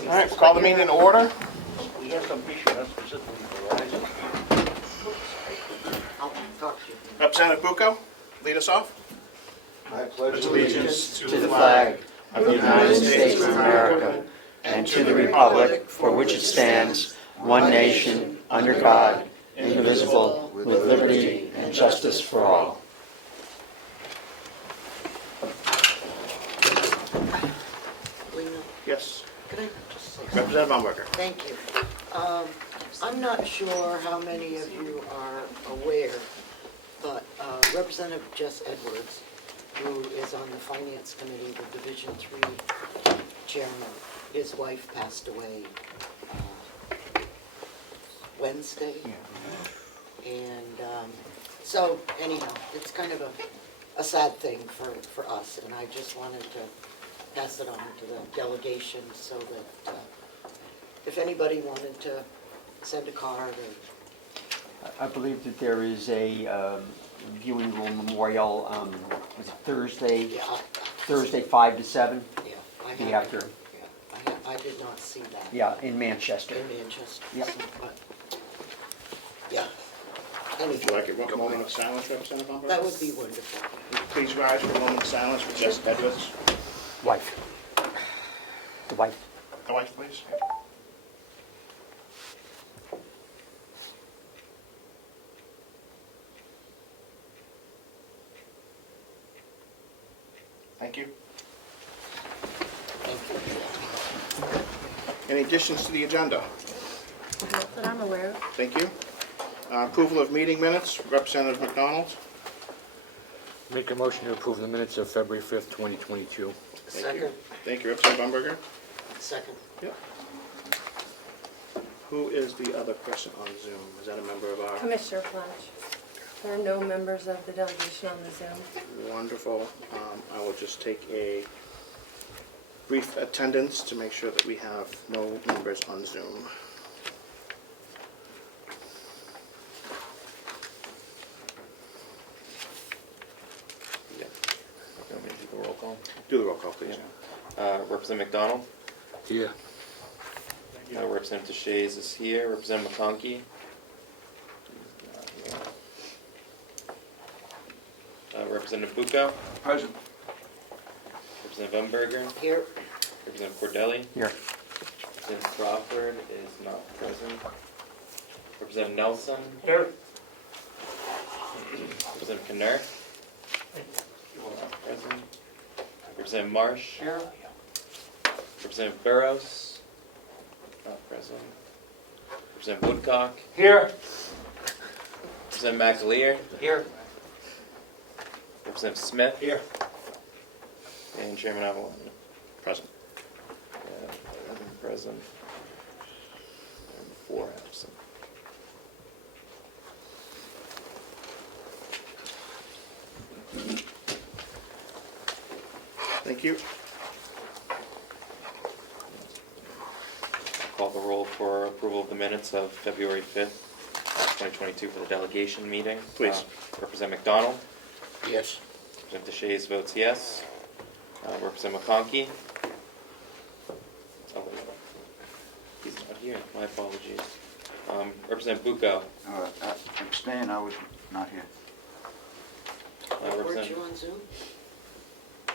All right, we'll call the meeting in order. We have some issue, not specifically for Verizon. I'll talk to you. Representative Bucco, lead us off. I pledge allegiance to the flag of the United States of America and to the republic for which it stands, one nation, under God, indivisible, with liberty and justice for all. Lena, Yes. could I just say something? Representative Umberger. Thank you. I'm not sure how many of you are aware, but Representative Jess Edwards, who is on the Finance Committee, the Division 3 chairman, his wife passed away Wednesday. And so anyhow, it's kind of a sad thing for us, and I just wanted to pass it on to the delegation so that if anybody wanted to send a card or I believe that there is a viewing room memorial, was it Thursday? yeah, Thursday 5 to 7, yeah, I the have, after, yeah, I did not see that yeah, in Manchester. in Manchester. Yep. So, but yeah, Would you anything, like a moment of silence, Representative Umberger? that would be wonderful. Please rise for a moment of silence for Jess Edwards. Wife. The wife. The wife, please. Thank you. Thank you. Any additions to the agenda? Not that I'm aware of. Thank you. Approval of meeting minutes, Representative McDonald. Make a motion to approve the minutes of February 5th, 2022. Thank you. Second, Thank you, Representative Umberger. second. Yep. Who is the other person on Zoom? Is that a member of our? Commissioner Flash. There are no members of the delegation on the Zoom. Wonderful. I will just take a brief attendance to make sure that we have no members on Zoom. Yeah. Want me to do the roll call? Do the roll call, please. Representative McDonald. Here. Representative Shays is here. Representative McConkey. Representative Bucco. Present. Representative Umberger. Here, Representative Cordelli. Here. Representative Crawford is not present. Representative Nelson. Here. Representative Knurr. Not present. Representative Marsh. Here. Representative Burrows. Not present. Representative Woodcock. Here. Representative McAleer. Here. Representative Smith. Here. And Chairman Avalon. Present. 11 present. And 4 absent. Thank you. Call the roll for approval of the minutes of February 5th, 2022 for the delegation meeting. Please. Representative McDonald. Yes. Representative Shays votes yes. Representative McConkey. Oh, wait. He's not here. My apologies. Representative Bucco. Abstain, I was not here. weren't you Representative on Zoom?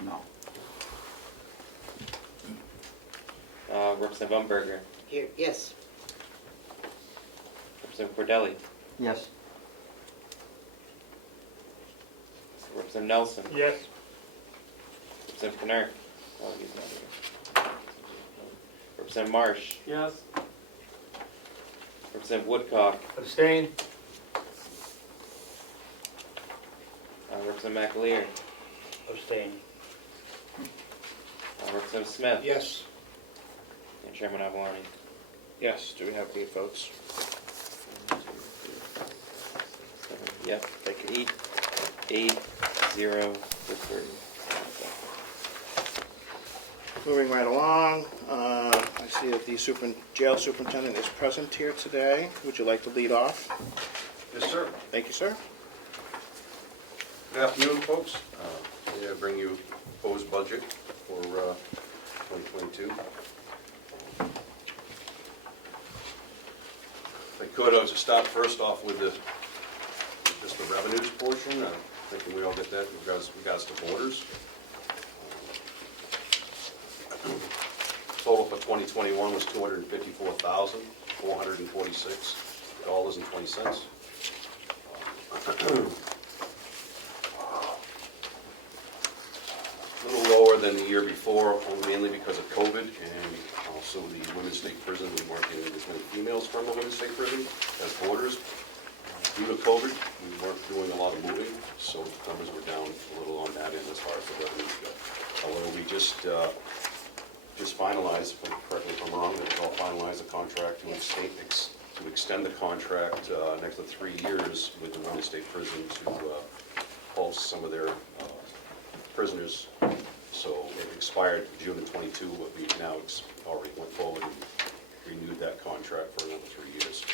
No. Representative Umberger. Here, yes. Representative Cordelli. Yes. Representative Nelson. Yes. Representative Knurr. Oh, he's not here. Representative Marsh. Yes. Representative Woodcock. Abstain. Representative McAleer. Abstain. Representative Smith. Yes. And Chairman Avaloni. Yes, do we have 8 votes? 1, 2, 3, 4, 7. Yep. Like 8, 0 for 3. Moving right along, I see that the jail superintendent is present here today. Would you like to lead off? Yes, sir. Thank you, sir. Good afternoon, folks. I'm going to bring you proposed budget for 2022. I could, I would just start first off with just the revenues portion. I'm thinking we all get that in regards to borders. Total for 2021 was $254,446.20. A little lower than the year before, mainly because of COVID and also the women's state prison. We weren't getting as many females from the women's state prison as boarders. Due to COVID, we weren't doing a lot of moving, so numbers were down a little on that end as far as the revenues go. However, we just finalized, correct me if I'm wrong, that we all finalized the contract to extend the contract next to 3 years with the women's state prison to host some of their prisoners. So it expired June of '22, but we now already went forward and renewed that contract for another 3 years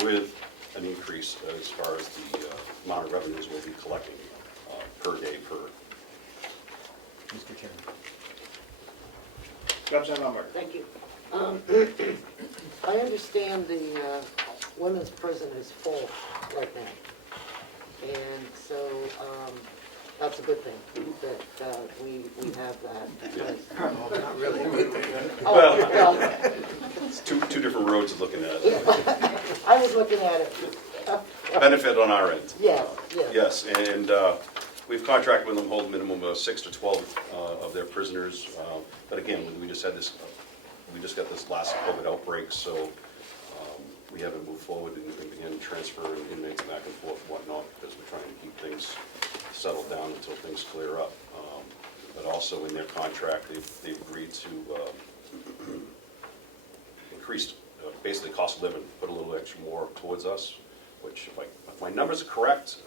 with an increase as far as the amount of revenues we'll be collecting per day per. Mr. Chairman. Representative Umberg. Thank you. I understand the women's prison is full right now. And so that's a good thing that we have that. because- Not really. Oh, well, It's two different roads of looking at it. I was looking at it. Benefit on our end. Yes, yes. Yes, and we've contracted with them, hold a minimum of 6 to 12 of their prisoners. But again, we just got this last COVID outbreak, so we haven't moved forward and begin transferring inmates back and forth and whatnot, because we're trying to keep things settled down until things clear up. But also in their contract, they've agreed to increase basically cost of living, put a little extra more towards us, which if my numbers are correct,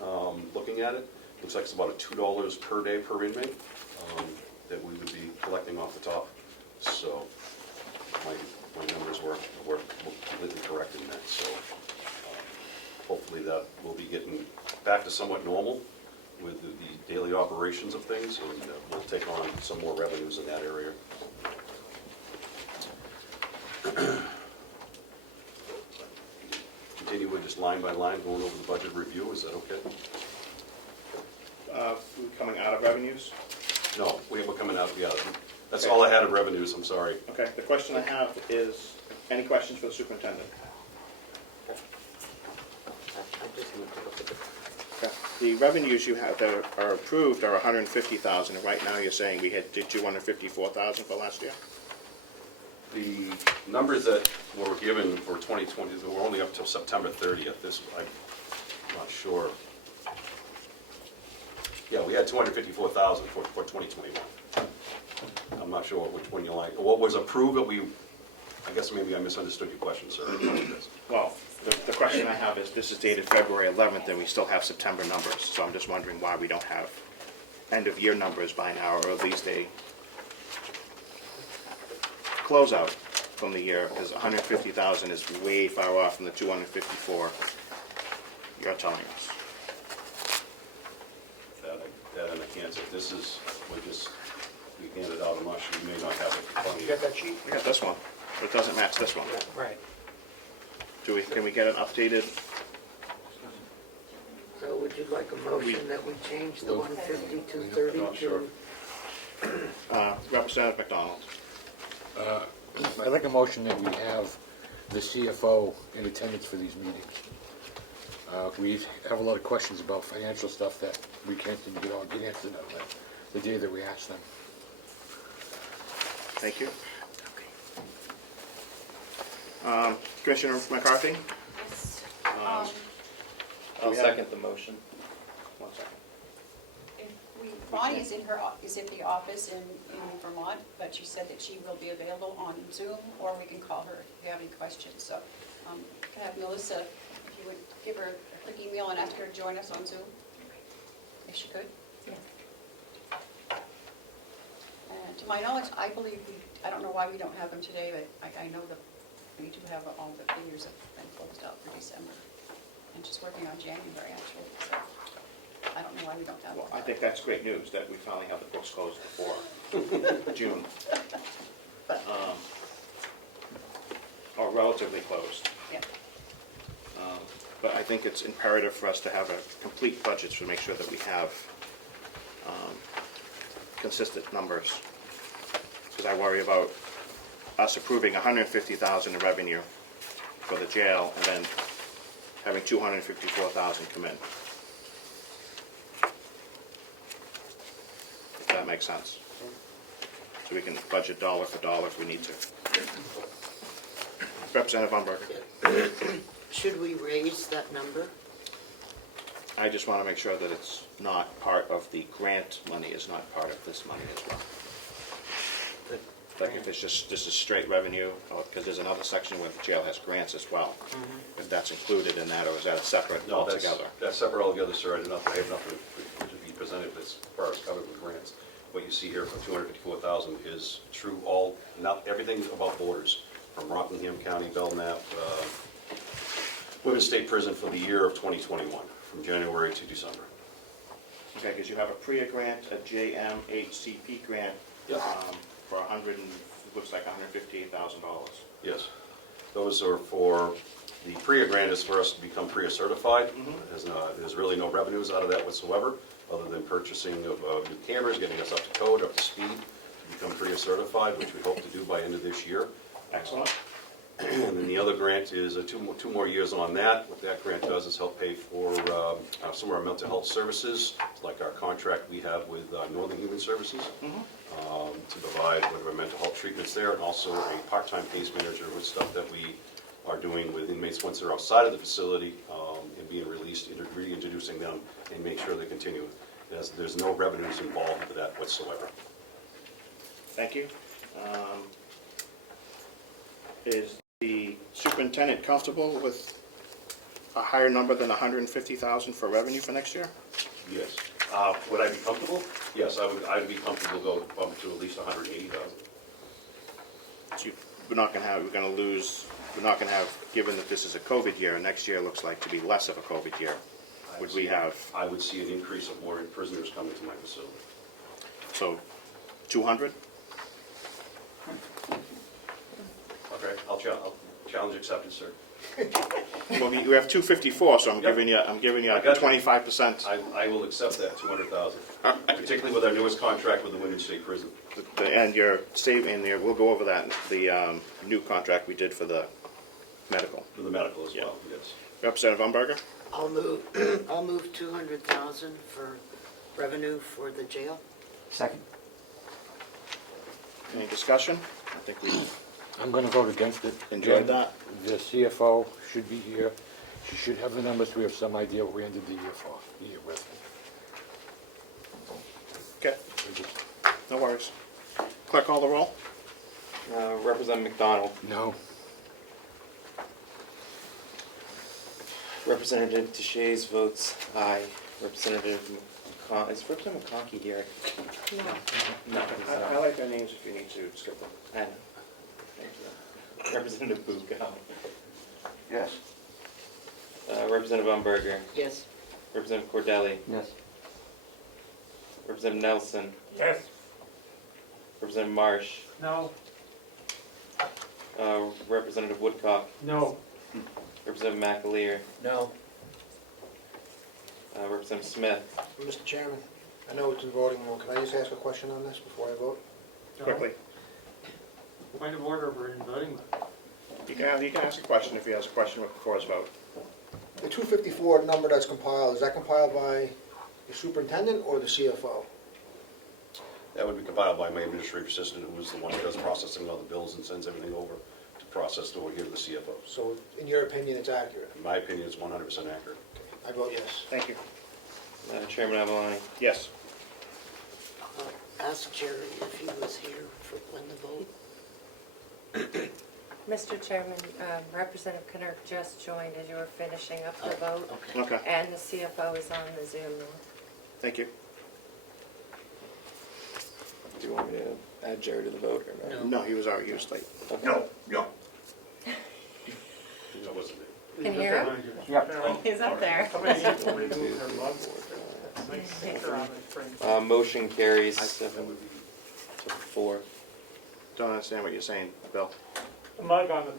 looking at it, looks like it's about $2 per day per inmate that we would be collecting off the top. So my numbers were completely correct in that. So hopefully that will be getting back to somewhat normal with the daily operations of things, and we'll take on some more revenues in that area. Continue with just line by line, going over the budget review, is that okay? Coming out of revenues? No, we're coming out, yeah, that's all I had of revenues, I'm sorry. Okay, the question I have is, any questions for the superintendent? I just need to look at the. Okay. The revenues you have that are approved are $150,000, and right now you're saying we did $254,000 for last year? The numbers that were given for 2020, they were only up till September 30th. I'm not sure. Yeah, we had 254,000 for 2021. I'm not sure which one you like. What was approved, I guess maybe I misunderstood your question, sir. Well, the question I have is, this is dated February 11th, and we still have September numbers, so I'm just wondering why we don't have end-of-year numbers by now, or at least a closeout from the year, because 150,000 is way far off from the 254 you're telling us. That and I can't say. This is, we handed out a much, you may not have it. You got that sheet? We got this one, but it doesn't match this one. Right. Can we get an updated? So would you like a motion that we change the 150 to 30 Not sure. to? Representative McDonald. I'd like a motion that we have the CFO in attendance for these meetings. We have a lot of questions about financial stuff that we can't seem to get answered on the day that we ask them. Thank you. Commissioner McCarthy? Yes. I'll second the motion. 1 second. Bonnie is in the office in Vermont, but she said that she will be available on Zoom, or we can call her if you have any questions. So can I have Melissa, if you would give her a quick email and ask her to join us on Zoom, if she could? Yes. And to my knowledge, I believe I don't know why we don't have them today, but I know that we do have all the figures have been closed out for December. And just working on January, actually, so I don't know why we don't have them. Well, I think that's great news, that we finally have the books closed before June. Or relatively closed. Yeah. But I think it's imperative for us to have a complete budget to make sure that we have consistent numbers. Because I worry about us approving $150,000 in revenue for the jail and then having $254,000 come in. If that makes sense. So we can budget dollar for dollar if we need to. Representative Umberger. Should we raise that number? I just want to make sure that it's not part of the grant money, is not part of this money as well. Like if it's just, this is straight revenue, because there's another section where the jail has grants as well. If that's included in that, or is that a separate No, altogether? that's separate altogether, sir. I have nothing to be presented as far as covered with grants. What you see here for $254,000 is true all, not everything about borders, from Rockingham County, Belknap, Women's State Prison for the year of 2021, from January to December. Okay, because you have a PREA grant, a JMHCP grant, Yep. for looks like $158,000. Yes. Those are for, the PREA grant is for us to become PREA certified. There's really no revenues out of that whatsoever, other than purchasing of new cameras, getting us up to code, up to speed, to become PREA certified, which we hope to do by end of this year. Excellent. And then the other grant is two more years on that. What that grant does is help pay for some of our mental health services, like our contract we have with Northern Human Services, to provide whatever mental health treatments there, and also a part-time case manager with stuff that we are doing with inmates once they're outside of the facility and being released, reintroducing them and make sure they continue. There's no revenues involved with that whatsoever. Thank you. Is the superintendent comfortable with a higher number than $150,000 for revenue for next year? Yes. Would I be comfortable? Yes, I'd be comfortable to go up to at least $180,000. So we're not going to have, given that this is a COVID year, and next year looks like to be less of a COVID year, would we have, I would see an increase of more prisoners coming to my facility. so 200? Okay, I'll challenge accepted, sir. Well, we have 254, so I'm giving you I got you. 25%. I will accept that 200,000, particularly with our newest contract with the Women's State Prison. And we'll go over that, the new contract we did for the medical. For the medical as well, yes. Representative Umberger? I'll move 200,000 for revenue for the jail. Second. Any discussion? I think we I'm going to vote against it. enjoyed that. The CFO should be here. She should have the numbers. We have some idea what we ended the year with. Okay, no worries. Clerk, call the roll. Representative McDonald. No. Representative Deshaies votes aye. Representative is Representative McConkey here? No. No, he's I not. like their names if you need to skip them. I know. Representative Bucco. Yes. Representative Umberger. Yes. Representative Cordelli. Yes. Representative Nelson. Yes. Representative Marsh. No. Representative Woodcock. No. Representative McAleer. No. Representative Smith. Mr. Chairman, I know it's in voting mode. Can I just ask a question on this before I vote? Quickly. Point of order, we're in voting mode. You can ask a question if he has a question before his vote. The 254 number that's compiled, is that compiled by the superintendent or the CFO? That would be compiled by my administrative assistant, who is the one who does processing all the bills and sends everything over to process over here to the CFO. So in your opinion, it's accurate? In my opinion, it's 100% accurate. I vote yes. Thank you. Chairman Avaloni. Yes. Ask Jerry if he was here for when the vote. Mr. Chairman, Representative Knerk just joined as you were finishing up the vote, Okay. Okay, and the CFO is on the Zoom now. thank you. Do you want me to add Jerry to the vote or no? No, he was late. Okay. No. That wasn't it. Can you hear him? Yep. He's up there. Somebody needs to remove their logboard. Nice sticker on the frame. Motion carries 7-4. Don't understand what you're saying, Bill. The mug on the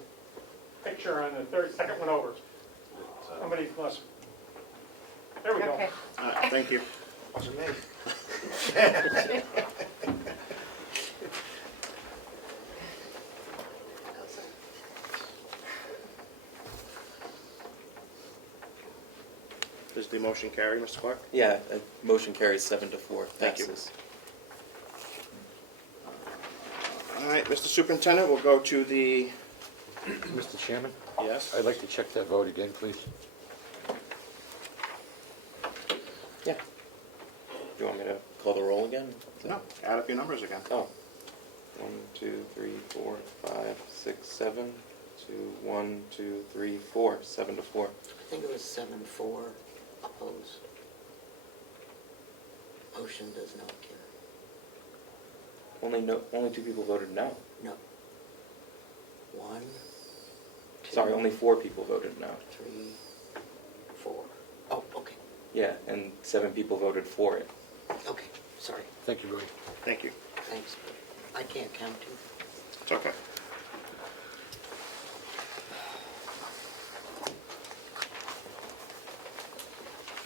picture on the second one over. Somebody must. There we go. Okay. Thank you. Wasn't me. Does the motion carry, Mr. Clark? Yeah, motion carries 7-4. Thank you. Passes. All right, Mr. Superintendent, we'll go to the, Mr. Chairman, yes? I'd like to check that vote again, please. Yeah. Do you want me to call the roll again? No, add up your numbers again. Oh. 1, 2, 3, 4, 5, 6, 7. 2, 1, 2, 3, 4. 7-4. I think it was 7-4 opposed. Motion does not carry. Only 2 people voted no. No. 1, 2. Sorry, only 4 people voted no. 3, 4. Oh, okay. Yeah, and 7 people voted for it. Okay, sorry. Thank you, Roy. Thank you. Thanks. I can't count too. It's okay.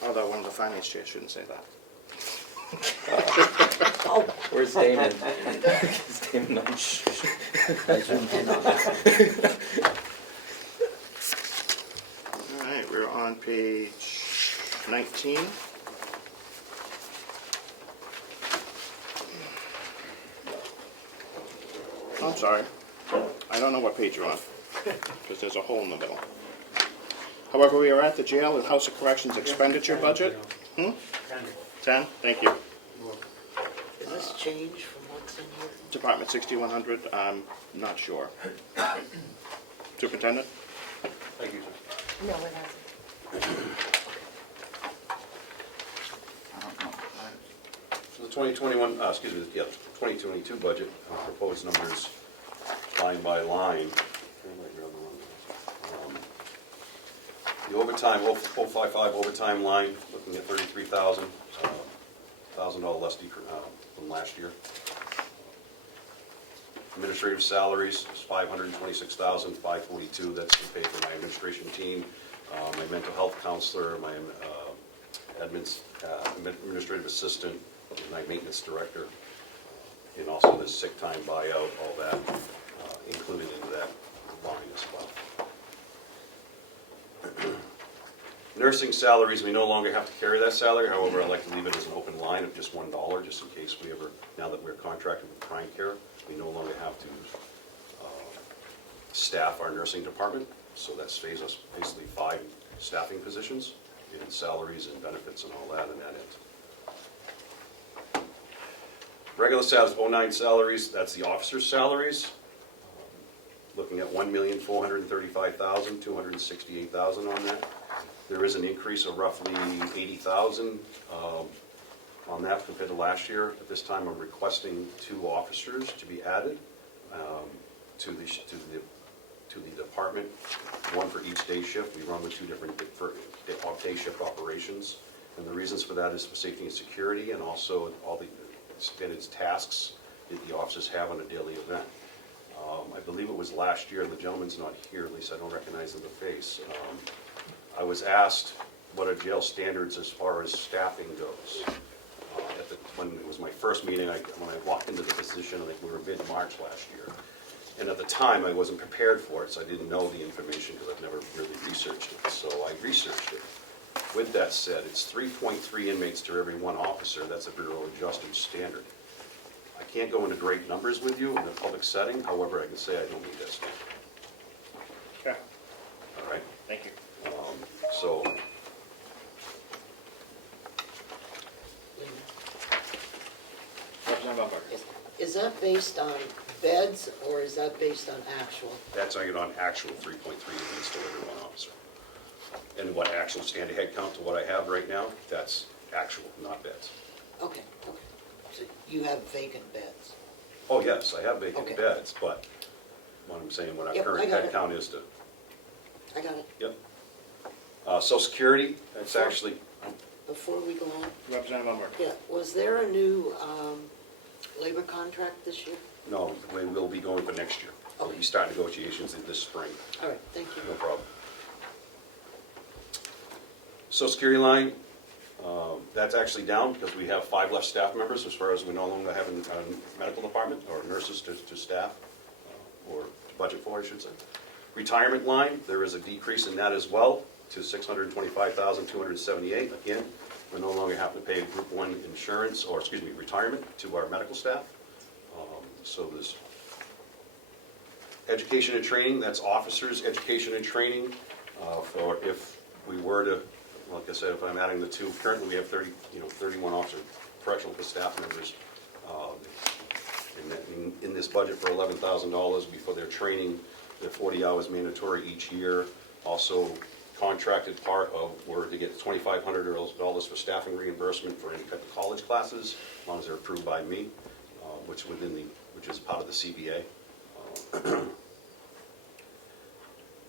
Although one of the finance chairs shouldn't say that. Oh, Where's Damon? Is Damon on? I zoomed in on that. All right, we're on page 19. Oh, I'm sorry. I don't know what page you're on, because there's a hole in the middle. However, we are at the jail and House of Corrections expenditure budget. 10, thank you. Is this change from what's in here? Department 6100, I'm not sure. Superintendent? Thank you, sir. No, it hasn't. So the 2021, 2022 budget, proposed numbers line by line. The overtime, 055 overtime line, looking at $33,000, $1,000 less than last year. Administrative salaries is $526,542. That's to pay for my administration team, my mental health counselor, my administrative assistant, my maintenance director, and also the sick time buyout, all that included into that line as well. Nursing salaries, we no longer have to carry that salary. However, I'd like to leave it as an open line of just $1, just in case we ever, now that we're contracted with Prime Care, we no longer have to staff our nursing department. So that saves us basically 5 staffing positions in salaries and benefits and all that, and that ends. Regular salaries, 09 salaries, that's the officers' salaries. Looking at $1,435,268 on that. There is an increase of roughly $80,000 on that compared to last year. At this time, I'm requesting 2 officers to be added to the department, 1 for each day shift. We run with 2 different day shift operations, and the reasons for that is for safety and security, and also all the expanded tasks that the officers have on a daily event. I believe it was last year, and the gentleman's not here, at least I don't recognize him in the face. I was asked what are jail standards as far as staffing goes. When it was my first meeting, when I walked into the position, I think we were mid-March last year. And at the time, I wasn't prepared for it, so I didn't know the information because I've never really researched it. So I researched it. With that said, it's 3.3 inmates to every 1 officer. That's a Bureau adjusted standard. I can't go into great numbers with you in a public setting. However, I can say I don't meet that standard. Okay, All right? thank you. So, Representative Umber. Is that based on beds or is that based on actual? that's on actual 3.3 inmates to every 1 officer. And what actual standard head count to what I have right now, that's actual, not beds. Okay, okay. So you have vacant beds? Oh, yes, I have vacant Okay. beds, but what I'm saying, what our Yep, current I got head it. count is to, I got it. yep. Social Security, that's actually, Before we go on, Representative Umber. yeah, was there a new labor contract this year? no, we will be going for next year. We'll be starting negotiations in this spring, All right, thank no you. problem. Social Security line, that's actually down because we have 5 less staff members as far as we no longer have a medical department or nurses to staff, or to budget for, I should say. Retirement line, there is a decrease in that as well to $625,278. Again, we no longer have to pay Group 1 insurance, or excuse me, retirement to our medical staff. So there's education and training, that's officers' education and training. For if we were to, like I said, if I'm adding the 2, currently we have 31 officer correctional staff members in this budget for $11,000 before their training. They're 40 hours mandatory each year. Also, contracted part of were to get $2,500 for staffing reimbursement for any type of college classes, as long as they're approved by me, which is part of the CBA.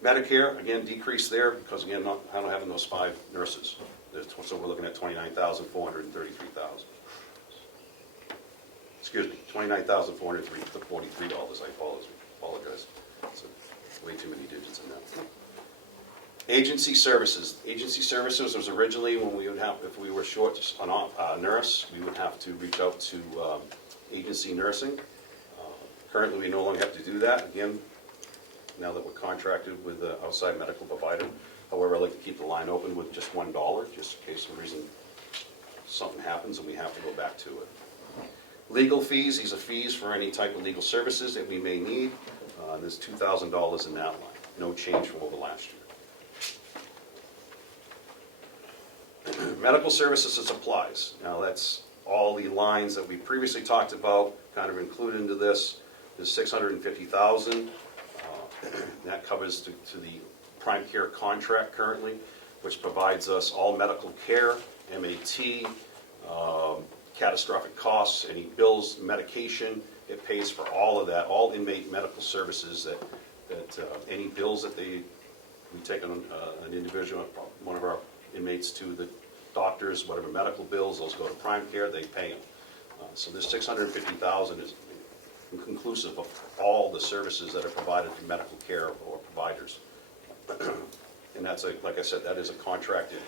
Medicare, again, decreased there because, again, not having those 5 nurses. So we're looking at $29,433. Excuse me, $29,443. I apologize. So way too many digits in that. Agency services. Agency services was originally when we would have, if we were short a nurse, we would have to reach out to agency nursing. Currently, we no longer have to do that. Again, now that we're contracted with the outside medical provider. However, I'd like to keep the line open with just $1, just in case for reason something happens and we have to go back to it. Legal fees, these are fees for any type of legal services that we may need. There's $2,000 in that line, no change from over last year. Medical services and supplies. Now that's all the lines that we previously talked about, kind of included into this. There's $650,000. That covers to the prime care contract currently, which provides us all medical care, MAT, catastrophic costs, any bills, medication. It pays for all of that, all inmate medical services that any bills that we take an individual, one of our inmates to the doctors, whatever medical bills, those go to prime care, they pay them. So this $650,000 is inclusive of all the services that are provided through medical care or providers. And that's, like I said, that is a contracted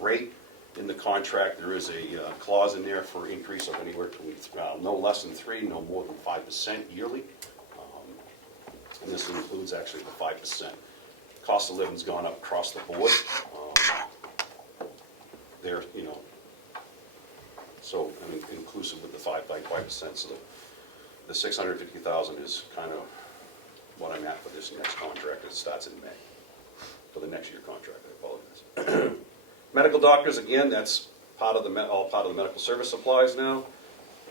rate. In the contract, there is a clause in there for increase of anywhere between no less than 3%, no more than 5% yearly. And this includes actually the 5%. Cost of living's gone up across the board. So I mean, inclusive with the 5%. So the $650,000 is kind of what I'm at for this next contract. It starts in May for the next year contract. I apologize. Medical doctors, again, that's all part of the medical service supplies now.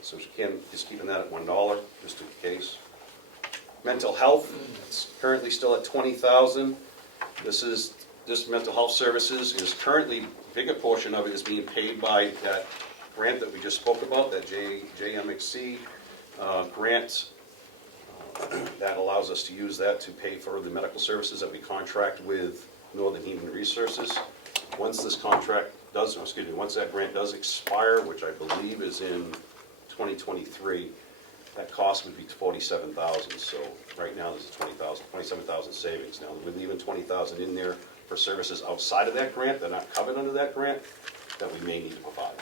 So again, just keeping that at $1, just in case. Mental health, it's currently still at $20,000. This mental health services is currently, a bigger portion of it is being paid by that grant that we just spoke about, that JMXC grant. That allows us to use that to pay for the medical services that we contract with Northern Human Resources. Once this contract does, once that grant does expire, which I believe is in 2023, that cost would be $47,000. So right now there's a $27,000 savings. Now we're leaving $20,000 in there for services outside of that grant. They're not covered under that grant that we may need to provide.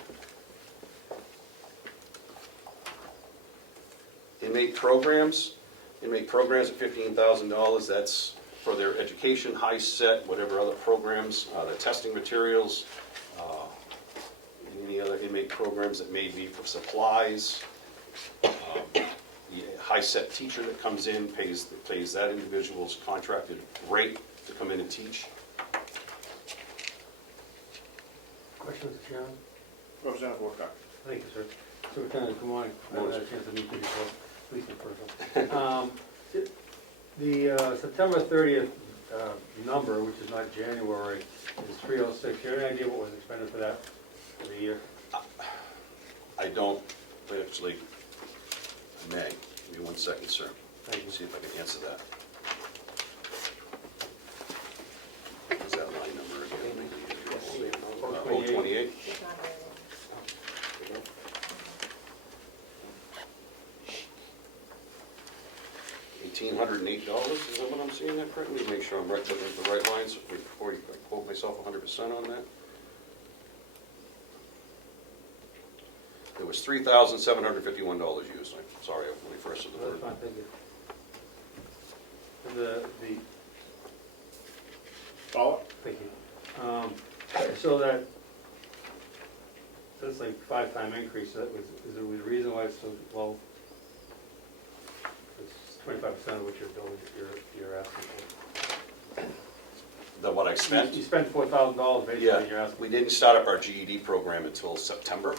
Inmate programs at $15,000. That's for their education, high set, whatever other programs, the testing materials, any other inmate programs that may be for supplies. The high set teacher that comes in pays that individual's contracted rate to come in and teach. Question, Mr. Chairman? Representative Woodcock. Thank you, sir. Superintendent, good morning. I haven't had a chance to meet you before, at least in person. The September 30th number, which is not January, is 306. Do you have any idea what was expended for that for the year? I don't, but actually, I may. Give me 1 second, sir. Thank you. See if I can answer that. What's that line number again? 028? $1,808, is that what I'm seeing that correctly? Make sure I'm looking at the right lines before I quote myself 100% on that. It was $3,751 used. I'm sorry, when I first said the That's word. fine, thank you. And the, Follow? thank you. So that's like 5-time increase, is there a reason why it's so low? It's 25% of what you're building, you're asking for. What I spent? You spent $4,000 basically, Yeah, and you're asking. we didn't start up our GED program until September,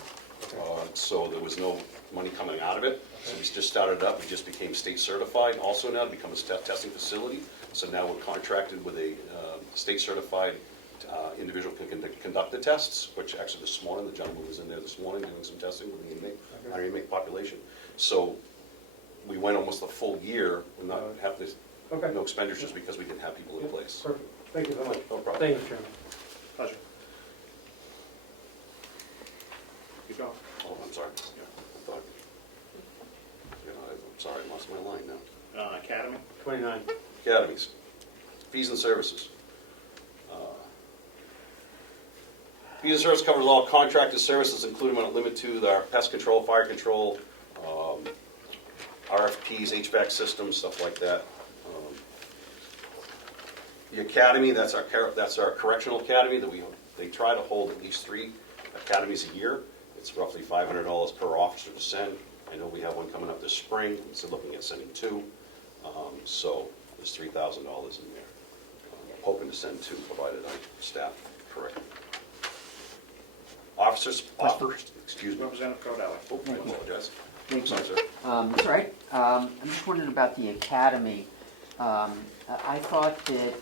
so there was no money coming out of it. So we just started it up, we just became state certified also now to become a testing facility. So now we're contracted with a state certified individual who can conduct the tests, which actually this morning, the gentleman was in there this morning doing some testing with the inmate, our inmate population. So we went almost a full year with not have this, no expenditures because we didn't have people in place. Perfect, thank you so much. No problem. Thank you, Mr. Chairman. Pleasure. Keep going. Oh, I'm sorry. Yeah, I thought, I'm sorry, I lost my line now. Academy? 29. Academies, fees and services. Fees and service covers all contracted services, including but not limited to our pest control, fire control, RFPs, HVAC systems, stuff like that. The academy, that's our correctional academy that they try to hold at least 3 academies a year. It's roughly $500 per officer to send. I know we have one coming up this spring, so looking at sending 2. So there's $3,000 in there. Hoping to send 2, provided I staff correctly. Officers, excuse me. Representative Cordell. Oh, I apologize. Thank you. Sorry, sir. That's right. I'm just wondering about the academy. I thought that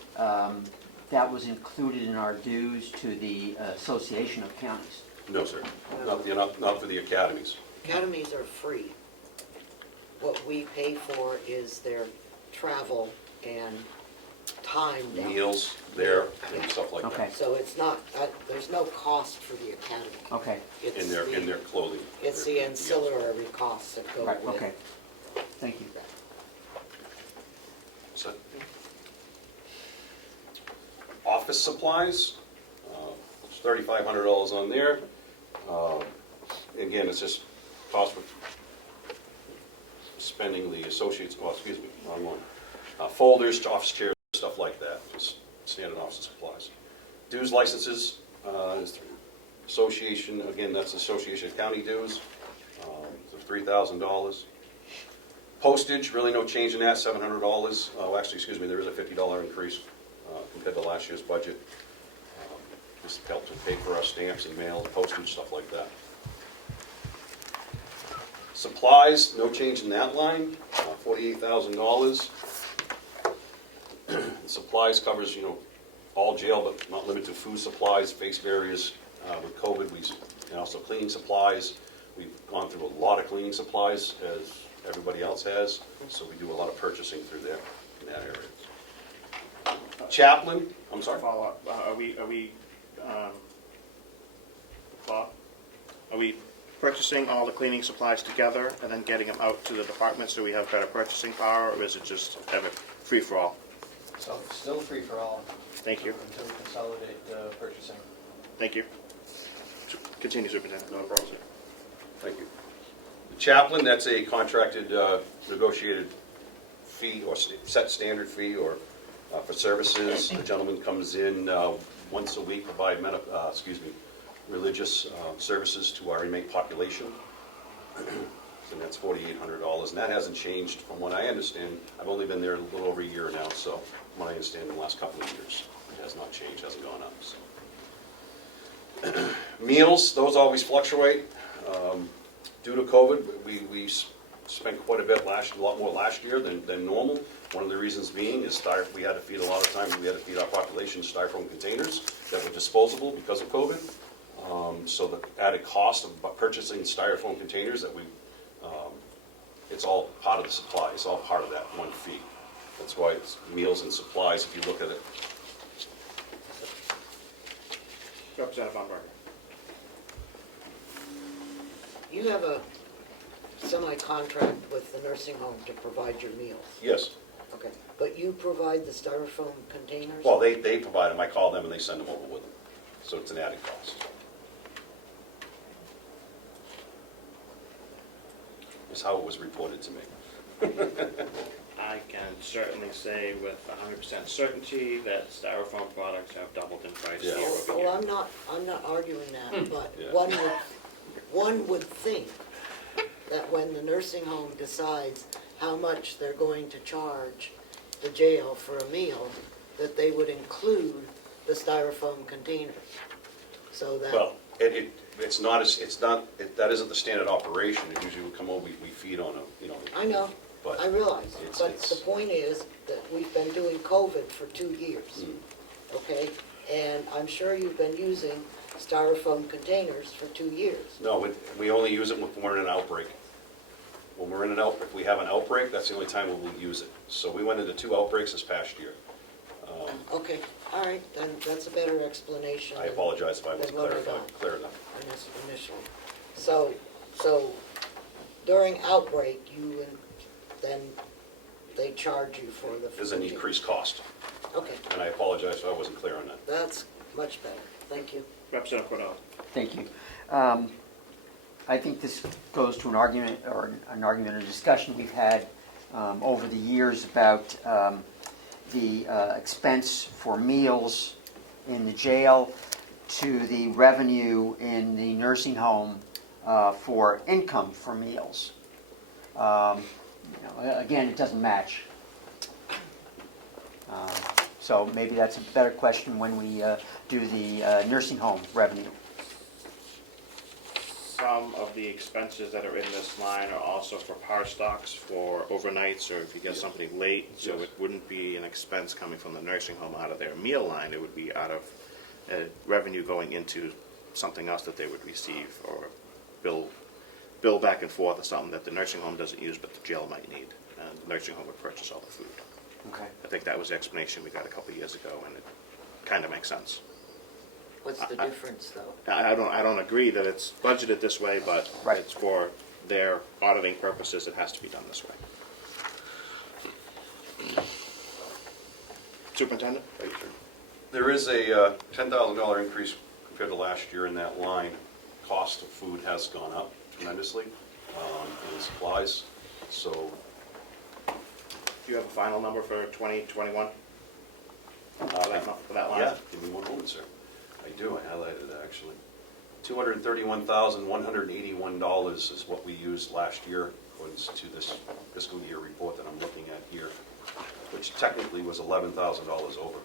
that was included in our dues to the Association of Counties. No, sir. Not for the academies. Academies are free. What we pay for is their travel and time down. Meals there and stuff like Okay. that. So it's not, there's no cost for the academy. Okay. It's In their clothing. It's the ancillary costs that go Right, with. okay. Thank you. So, office supplies, there's $3,500 on there. Again, it's just cost for spending the associates, excuse me, wrong one. Folders to office chairs, stuff like that, just standard office supplies. Dues licenses, is association, again, that's Association of County dues, so $3,000. Postage, really no change in that, $700. Actually, excuse me, there is a $50 increase compared to last year's budget. Just helped to pay for our stamps and mail, postage, stuff like that. Supplies, no change in that line, $48,000. Supplies covers, all jail, but not limited to food supplies, face barriers. With COVID, and also cleaning supplies. We've gone through a lot of cleaning supplies, as everybody else has, so we do a lot of purchasing through there, in that area. Chaplain, I'm sorry? Follow up. Bob, are we purchasing all the cleaning supplies together and then getting them out to the department so we have better purchasing power, or is it just have it free for all? So still free for all. Thank you. Until we consolidate purchasing. Thank you. Continue, Superintendent. No problem, sir. Thank you. The chaplain, that's a contracted, negotiated fee or set standard fee or for services. The gentleman comes in once a week, provide religious services to our inmate population. And that's $4,800, and that hasn't changed from what I understand. I've only been there a little over a year now, so from what I understand in the last couple of years, it has not changed, hasn't gone up. So. Meals, those always fluctuate. Due to COVID, we spent quite a lot more last year than normal. One of the reasons being is we had to feed a lot of times, we had to feed our population styrofoam containers that were disposable because of COVID. So the added cost of purchasing styrofoam containers that it's all part of the supply. It's all part of that one fee. That's why it's meals and supplies, if you look at it. Representative Von Berger. You have a semi-contract with the nursing home to provide your meals. Yes. Okay, but you provide the styrofoam containers? Well, they provide them. I call them and they send them over with them. So it's an added cost. is how it was reported to me. I can certainly say with 100% certainty that styrofoam products have doubled in price Yeah. year over Well, year. I'm not arguing that, but Yeah. one would think that when the nursing home decides how much they're going to charge the jail for a meal, that they would include the styrofoam containers. So that, Well, that isn't the standard operation. It usually would come over, we feed on a, I know, but I realize, but it's- the point is that we've been doing COVID for 2 years, okay? And I'm sure you've been using styrofoam containers for 2 years. No, we only use it when we're in an outbreak. When we're in if we have an outbreak, that's the only time we'll use it. So we went into 2 outbreaks this past year. Okay, all right, then that's a better explanation. I apologize if I wasn't Then what I got. clear enough. Initially. So during outbreak, then they charge you for the. There's an increased cost, Okay, and I apologize if I wasn't clear on that. that's much better, thank you. Representative Cornell. Thank you. I think this goes to an argument or discussion we've had over the years about the expense for meals in the jail to the revenue in the nursing home for income for meals. Again, it doesn't match. So maybe that's a better question when we do the nursing home revenue. Some of the expenses that are in this line are also for par stocks for overnights or if you get something late. So Yes. it wouldn't be an expense coming from the nursing home out of their meal line. It would be out of revenue going into something else that they would receive or bill back and forth or something that the nursing home doesn't use but the jail might need. And the nursing home would purchase all the food. Okay. I think that was the explanation we got a couple years ago, and it kind of makes sense. What's the difference, though? I don't agree that it's budgeted this way, but Right. it's for their auditing purposes, it has to be done this way. Superintendent? There is a $10,000 increase compared to last year in that line. Cost of food has gone up tremendously, and supplies, so Do you have a final number for 2021? For that line? yeah, give me one moment, sir. I do, I highlighted it actually. $231,181 is what we used last year, according to this fiscal year report that I'm looking at here, which technically was $11,000 over.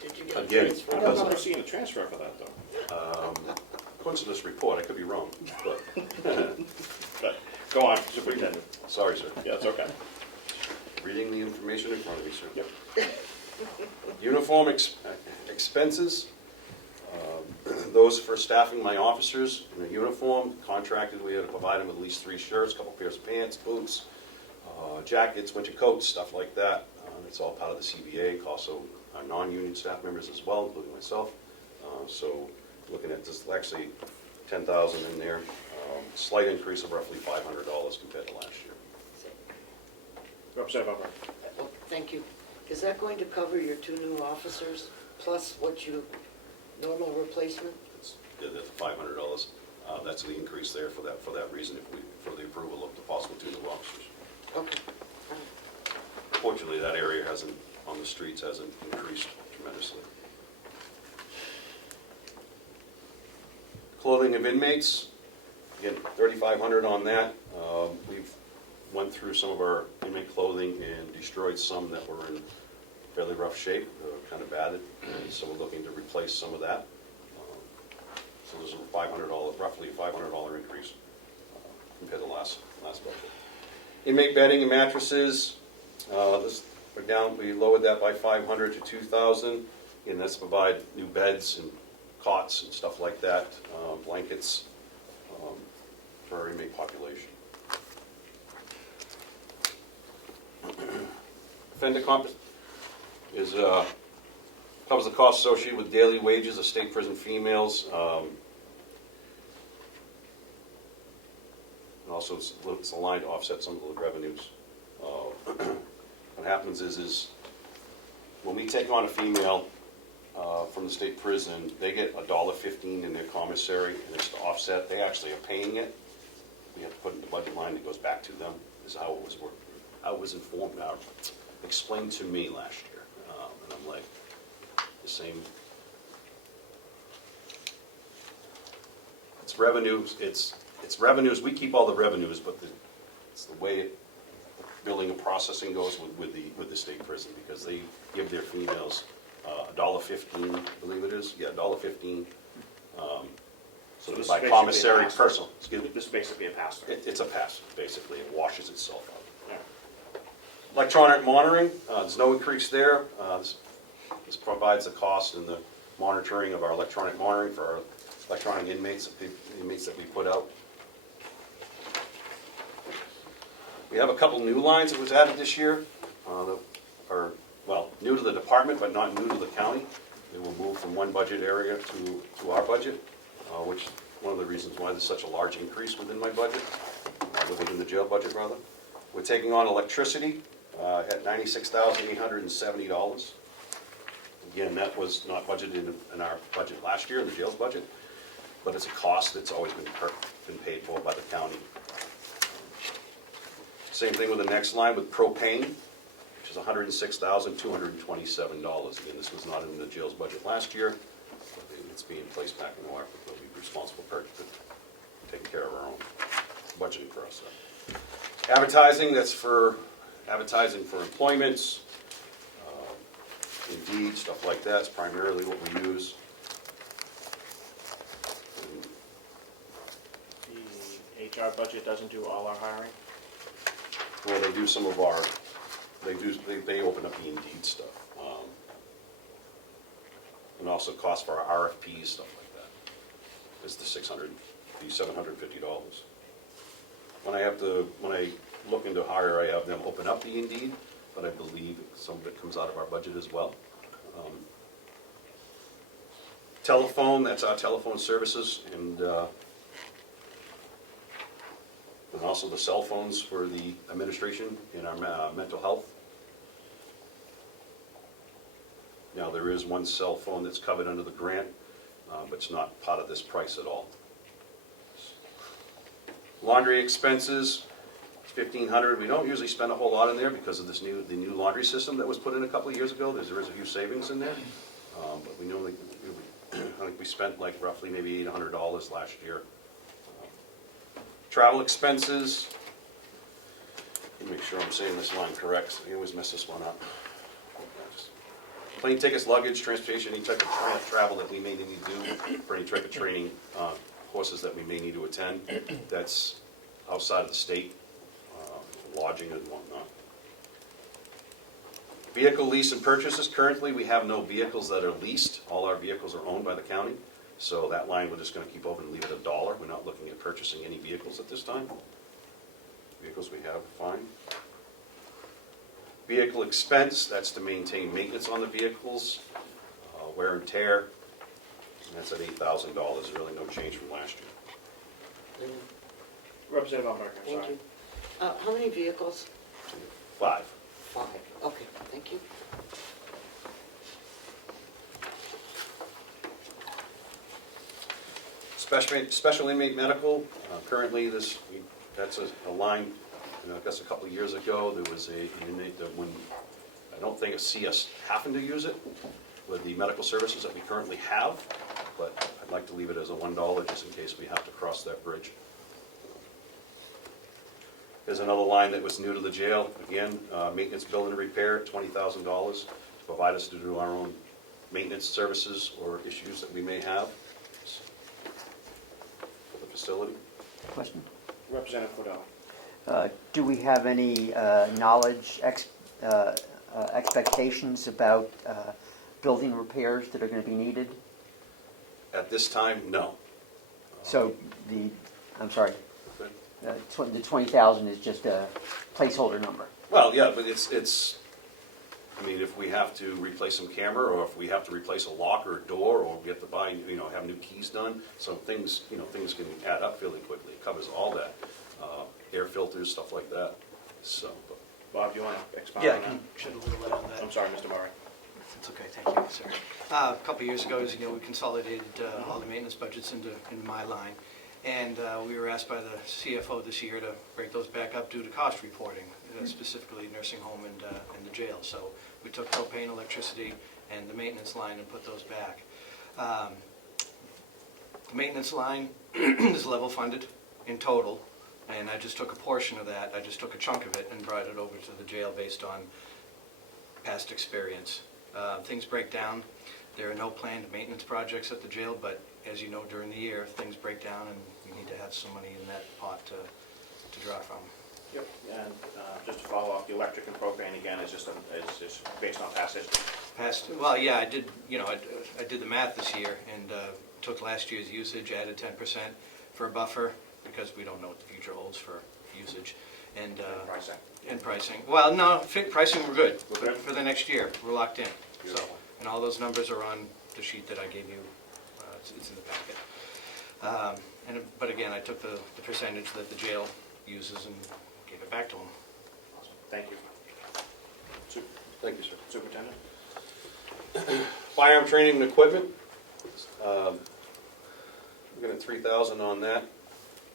Did you get a Again, transfer? I don't remember seeing a transfer for that, though. According to this report, I could be wrong, but, But, go on, Superintendent. sorry, sir. Yeah, it's okay. Reading the information in front of me, sir. Yep. Uniform expenses, those for staffing my officers in a uniform, contracted, we had to provide them with at least 3 shirts, a couple pairs of pants, boots, jackets, winter coats, stuff like that. It's all part of the CBA, also our non-union staff members as well, including myself. So looking at this, actually 10,000 in there, slight increase of roughly $500 compared to last year. Representative Bumper. Oh, thank you. Is that going to cover your 2 new officers, plus what you, normal replacement? It's at $500. That's the increase there for that reason, for the approval of the possible 2 new officers. Okay. Fortunately, that area on the streets hasn't increased tremendously. Clothing of inmates, again, $3,500 on that. We've went through some of our inmate clothing and destroyed some that were in fairly rough shape, kind of battered, and so we're looking to replace some of that. So there's a roughly $500 increase compared to last budget. Inmate bedding and mattresses, we lowered that by $500 to $2,000, and that's to provide new beds and cots and stuff like that, blankets for our inmate population. Offender comp is covers the costs associated with daily wages of state prison females. And also, it's aligned to offset some of the revenues. What happens is when we take on a female, from the state prison, they get $1.15 in their commissary, and it's to offset. They actually are paying it. We have to put it in the budget line that goes back to them. This is how it was worked, how it was informed, explained to me last year. And I'm like, the same. It's revenues. It's revenues. We keep all the revenues, but it's the way billing and processing goes with the state prison, because they give their females $1.15, I believe it is. Yeah, $1.15. So this by is basically commissary a pass-through. personal. Excuse me. This is basically a pass-through. It's a pass. Basically, it washes itself out. Yeah. Electronic monitoring. There's no increase there. This provides the cost and the monitoring of our electronic monitoring for our electronic inmates that we put out. We have a couple new lines that was added this year, that are, well, new to the department, but not new to the county. They will move from one budget area to our budget, which is one of the reasons why there's such a large increase within my budget, within the jail budget, rather. We're taking on electricity at $96,870. Again, that was not budgeted in our budget last year, in the jail's budget, but it's a cost that's always been paid for by the county. Same thing with the next line with propane, which is $106,227. Again, this was not in the jail's budget last year. It's being placed back in the market. We'll be responsible for taking care of our own budgeting process. Advertising, that's for advertising for employments, Indeed, stuff like that is primarily what we use. The HR budget doesn't do all our hiring? Well, they do some of our, they open up the Indeed stuff. And also cost for our RFPs, stuff like that. It's the $750. When I look into hire, I have them open up the Indeed, but I believe some of it comes out of our budget as well. Telephone, that's our telephone services, and also the cell phones for the administration in our mental health. Now, there is one cell phone that's covered under the grant, but it's not part of this price at all. Laundry expenses, $1,500. We don't usually spend a whole lot in there because of the new laundry system that was put in a couple of years ago. There is a few savings in there, but we normally, I think we spent like roughly maybe $800 last year. Travel expenses. Let me make sure I'm saying this line correct. I always mess this one up. Plane tickets, luggage, transportation, any type of travel that we may need to do for any type of training, courses that we may need to attend. That's outside of the state, lodging and whatnot. Vehicle lease and purchases. Currently, we have no vehicles that are leased. All our vehicles are owned by the county. So that line, we're just going to keep open and leave it at $1. We're not looking at purchasing any vehicles at this time. Vehicles we have, fine. Vehicle expense, that's to maintain maintenance on the vehicles, wear and tear, and that's at $8,000. Really no change from last year. Representative Umberg, I'm Thank sorry. you. How many vehicles? 5. 5. Okay, thank you. Special inmate medical, currently that's a line, I guess a couple of years ago, there was an inmate that when, I don't think a CS happened to use it with the medical services that we currently have, but I'd like to leave it as a $1 just in case we have to cross that bridge. There's another line that was new to the jail, again, maintenance, bill and repair, $20,000 to provide us to do our own maintenance services or issues that we may have for the facility. Question? Representative Cordell. Do we have any knowledge, expectations about building repairs that are going to be needed? At this time, no. So I'm sorry, the 20,000 is just a placeholder number. Well, yeah, but it's, I mean, if we have to replace some camera, or if we have to replace a lock or a door, or we have to buy, have new keys done, so things can add up fairly quickly. It covers all that. Air filters, stuff like that. So, Bob, do you want to expound Yeah, on that? can you shed a little light on that? I'm sorry, Mr. Murray. It's okay, thank you, sir. A couple of years ago, as you know, we consolidated all the maintenance budgets into my line. And we were asked by the CFO this year to break those back up due to cost reporting, specifically nursing home and the jail. So we took propane, electricity, and the maintenance line and put those back. The maintenance line is level funded in total, and I just took a portion of that. I just took a chunk of it and brought it over to the jail based on past experience. Things break down. There are no planned maintenance projects at the jail, but as you know, during the year, things break down and we need to have some money in that pot to draw from. Yep. And just to follow up, the electric and propane again is just based on past history. Well, yeah, I did, I did the math this year and took last year's usage, added 10% for a buffer because we don't know what the future holds for usage. And Pricing. And pricing. Well, no, pricing we're good. We're good? For the next year. We're locked in. So, Beautiful. and all those numbers are on the sheet that I gave you. It's in the packet. But again, I took the percentage that the jail uses and gave it back to them. Awesome. Thank you. Thank you, sir. Superintendent? Firearm training and equipment. We're getting $3,000 on that.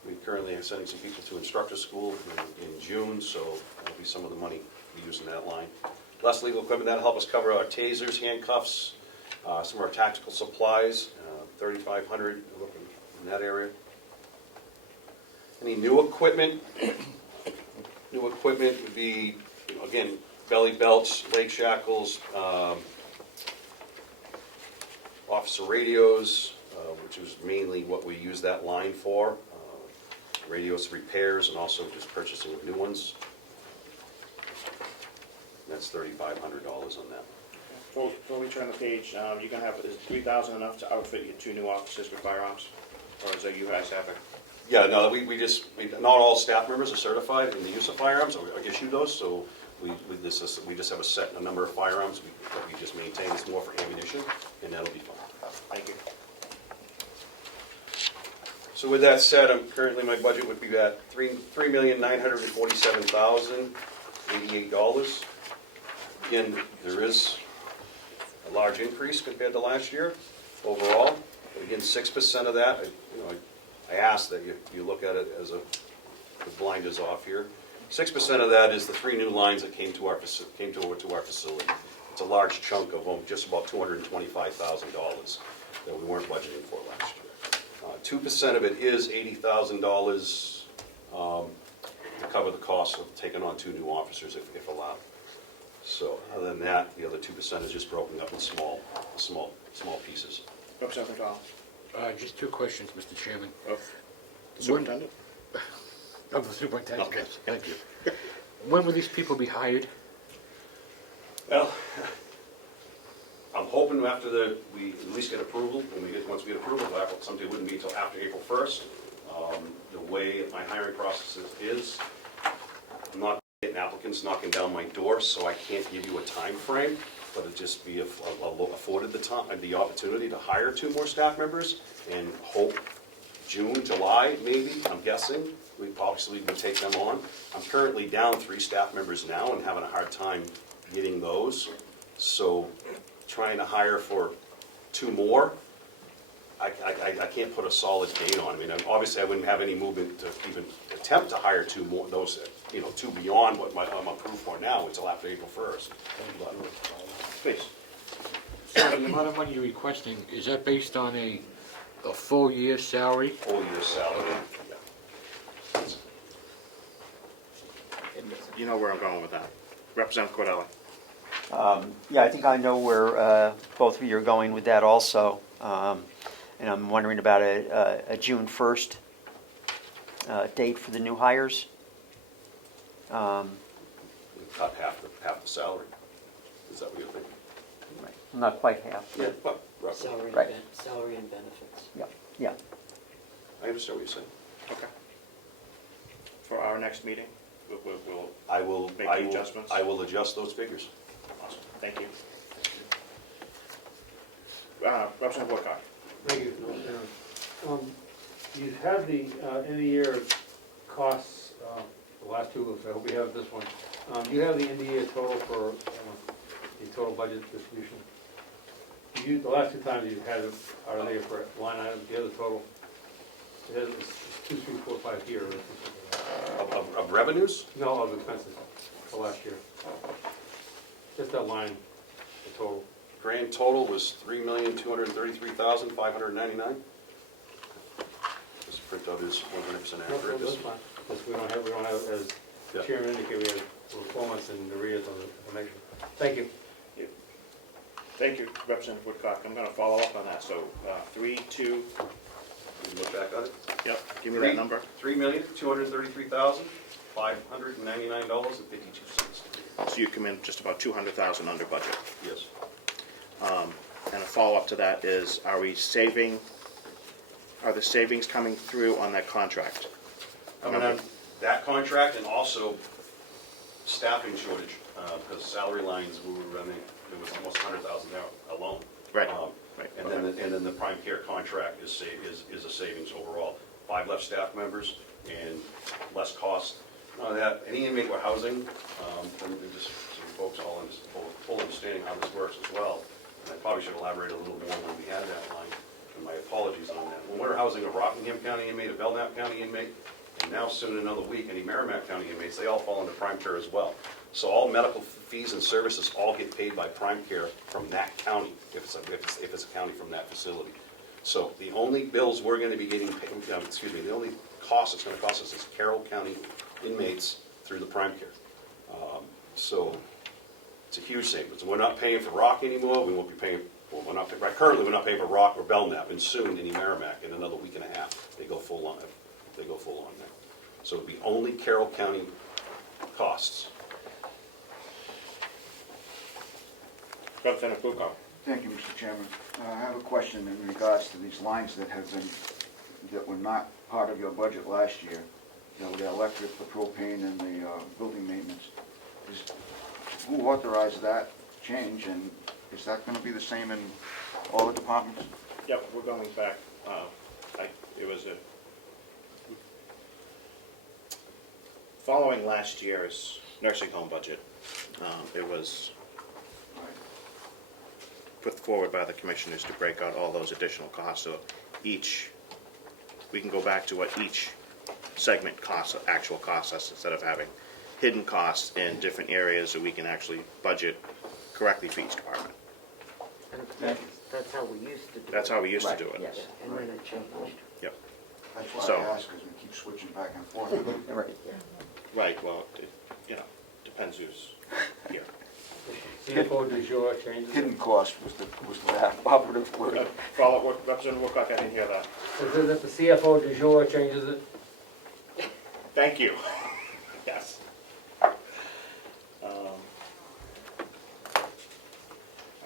We currently are sending some people to instructor school in June, so that'll be some of the money we use in that line. Less legal equipment, that'll help us cover our tasers, handcuffs, some of our tactical supplies, $3,500 looking in that area. Any new equipment? New equipment would be, again, belly belts, leg shackles, officer radios, which is mainly what we use that line for. Radios repairs and also just purchasing of new ones. And that's $3,500 on that. Before we turn the page, you're gonna have, is $3,000 enough to outfit your 2 new officers with firearms? Or is that you guys have it? Yeah, no, not all staff members are certified in the use of firearms, or issued those, so we just have a number of firearms that we just maintain. It's more for ammunition, and that'll be fine. Thank you. So with that said, currently my budget would be at $3,947,088. Again, there is a large increase compared to last year overall. But again, 6% of that, I ask that you look at it as the blinders off here. 6% of that is the 3 new lines that came over to our facility. It's a large chunk of them, just about $225,000 that we weren't budgeting for last year. 2% of it is $80,000 to cover the cost of taking on 2 new officers if allowed. So other than that, the other 2% is just broken up in small pieces. Representative Donald? Just 2 questions, Mr. Chairman. Superintendent? Of the superintendent, Okay. yes, thank you. When will these people be hired? Well, I'm hoping after we at least get approval, once we get approval, something wouldn't be until after April 1st. The way my hiring process is, I'm not getting applicants knocking down my door, so I can't give you a time frame, but it'd just be afforded the opportunity to hire 2 more staff members and hope June, July, maybe, I'm guessing. We obviously would take them on. I'm currently down 3 staff members now and having a hard time getting those. So trying to hire for 2 more, I can't put a solid date on. I mean, obviously I wouldn't have any movement to even attempt to hire 2 more, those, 2 beyond what I'm approved for now until after April 1st. But, Please. So the amount of money you're requesting, is that based on a full year's salary? full year salary, yeah. You know where I'm going with that. Representative Cordelli? Yeah, I think I know where both of you are going with that also. And I'm wondering about a June 1st date for the new hires. Cut half the salary. Is that what you're thinking? Right. Not quite half. Yeah, but roughly. Right. Salary and benefits. Yeah. I understand what you're saying. Okay. For our next meeting, we'll I will Make the adjustments? I will adjust those figures. awesome. Thank you. Representative Woodcock? Thank you. You have the end of the year costs, the last 2, I hope we have this one. You have the end of year total for the total budget distribution. The last two times you had it, are there for line items, the other total, it's 2, 3, 4, 5 here. Or something like that. Of revenues? No, of expenses for last year. Just that line, the total. Grand total was $3,233,599. This printout is 100% No, accurate. that's fine. Just we don't have, as Yeah. Chairman indicated, we have performance and arrears on the information. Thank you. Thank you, Representative Woodcock. I'm gonna follow up on that, so, 3, 2, You look back on it. yep, give me that number. $3,233,599.52. So you come in just about 200,000 under budget. Yes. And a follow-up to that is, are the savings coming through on that contract? Coming on that contract and also staffing shortage, because salary lines, we were running, it was almost 100,000 there alone. Right. Right. And then the prime care contract is a savings overall. 5 less staff members and less cost. Not only that, any inmate we're housing, and just so folks all full understanding how this works as well. And I probably should elaborate a little more when we had that line, and my apologies on that. When we're housing a Rockingham County inmate, a Belknap County inmate, and now soon another week, any Merrimack County inmates, they all fall into prime care as well. So all medical fees and services all get paid by prime care from that county, if it's a county from that facility. So the only bills we're going to be getting, the only cost it's going to cost us is Carroll County inmates through the prime care. So it's a huge savings. We're not paying for Rock anymore. We won't be paying. Well, currently we're not paying for Rock or Belknap, and soon any Merrimack in another week and a half they go full on. They go full on there. So it'll be only Carroll County costs. Representative Woodcock. Thank you, Mr. Chairman. I have a question in regards to these lines that were not part of your budget last year. The electric, the propane, and the building maintenance. Who authorized that change, and is that going to be the same in all the departments? Yep, we're going back, following last year's nursing home budget, it was put forward by the commissioners to break out all those additional costs, so we can go back to what each segment costs, actual costs us, instead of having hidden costs in different areas, so we can actually budget correctly for each department. That's how we used to do it. That's how we used to do it. Yes, and then it changed. Yep. That's why So- I ask, because we keep switching back and forth. Right. Right, well, depends who's here. CFO du jour changes. Hidden cost was the operative word. Follow up, Representative Woodcock, I didn't hear that. Is it that the CFO du jour changes it? Thank you. Yes. All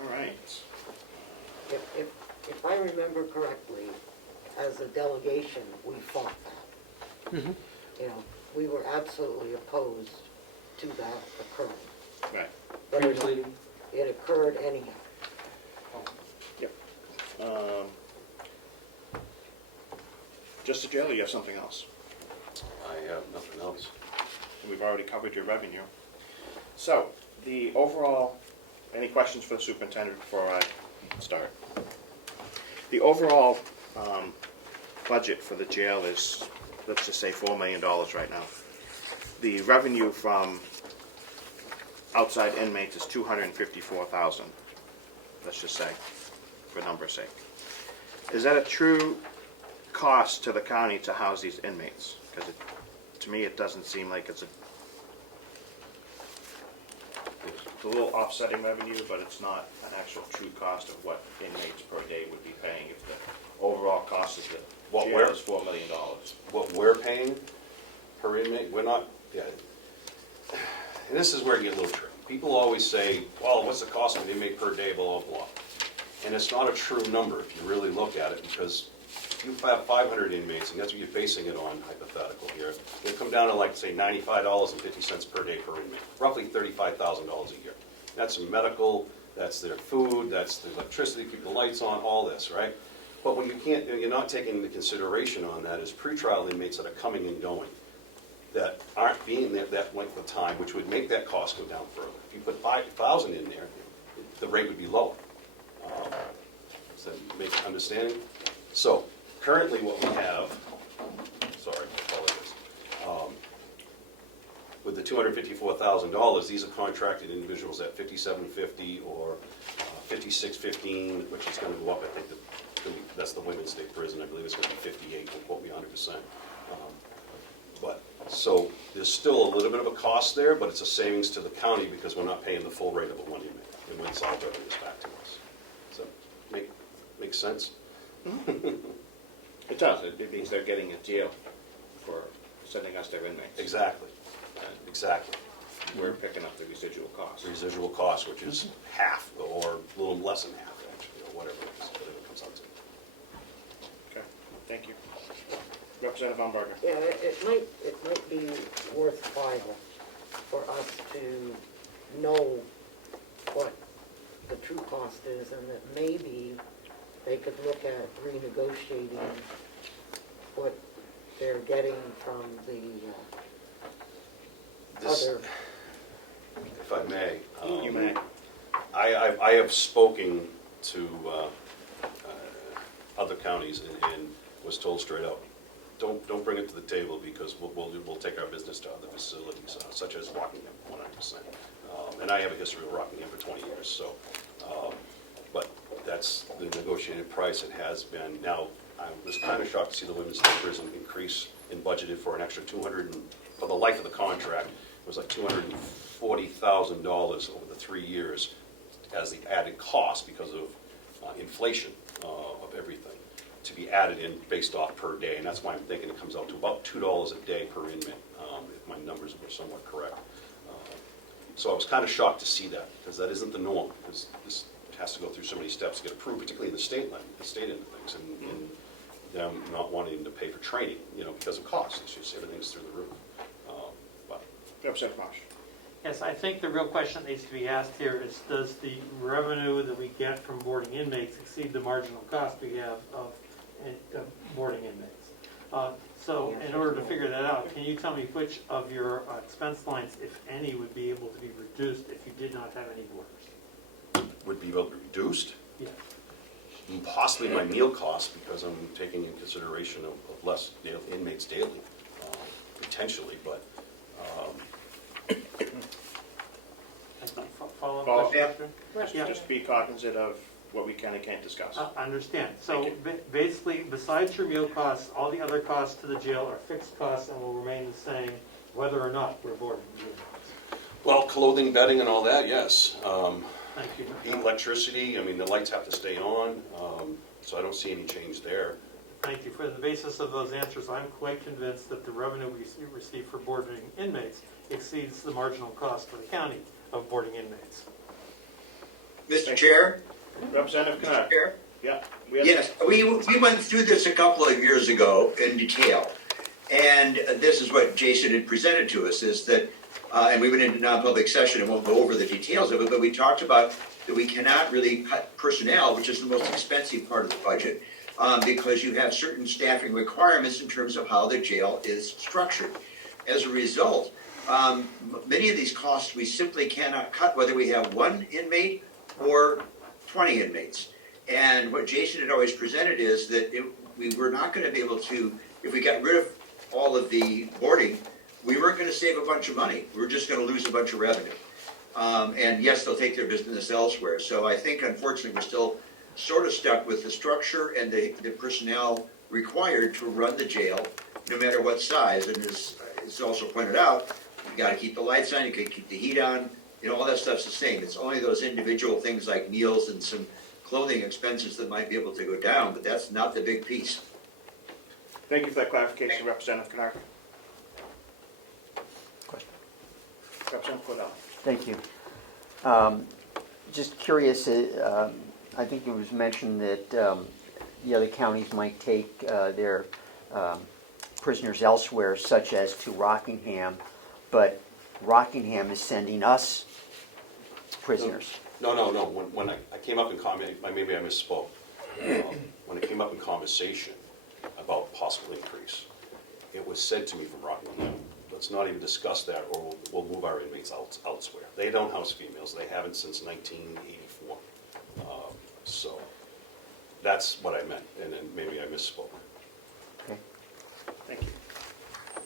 right. If I remember correctly, as a delegation, we fought that. You know, we were absolutely opposed to that occurring. Right. But Previously, it occurred anyhow. Yep. Just a jail, or you have something else? I have nothing else. We've already covered your revenue. So, the overall, any questions for the superintendent before I start? The overall budget for the jail is, let's just say, $4 million right now. The revenue from outside inmates is $254,000, let's just say, for number's sake. Is that a true cost to the county to house these inmates? Because to me, it doesn't seem like it's a little offsetting revenue, but it's not an actual true cost of what inmates per day would be paying if the overall cost of the jail is $4 million. What we're paying per inmate, we're not, and this is where you get a little tricky. People always say, well, what's the cost of an inmate per day, blah, blah, blah. And it's not a true number if you really look at it, because if you have 500 inmates, and that's what you're basing it on, hypothetical here, it'll come down to, like, say, $95.50 per day per inmate, roughly $35,000 a year. That's medical, that's their food, that's the electricity, keep the lights on, all this, right? But when you're not taking into consideration on that is pretrial inmates that are coming and going, that aren't being there that length of time, which would make that cost go down further. If you put 5,000 in there, the rate would be lower. Does that make understanding? So currently what we have, sorry, I apologize. With the $254,000, these are contracted individuals at $57.50 or $56.15, which is going to go up. I think that's the women's state prison. I believe it's going to be 58. Don't quote me 100%. But so there's still a little bit of a cost there, but it's a savings to the county because we're not paying the full rate of a one inmate. And when it's all revenues back to us. So make sense? It does. It means they're getting a deal for sending us their inmates. Exactly. Exactly. We're picking up the residual cost. Residual cost, which is half or a little less than half, actually, or whatever it comes out to. Okay, thank you. Representative Von Berger. Yeah, it might be worthwhile for us to know what the true cost is, and that maybe they could look at renegotiating what they're getting from the other. If I may. You may. I have spoken to other counties and was told straight out, don't bring it to the table because we'll take our business to other facilities, such as Rockingham, 100%. And I have a history of Rockingham for 20 years, so, but that's the negotiated price. It has been. Now, I was kind of shocked to see the women's state prison increase in budgeted for an extra for the life of the contract, it was like $240,000 over the 3 years as the added cost because of inflation of everything to be added in based off per day. And that's why I'm thinking it comes out to about $2 a day per inmate, if my numbers were somewhat correct. So I was kind of shocked to see that because that isn't the norm. Because this has to go through so many steps to get approved, particularly in the state end of things, and them not wanting to pay for training, because of cost. It's just everything's through the roof. Representative Marsh. Yes, I think the real question that needs to be asked here is, does the revenue that we get from boarding inmates exceed the marginal cost we have of boarding inmates? So in order to figure that out, can you tell me which of your expense lines, if any, would be able to be reduced if you did not have any boarders? Would be able to be reduced? Yeah. Possibly my meal costs, because I'm taking in consideration of less inmates daily, potentially, but Follow-up question? Yeah. Just be cognizant of what we can and can't discuss. I understand. So basically, besides your meal costs, all the other costs to the jail are fixed costs and will remain the same whether or not we're boarding inmates. well, clothing, bedding, and all that, yes. Thank you. Heat, electricity, the lights have to stay on, so I don't see any change there. Thank you. For the basis of those answers, I'm quite convinced that the revenue we receive for boarding inmates exceeds the marginal cost for the county of boarding inmates. Mr. Chair? Representative Knapp. Chair? Yeah. Yes, we went through this a couple of years ago in detail. And this is what Jason had presented to us, is that, and we went into non-public session and won't go over the details of it, but we talked about that we cannot really cut personnel, which is the most expensive part of the budget, because you have certain staffing requirements in terms of how the jail is structured. As a result, many of these costs we simply cannot cut, whether we have one inmate or 20 inmates. And what Jason had always presented is that we were not going to be able to, if we got rid of all of the boarding, we weren't going to save a bunch of money. We were just going to lose a bunch of revenue. And yes, they'll take their business elsewhere. So I think, unfortunately, we're still sort of stuck with the structure and the personnel required to run the jail, no matter what size. And as it's also pointed out, you got to keep the lights on, you got to keep the heat on, all that stuff's the same. It's only those individual things like meals and some clothing expenses that might be able to go down, but that's not the big piece. Thank you for that clarification, Representative Knapp. Question. Representative Cordell. Thank you. Just curious, I think it was mentioned that the other counties might take their prisoners elsewhere, such as to Rockingham, but Rockingham is sending us prisoners. No. When I came up in maybe I misspoke. When it came up in conversation about possible increase, it was said to me from Rockingham, let's not even discuss that, or we'll move our inmates elsewhere. They don't house females, they haven't since 1984. So, that's what I meant, and then maybe I misspoke. Okay, Thank you.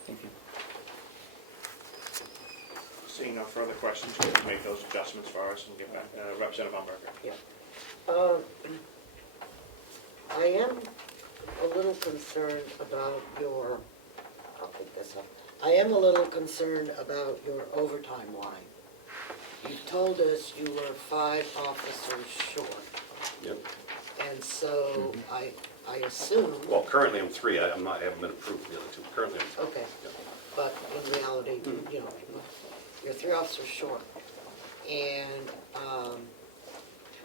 thank you. Seeing no further questions, we can make those adjustments for us and get back, Representative Umberger. Yeah. I am a little concerned about your, I'll pick this up. I am a little concerned about your overtime line. You told us you were 5 officers short, Yep. and so I assume, Well, currently I'm 3, I haven't been approved for the other 2. Currently I'm 3. okay, but in reality, you know, you're 3 officers short. And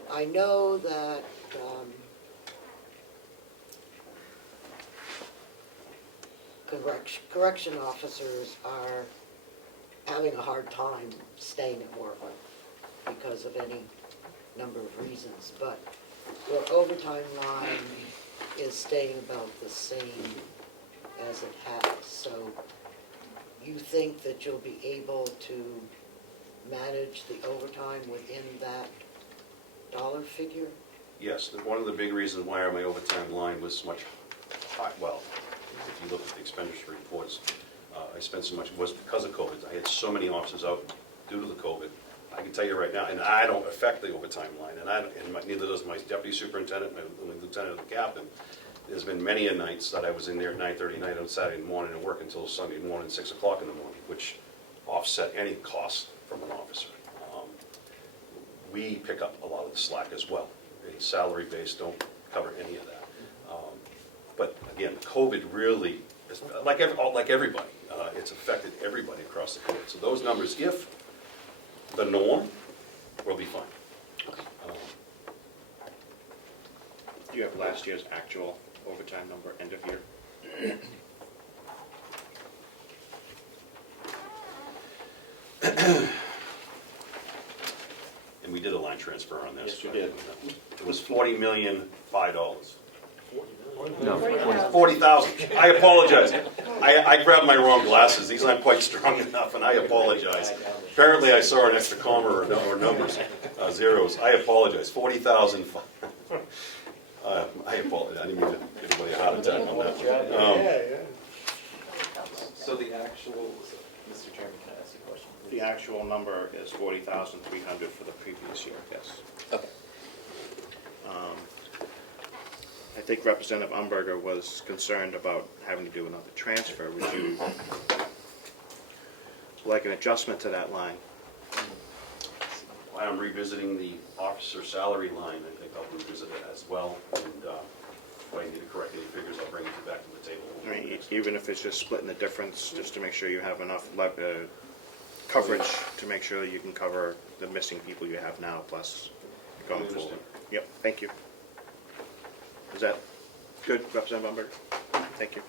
I know that correction officers are having a hard time staying at work because of any number of reasons, but your overtime line is staying about the same as it has. So you think that you'll be able to manage the overtime within that dollar figure? Yes, one of the big reasons why my overtime line was much high, well, if you look at the expenditure reports, I spent so much, was because of COVID. I had so many officers out due to the COVID. I can tell you right now, and I don't affect the overtime line, and neither does my deputy superintendent, my lieutenant, and the captain. There's been many a nights that I was in there at 9:30 at night on Saturday morning and work until Sunday morning, 6 o'clock in the morning, which offset any cost from an officer. We pick up a lot of the slack as well. A salary base don't cover any of that. But again, COVID really, is, like everybody, it's affected everybody across the board. So those numbers, if the norm, we'll be fine. Do you have last year's actual overtime number, end of year? And we did a line transfer on this. Yes, we did. It was $40,005. No. 40,000. I apologize. I grabbed my wrong glasses. These aren't quite strong enough, and I apologize. Apparently, I saw an extra comma or numbers, zeros. I apologize. 40,000. I apologize. I didn't mean to give anybody a heart attack on that. So the actual, Mr. Chairman, can I ask you a question? The actual number is 40,300 for the previous year, yes. Okay. I think Representative Umberger was concerned about having to do another transfer. Would you like an adjustment to that line? I'm revisiting the officer salary line. I think I'll revisit it as well. And if I need to correct any figures, I'll bring it back to the table. I mean, even if it's just splitting the difference, just to make sure you have enough coverage to make sure that you can cover the missing people you have now, plus going forward. Yep, thank you. Is that good, Representative Umberger? Thank you.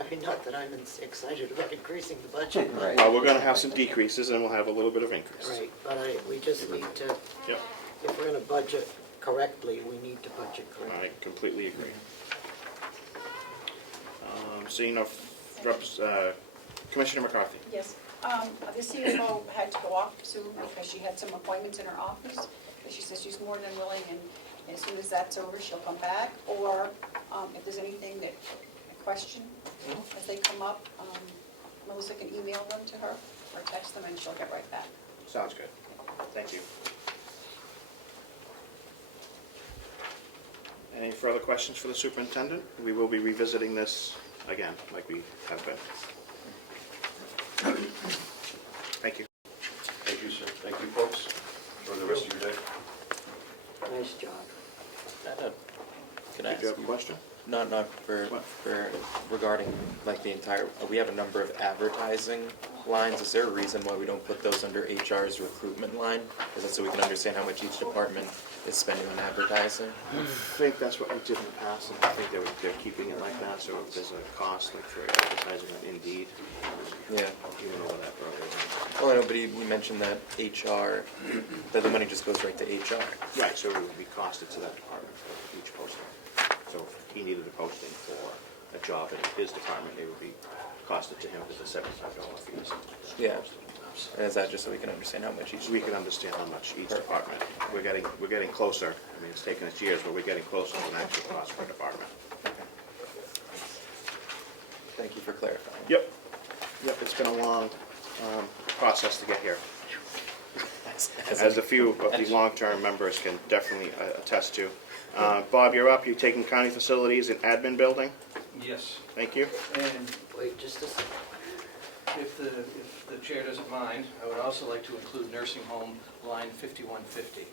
I mean, not that I'm excited about increasing the budget. Right. Well, we're going to have some decreases, and we'll have a little bit of increase. Right, but we just need to, Yep, if we're gonna budget correctly, we need to budget correctly. I completely agree. Seeing no, Commissioner McCarthy. Yes, the CFO had to go off soon because she had some appointments in her office. But she says she's more than willing, and as soon as that's over, she'll come back. Or if there's anything that, a question, as they come up, Melissa can email them to her or text them, and she'll get right back. Sounds good. Thank you. Any further questions for the superintendent? We will be revisiting this again, like we have been. Thank you. Thank you, sir. Thank you, folks. Enjoy the rest of your day. Nice job. Can I Did you ask have a question? Not for regarding like the entire, we have a number of advertising lines. Is there a reason why we don't put those under HR's recruitment line? Is it so we can understand how much each department is spending on advertising? I think that's what we did in the past, and I think they're keeping it like that, so if there's a cost like for advertising on Indeed, Yeah. you know what that probably is. Well, I know, but he mentioned that HR, that the money just goes right to HR. Right, so it would be costed to that department for each posting. So if he needed a posting for a job in his department, it would be cost it to him with the $75 fees. Yeah. And is that just so we can understand how much each? We can understand how much each department, we're getting closer, I mean, it's taken us years, but we're getting closer to an actual cost per department. Thank you for clarifying. Yep, it's been a long process to get here. As a few of the long-term members can definitely attest to. Bob, you're up, you're taking county facilities and admin building, Yes, thank you. and Wait, just a second. if the chair doesn't mind, I would also like to include nursing home line 5150.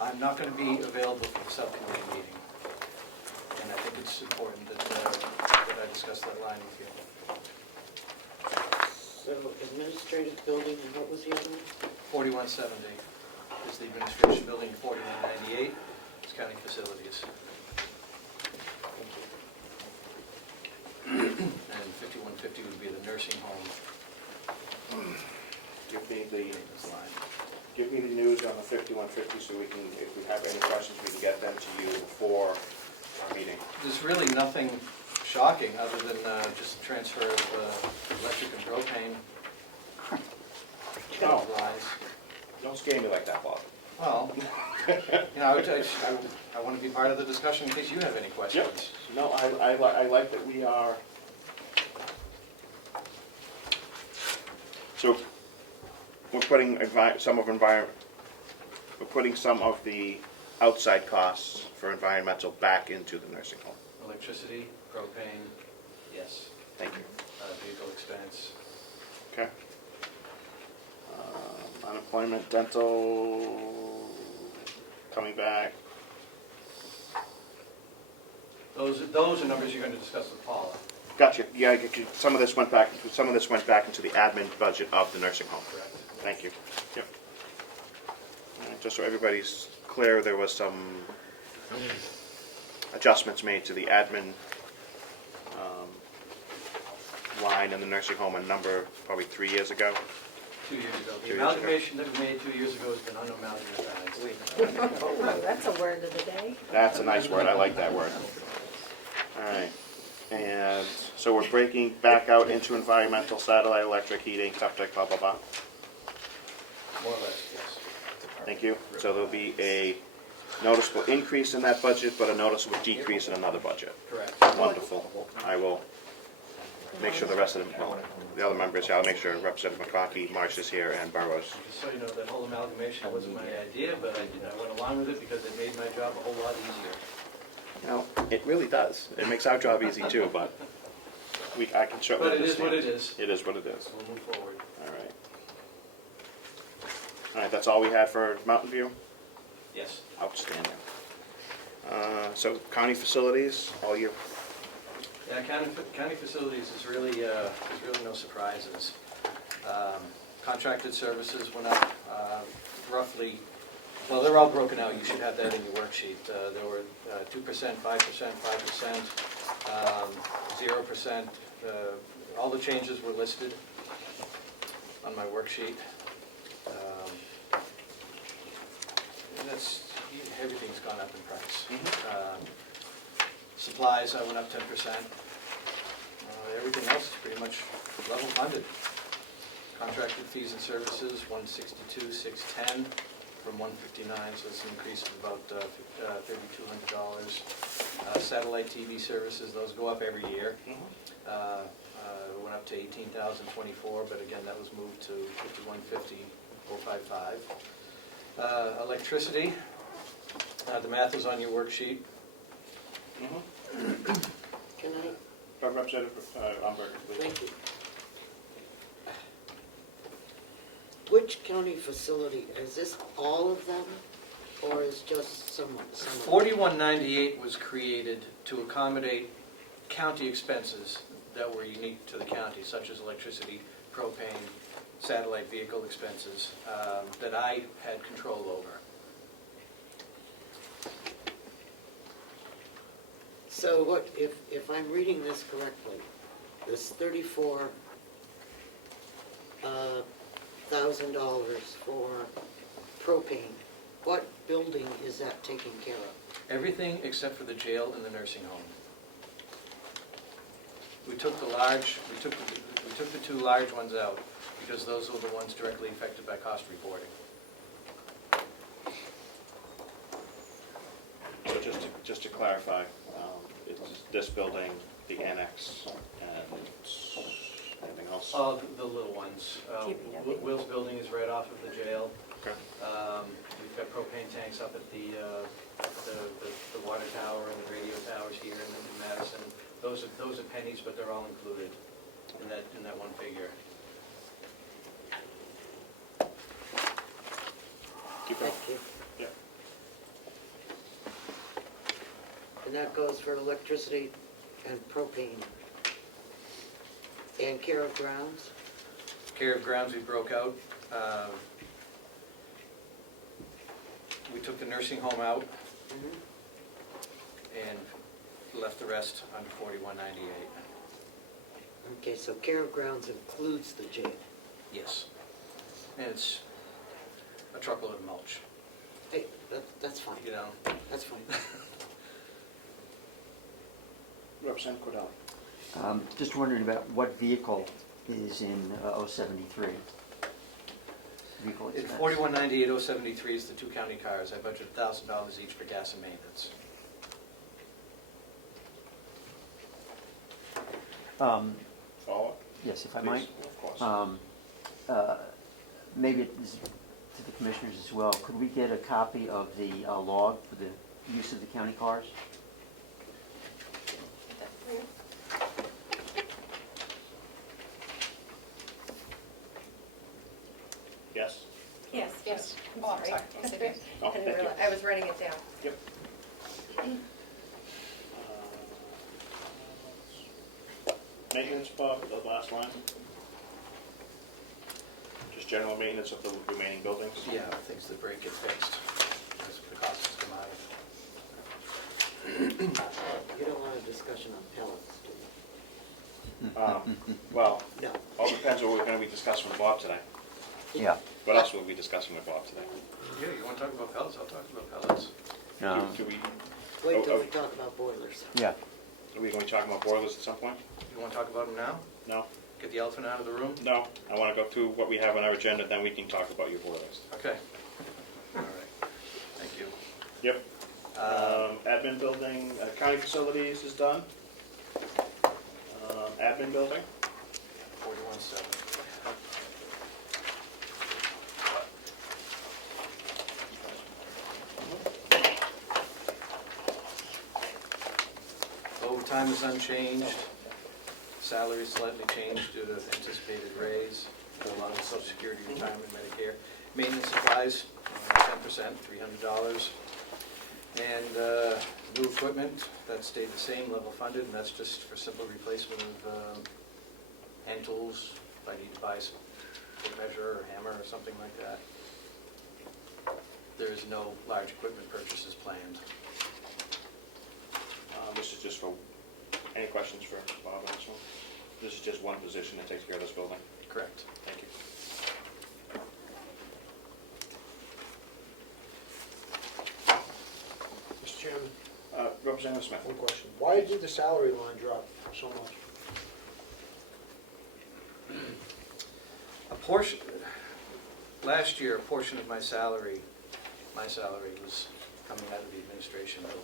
I'm not going to be available for the subcommittee meeting, and I think it's important that I discuss that line with you. So administrative building, and what was the other one? 4170 is the administration building, 4198 is county facilities. And 5150 would be the nursing home Give me the news on the 5150 so we can, if we have any questions, we can get them to you before our meeting. There's really nothing shocking other than just transfer of electric and propane No, lines. don't scare me like that, Bob. Well, I want to be part of the discussion in case you have any questions. No, I like that we are. So, we're putting we're putting some of the outside costs for environmental back into the nursing home. Electricity, propane, yes. Thank you. Vehicle expense. Okay. Unemployment, dental, coming back. Those are numbers you're going to discuss with Paula. Gotcha. Yeah, some of this went back into the admin budget of the nursing home. Correct. Thank you. Yep. All right, just so everybody's clear, there was some adjustments made to the admin line in the nursing home probably 3 years ago. 2 years ago. 2 The years amalgamation that we made 2 years ago has been unamalgamatized. Oh, that's a word of the day. That's a nice word. I like that word. All right. And so we're breaking back out into environmental, satellite, electric, heating, septic, blah, blah, blah. More or less, yes. Thank you. So there'll be a noticeable increase in that budget, but a noticeable decrease in another budget. Correct. Wonderful. I will make sure the rest of the other members, I'll make sure Representative McConkey, Marsh is here, and Burrows. Just so you know, that whole amalgamation wasn't my idea, but I went along with it because it made my job a whole lot easier. You know, it really does. It makes our job easy too, but I can certainly But it is understand. what it is. It is what it is. We'll move forward. All right. All right, that's all we had for Mountain View? Yes. Outstanding. So county facilities, all your, Yeah, county facilities is really no surprises. Contracted services went up roughly, well, they're all broken out, you should have that in your worksheet. There were 2%, 5%, 5%, 0%. All the changes were listed on my worksheet. And everything's gone up in price. Supplies, I went up 10%. Everything else is pretty much level funded. Contracted fees and services, 162,610 from 159, so it's an increase of about $3,200. Satellite TV services, those go up every year. Went up to 18,024, but again, that was moved to 5150,055. Electricity, the math is on your worksheet. Can I, Representative Umberger, please. thank you. Which county facility, is this all of them, or is just some of them? 4198 was created to accommodate county expenses that were unique to the county, such as electricity, propane, satellite vehicle expenses, that I had control over. So what, if I'm reading this correctly, this $34,000 for propane, what building is that taking care of? Everything except for the jail and the nursing home. We took the two large ones out, because those were the ones directly affected by cost reporting. So just to clarify, it's this building, the annex, and anything else? The little ones. TPW. Will's building is right off of the jail. Okay. We've got propane tanks up at the water tower and the radio towers here in Madison. Those are pennies, but they're all included in that one figure. Keep going. Thank you. Yeah. And that goes for electricity and propane. And care of grounds? Care of grounds we broke out. We took the nursing home out and left the rest on 4198. Okay, so care of grounds includes the jail. Yes. And it's a truckload of mulch, Hey, that's fine, you know. that's fine. Representative Cordelli. Just wondering about what vehicle is in 073? Vehicle In expense. 4198, 073 is the two county cars. I budgeted $1,000 each for gas and maintenance. Follow? Yes, if I Please, might. of course. Maybe it is to the commissioners as well. Could we get a copy of the log for the use of the county cars? Yes? Yes. Yes. I'm Oh, I'm sorry. sorry. Yes, it is. Oh, I didn't thank you. realize, I was writing it down. Yep. Maintenance, Bob, the last line? Just general maintenance of the remaining buildings? Yeah, things that break get fixed as the costs come out. You don't want a discussion on pellets, do Well, you? No. all depends what we're gonna be discussing with Bob today. Yeah. What else will we be discussing with Bob today? Yeah, you want to talk about pellets? I'll talk about pellets. Do we, Wait till Oh, we talk about boilers. Yeah. are we going to talk about boilers at some point? You want to talk about them now? No? Get the elephant out of the room? No, I wanna go through what we have on our agenda, then we can talk about your boilers. Okay. All right. Thank you. Yep. Admin building, county facilities is done. Admin building, 41.7. Overtime is unchanged. Salary is slightly changed due to anticipated raise, along with Social Security, retirement, Medicare. Maintenance supplies, 10%, $300. And new equipment, that stayed the same, level funded, and that's just for simple replacement of hand tools. If I need to buy some tape measure or hammer or something like that. There is no large equipment purchases planned. this is just for, any questions for Bob on this one? This is just one position that takes care of this building. Correct. Thank you. Mr. Chairman, Representative Smith. one question. Why did the salary line drop so much? A portion, last year, a portion of my salary was coming out of the administration building.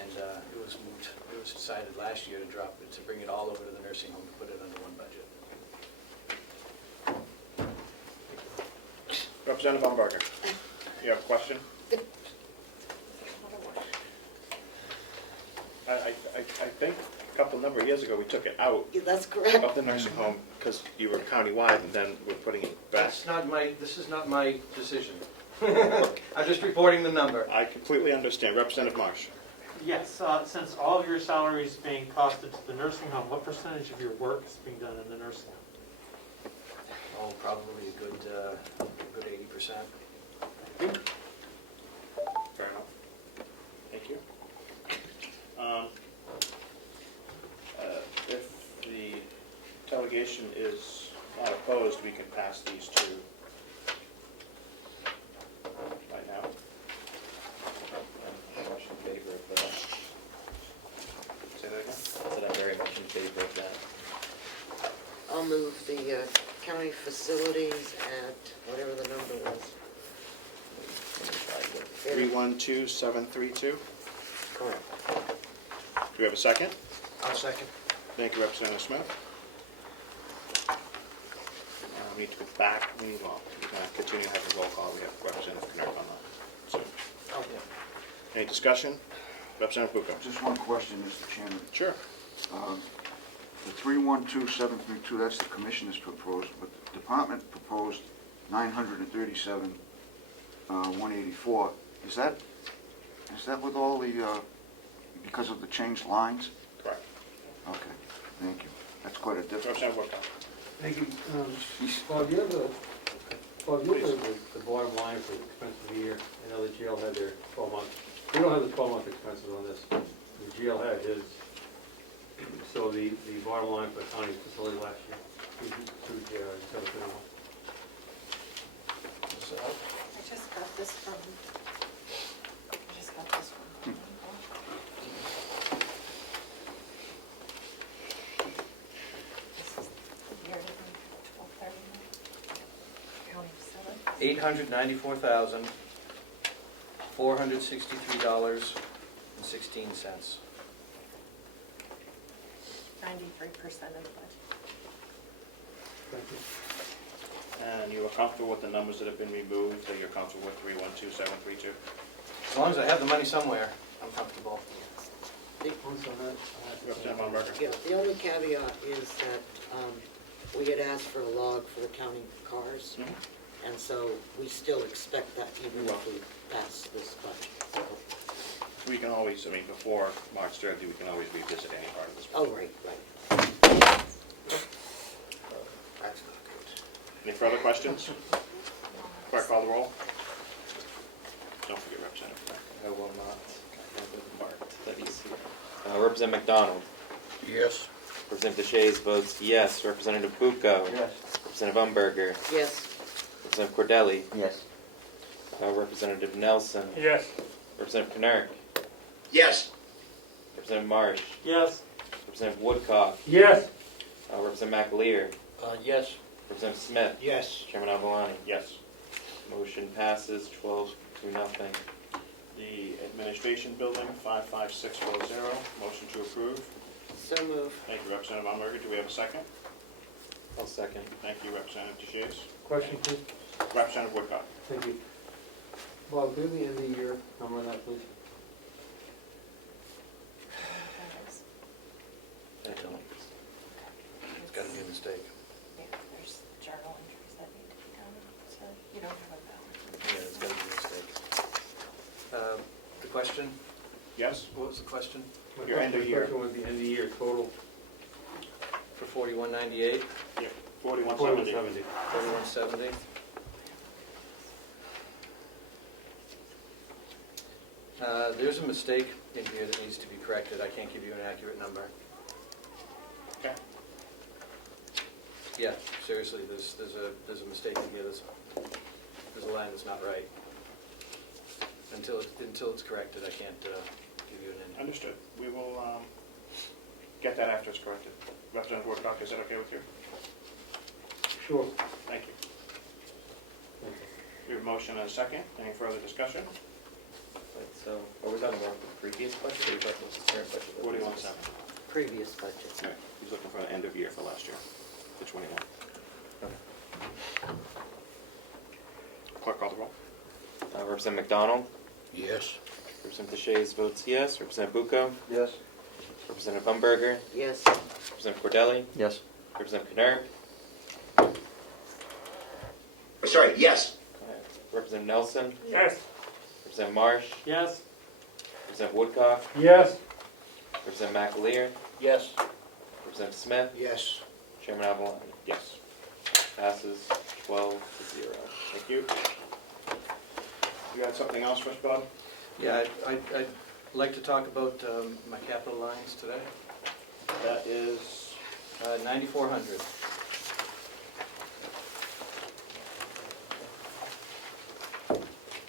And it was moved, it was decided last year to drop it, to bring it all over to the nursing home, to put it under one budget. Representative Baumgartner, you have a question? I think a number of years ago, we took it out Yeah, that's correct. of the nursing home because you were countywide and then we're putting it back. This is not my decision. I'm just reporting the number. I completely understand. Representative Marsh. Yes, since all of your salary is being costed to the nursing home, what percentage of your work is being done in the nursing home? Oh, probably a good 80%. Fair enough. Thank you. If the delegation is not opposed, we can pass these two right now. I'm much in favor of the, say that again? So I'm very much in favor 312732. Correct. Do we have a second? I'll second. Thank you, Representative Smith. We need to go back, we're going to continue to have a roll call. We have Representative Knerpp on that. So, any discussion? Representative Bucco. Just one question, Mr. Chairman. Sure. The 312732, that's the commissioner's proposed, but the department proposed 937,184. Is that with all the, because of the changed lines? Correct. Okay, thank you. That's quite a difference. Representative Bucco. Thank you. Bob, you have the bottom line for the expense of the year. I know the jail had their 12 months. We don't have the 12-month expenses on this. The jail had his. So the bottom line for the county facility last year, through December 31. I just got this from. This is the year ending 12/31. County facility. $894,463.16. 93% of the budget. Thank you. And you are comfortable with the numbers that have been removed, that you're comfortable with 312732? As long as I have the money somewhere, I'm comfortable. Representative Umberger. Yeah, the only caveat is that we had asked for a log for the county cars, and so we still expect that even if we pass this budget. We can always, I mean, before March 30, we can always revisit any part of this. Oh, right. That's not good. Any further questions? Clerk, call the roll. Don't forget Representative Frank. I will not. I have it marked that he's here. Representative McDonald. Yes. Representative Deshaies votes yes. Representative Bucco. Yes. Representative Umberger. Yes. Representative Cordelli. Yes. Representative Nelson. Yes. Representative Knerpp. Yes. Representative Marsh. Yes. Representative Woodcock. Yes. Representative McAleer. Yes. Representative Smith. Yes. Chairman Avalani. Yes. Motion passes 12 to nothing. The Administration Building, 55640, motion to approve. So move. Thank you, Representative Umberger. Do we have a second? I'll second. Thank you, Representative Deshaies. Question, please. Representative Woodcock. Thank you. Bob, give me the end of the year number on that, please. I don't. It's got to be a mistake. Yeah, there's journal entries that need to be done, so you don't have a balance. Yeah, it's got to be a mistake. The question? Yes? What was the question? Your end of year. My question was the end of the year total. For 4198, Yeah, 4170. 4170. 4170. There's a mistake in here that needs to be corrected. I can't give you an accurate number. Okay. Yeah, seriously, there's a mistake in here. There's a line that's not right. Until it's corrected, I can't give you an end. Understood. We will get that after it's corrected. Representative Woodcock, is that okay with you? Sure. Thank you. We have a motion and a second. Any further discussion? Right, so, are we talking about the previous budget or are we talking about the current budget? 4170. Previous budget. All right. He's looking for an end of year for last year, for 21. Clerk, call the roll. Representative McDonald. Yes. Representative Deshaies votes yes. Representative Bucco. Yes. Representative Umberger. Yes. Representative Cordelli. Yes. Representative Knerpp. Sorry, yes. Representative Nelson. Yes. Representative Marsh. Yes. Representative Woodcock. Yes. Representative McAleer. Yes. Representative Smith. Yes. Chairman Avalani. Yes. Passes 12 to 0. Thank you. You got something else for us, Bob? Yeah, I'd like to talk about my capital lines today. That is 9,400.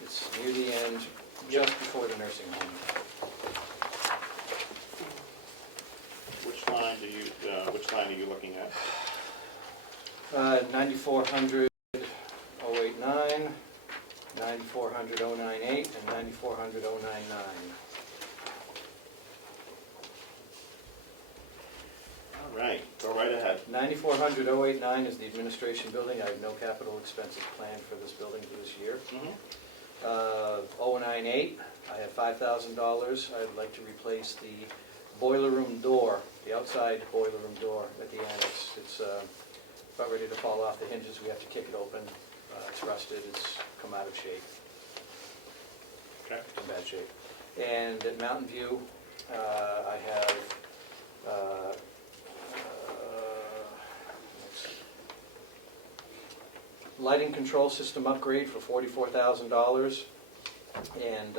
It's near the end, just before the nursing home. which line are you looking at? 9,400, 089, 9400-098 and 9400-099. All right, go right ahead. 9400-089 is the administration building. I have no capital expenses planned for this building for this year. 098, I have $5,000. I'd like to replace the boiler room door, the outside boiler room door at the annex. It's about ready to fall off the hinges. We have to kick it open. It's rusted. It's come out of shape. Okay. It's in bad shape. And at Mountain View, I have lighting control system upgrade for $44,000 and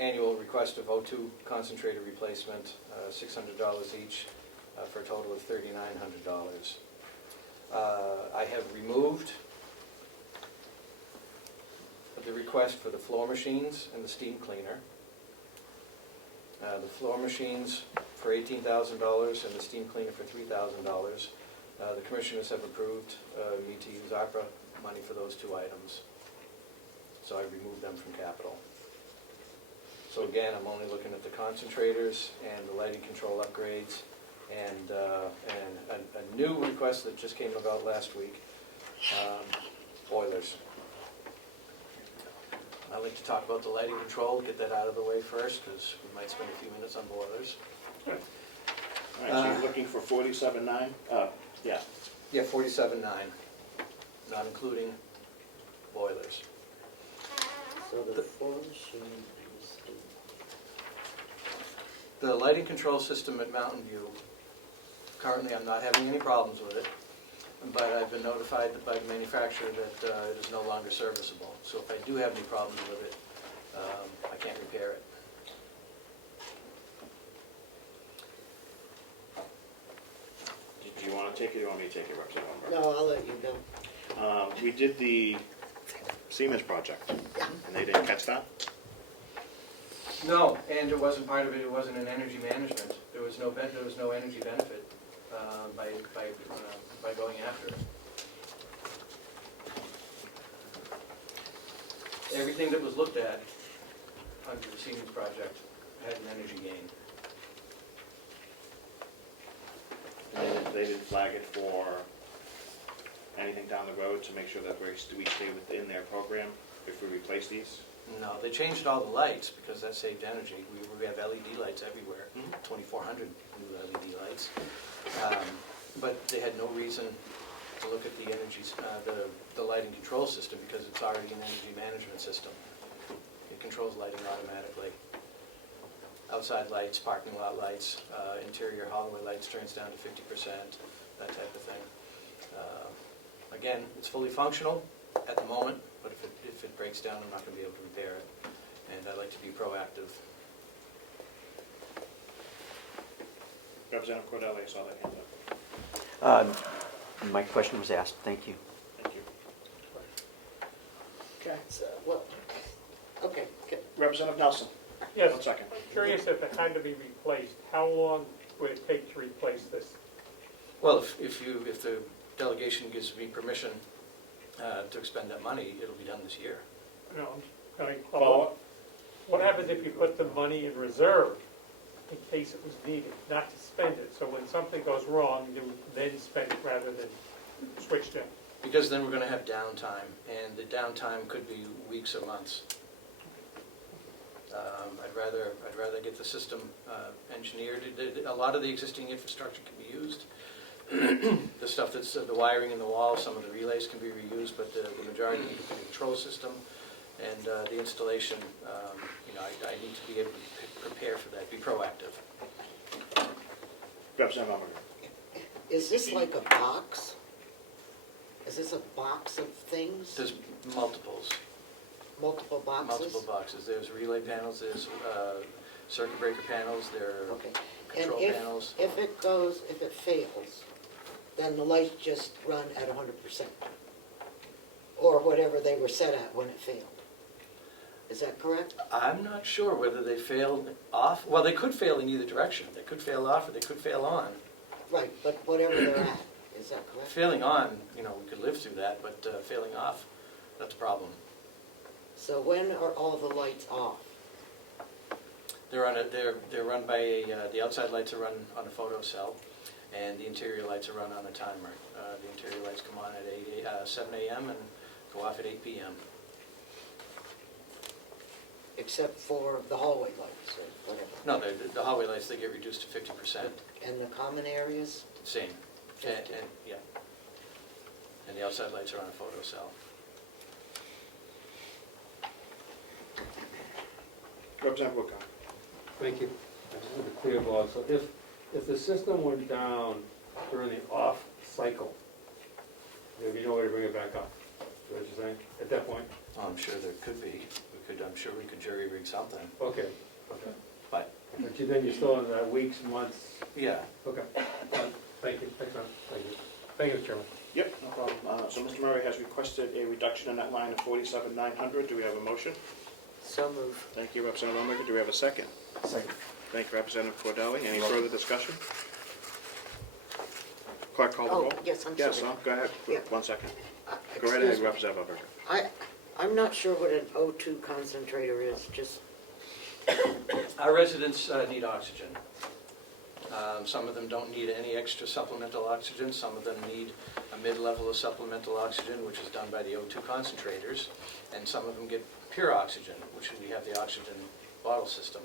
annual request of O2 concentrator replacement, $600 each, for a total of $3,900. I have removed the request for the floor machines and the steam cleaner. The floor machines for $18,000 and the steam cleaner for $3,000. The commissioners have approved me to use ARPA money for those two items. So I removed them from capital. So again, I'm only looking at the concentrators and the lighting control upgrades and a new request that just came about last week, boilers. I'd like to talk about the lighting control, get that out of the way first, because we might spend a few minutes on boilers. All right, so you're looking for 47.9? Yeah. Yeah, 47.9, not including boilers. So the floor machine and the steam. The lighting control system at Mountain View, currently I'm not having any problems with it, but I've been notified by the manufacturer that it is no longer serviceable. So if I do have any problems with it, I can't repair it. Do you want to take it or you want me to take it, Representative Umber? No, I'll let you go. We did the Siemens project, and they didn't catch that? No, and it wasn't part of it. It wasn't in energy management. There was no energy benefit by going after it. Everything that was looked at under the Siemens project had an energy gain. And they didn't flag it for anything down the road to make sure that we stay within their program if we replace these? No, they changed all the lights because that saved energy. We have LED lights everywhere, 2,400 new LED lights. But they had no reason to look at the energy, the lighting control system because it's already an energy management system. It controls lighting automatically. Outside lights, parking lot lights, interior hallway lights turns down to 50%, that type of thing. Again, it's fully functional at the moment, but if it breaks down, I'm not going to be able to repair it. And I'd like to be proactive. Representative Cordelli, I saw that hand up. My question was asked, thank you. Thank you. Okay. So, well, okay. Representative Nelson? Yes. 1 second. Curious if it had to be replaced, how long would it take to replace this? Well, if the delegation gives me permission to expend that money, it'll be done this year. No, I'm going to follow up. What happens if you put the money in reserve in case it was needed, not to spend it? So when something goes wrong, you then spend it rather than switch to. Because then we're going to have downtime, and the downtime could be weeks or months. I'd rather get the system engineered. A lot of the existing infrastructure can be used. The stuff that's the wiring in the wall, some of the relays can be reused, but the majority of the control system and the installation, I need to be able to prepare for that, be proactive. Representative Umber. Is this like a box? Is this a box of things? There's multiples. Multiple boxes? Multiple boxes. There's relay panels, there's circuit breaker panels, there are Okay. control And panels. if it fails, then the lights just run at 100%? Or whatever they were set at when it failed? Is that correct? I'm not sure whether they failed off. Well, they could fail in either direction. They could fail off or they could fail on. Right, but whatever they're at, is that correct? Failing on, we could live through that, but failing off, That's a problem. So when are all the lights off? They're run by the outside lights are run on a photo cell, and the interior lights are run on a timer. The interior lights come on at 7 a.m. and go off at 8 p.m. Except for the hallway lights or whatever? No, the hallway lights, they get reduced to 50%. And the common areas? Same. And, 50. yeah. And the outside lights are on a photo cell. Representative Woodcock. Thank you. I just want to clear, Bob, so if the system went down during the off cycle, there'd be no way to bring it back up, is that what you're saying, at that point? Oh, I'm sure there could be. I'm sure we could jury rig something, Okay, but, but then you're still in the weeks, months, yeah. okay. Thank you, excellent, thank you. Thank you, Mr. Chairman. Yep, no problem. So Mr. Murray has requested a reduction in that line of 47,900. Do we have a motion? So moved. Thank you, Representative Rominger. Do we have a second? Second. Thank you, Representative Cordelli. Any further discussion? Clerk, call the roll. Yes, I'm Yes, sorry. go ahead. Yeah. 1 second. Go Excuse right ahead, me. Representative Rominger. I'm not sure what an O2 concentrator is, just, Our residents need oxygen. Some of them don't need any extra supplemental oxygen. Some of them need a mid-level of supplemental oxygen, which is done by the O2 concentrators. And some of them get pure oxygen, which we have the oxygen bottle system.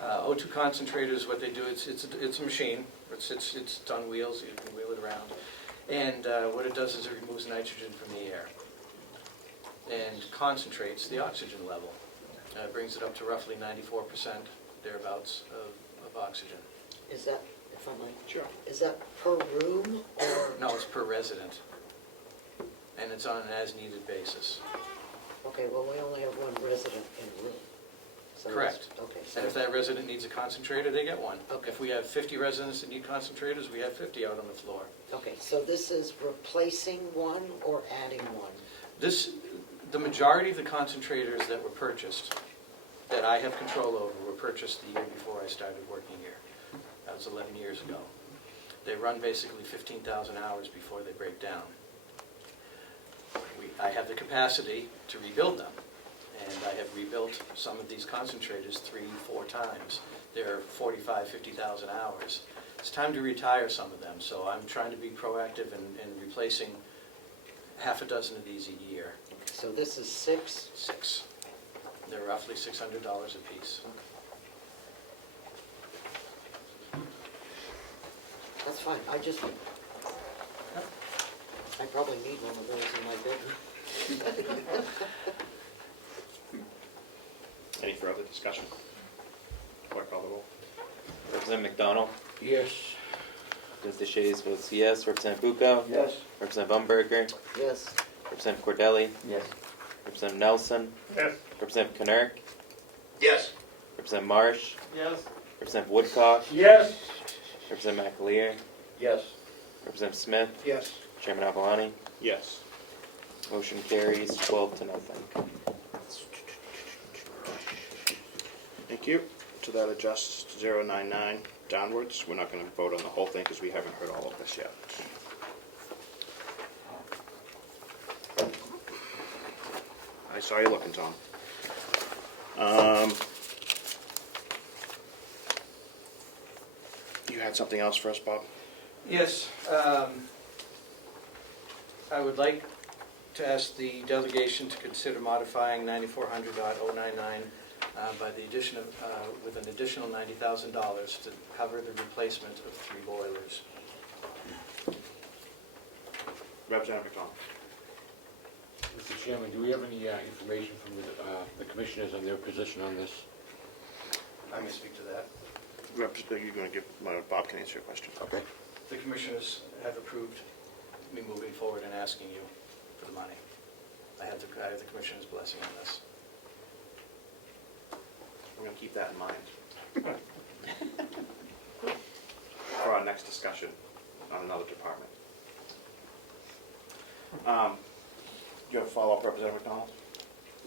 O2 concentrators, what they do, it's a machine. It's on wheels, you can wheel it around. And what it does is it removes nitrogen from the air and concentrates the oxygen level. Brings it up to roughly 94%, thereabouts, of oxygen. is that, if I might? Sure. Is that per room or? No, it's per resident. And it's on an as-needed basis. Okay, well, we only have one resident in a room. So that's- Correct. Okay, And if so, that resident needs a concentrator, they get one. Okay. If we have 50 residents that need concentrators, we have 50 out on the floor. okay, so this is replacing one or adding one? The majority of the concentrators that were purchased, that I have control over, were purchased the year before I started working here. That was 11 years ago. They run basically 15,000 hours before they break down. I have the capacity to rebuild them, and I have rebuilt some of these concentrators 3-4 times. They're 45,000, 50,000 hours. It's time to retire some of them, so I'm trying to be proactive in replacing half a dozen of these a year. So this is 6? 6. They're roughly $600 a piece. That's fine, I probably need one of those in my bedroom. Any further discussion? Clerk, call the roll. Representative McDonald? Yes. Representative Shays votes yes. Representative Bucco? Yes. Representative Umberger? Yes, Representative Cordelli? Yes. Representative Nelson? Yes. Representative Knurk? Yes. Representative Marsh? Yes. Representative Woodcock? Yes. Representative McAleer? Yes. Representative Smith? Yes. Chairman Alkalani? Yes. Motion carries 12-0. Thank you. So that adjusts to 099 downwards. We're not going to vote on the whole thing because we haven't heard all of this yet. I saw you looking, Tom. You had something else for us, Bob? Yes, I would like to ask the delegation to consider modifying 9400.099 by the addition of, with an additional $90,000 to cover the replacement of 3 boilers. Representative McDonald. Mr. Chairman, do we have any information from the commissioners on their position on this? I may speak to that. You're going to give, Bob can answer your question. Okay. The commissioners have approved me moving forward and asking you for the money. I have the commissioner's blessing on this. We're going to keep that in mind for our next discussion on another department. Do you have a follow-up, Representative McDonald?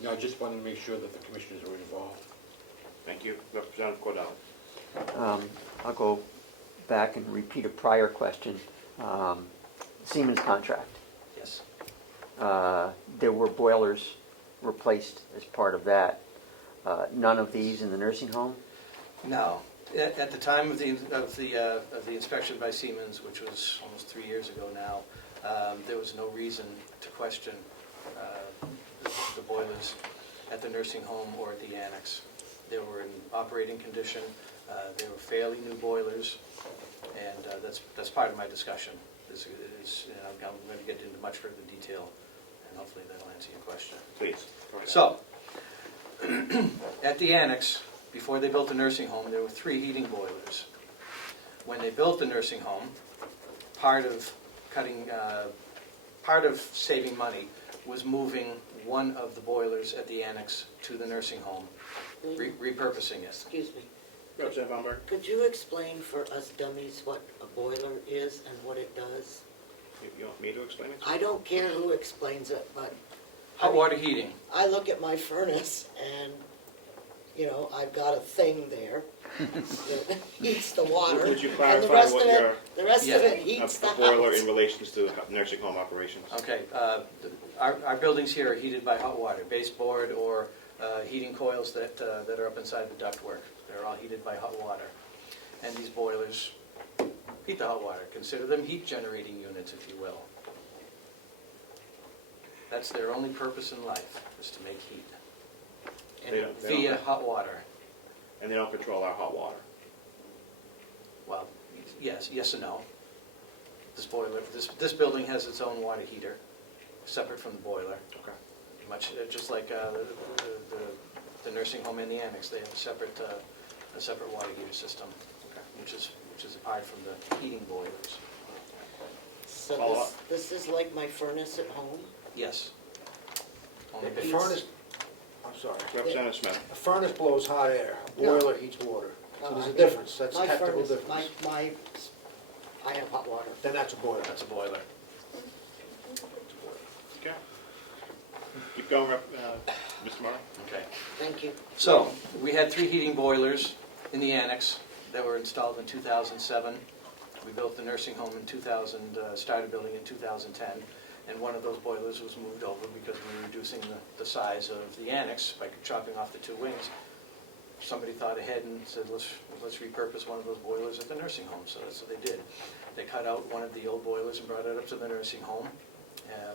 No, I just wanted to make sure that the commissioners were involved. Thank you. Representative Cordelli. I'll go back and repeat a prior question. Siemens contract. Yes. there were boilers replaced as part of that. None of these in the nursing home? No. At the time of the inspection by Siemens, which was almost 3 years ago now, there was no reason to question the boilers at the nursing home or at the annex. They were in operating condition. They were fairly new boilers, and that's part of my discussion. I'm going to get into much further detail, and hopefully that'll answer your question. Please. So, at the annex, before they built the nursing home, there were 3 heating boilers. When they built the nursing home, part of saving money was moving one of the boilers at the annex to the nursing home, repurposing it. Excuse me. Representative Baumberg? Could you explain for us dummies what a boiler is and what it does? You want me to explain it? I don't care who explains it, but Hot water heating. I look at my furnace and, you know, I've got a thing there that heats the water. Would you and clarify the rest what of it, your the rest of it heats the a boiler house. in relation to nursing home operations? Okay, our buildings here are heated by hot water, baseboard or heating coils that are up inside the ductwork. They're all heated by hot water. And these boilers heat the hot water. Consider them heat generating units, if you will. That's their only purpose in life, is to make heat. And They via hot water. And they don't control our hot water? Well, yes and no. This boiler, this building has its own water heater, separate from the boiler. Okay. Much just like the nursing home and the annex, they have a separate water heater system, which is apart from the heating boilers. So this is like my furnace at home? Yes. Only The big. furnace, I'm sorry. Representative Smith? A furnace blows hot air, a boiler heats water. So there's a difference, that's a My technical furnace, difference. I have hot water. Then that's a boiler. That's a boiler. Okay. Keep going, Mr. Morrow. Okay. Thank you. So, we had 3 heating boilers in the annex that were installed in 2007. We built the nursing home in 2000, started building in 2010, and one of those boilers was moved over because we were reducing the size of the annex by chopping off the 2 wings. Somebody thought ahead and said, let's repurpose one of those boilers at the nursing home, so that's what they did. They cut out one of the old boilers and brought it up to the nursing home,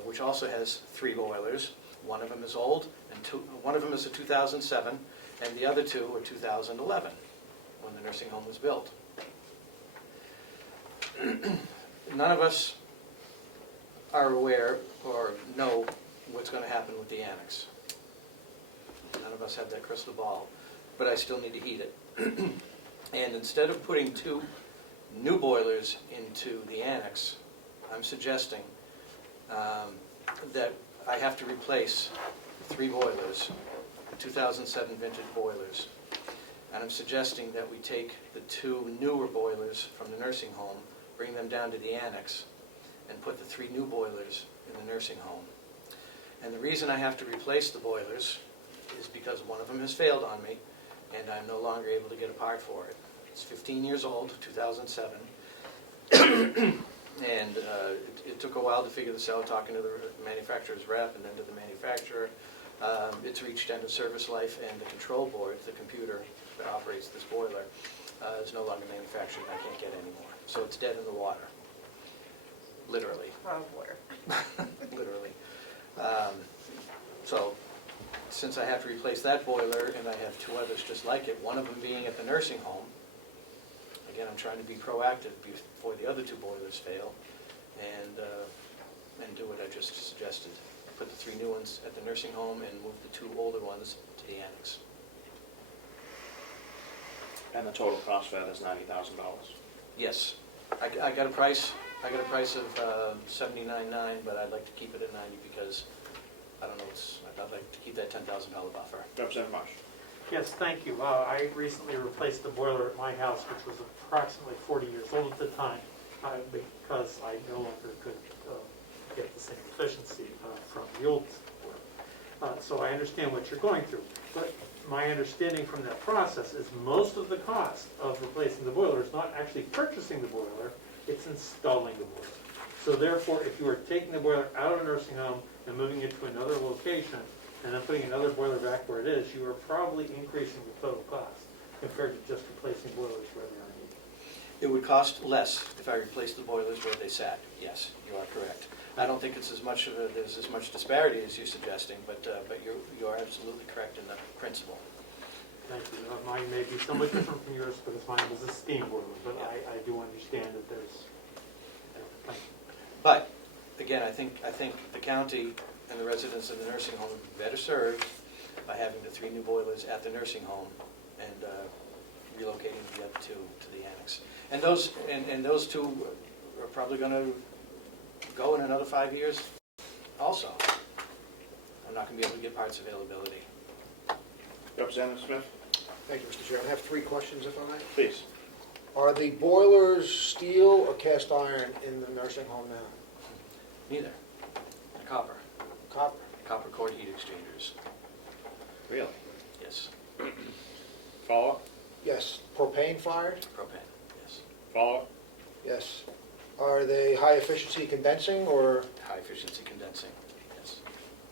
which also has 3 boilers. One of them is old, and one of them is a 2007, and the other 2 are 2011, when the nursing home was built. None of us are aware or know what's going to happen with the annex. None of us have that crystal ball, but I still need to heat it. And instead of putting 2 new boilers into the annex, I'm suggesting that I have to replace 3 boilers, 2007 vintage boilers. And I'm suggesting that we take the 2 newer boilers from the nursing home, bring them down to the annex, and put the 3 new boilers in the nursing home. And the reason I have to replace the boilers is because one of them has failed on me, and I'm no longer able to get a part for it. It's 15 years old, 2007, and it took a while to figure this out, talking to the manufacturer's rep and then to the manufacturer. It's reached end of service life, and the control board, the computer that operates this boiler, is no longer manufactured, and I can't get any more. So it's dead in the water, literally. Water. Literally. So, since I have to replace that boiler, and I have 2 others just like it, one of them being at the nursing home, again, I'm trying to be proactive before the other 2 boilers fail, and do what I just suggested. Put the 3 new ones at the nursing home and move the 2 older ones to the annex. And the total cost for that is $90,000. Yes. I got a price of $79,900, but I'd like to keep it at $90,000 because, I don't know, I'd like to keep that $10,000 buffer. Representative Marsh. Yes, thank you. I recently replaced the boiler at my house, which was approximately 40 years old at the time, because I no longer could get the same efficiency from the old boiler. So I understand what you're going through. But my understanding from that process is most of the cost of replacing the boiler is not actually purchasing the boiler, it's installing the boiler. So therefore, if you are taking the boiler out of a nursing home and moving it to another location, and then putting another boiler back where it is, you are probably increasing the total cost compared to just replacing boilers where they are needed. It would cost less if I replaced the boilers where they sat. Yes, you are correct. I don't think it's as much of a, there's as much disparity as you're suggesting, but you are absolutely correct in the principle. Thank you. Mine may be somewhat different from yours because mine was a steam boiler, but I do understand that there's, thank you. But, again, I think the county and the residents of the nursing home would be better served by having the 3 new boilers at the nursing home and relocating the other 2 to the annex. And those 2 are probably going to go in another 5 years also. I'm not going to be able to get parts availability. Representative Smith, Thank you, Mr. Chairman. I have 3 questions, if I may. please. Are the boilers steel or cast iron in the nursing home now? Neither. Copper. Copper. Copper cord heat exchangers. Really? Yes. Follow-up? Yes. Propane fired? Propane. Yes. Follow-up? Yes. Are they high efficiency condensing or? High efficiency condensing. Yes.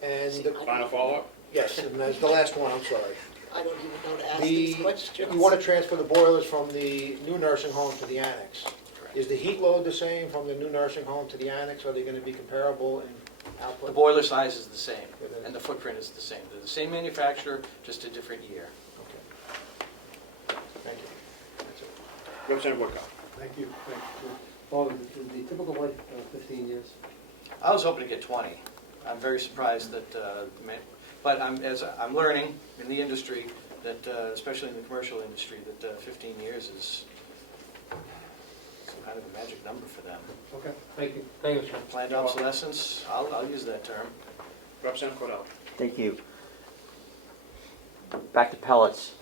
And Final follow-up? yes, and that's the last one, I'm sorry. I don't even know to ask these questions. You want to transfer the boilers from the new nursing home to the annex. Correct. Is the heat load the same from the new nursing home to the annex? Are they going to be comparable in output? The boiler size is the same, and the footprint is the same. They're the same manufacturer, just a different year. Okay. Thank you. That's it. Representative Woodcock. Thank you. Paul, is the typical life 15 years? I was hoping to get 20. I'm very surprised that, but I'm learning in the industry that, especially in the commercial industry, that 15 years is some kind of a magic number for them. Okay, thank you. Thank you, sir. Planned obsolescence, I'll use that term. Representative Cordell. Thank you. Back to pellets.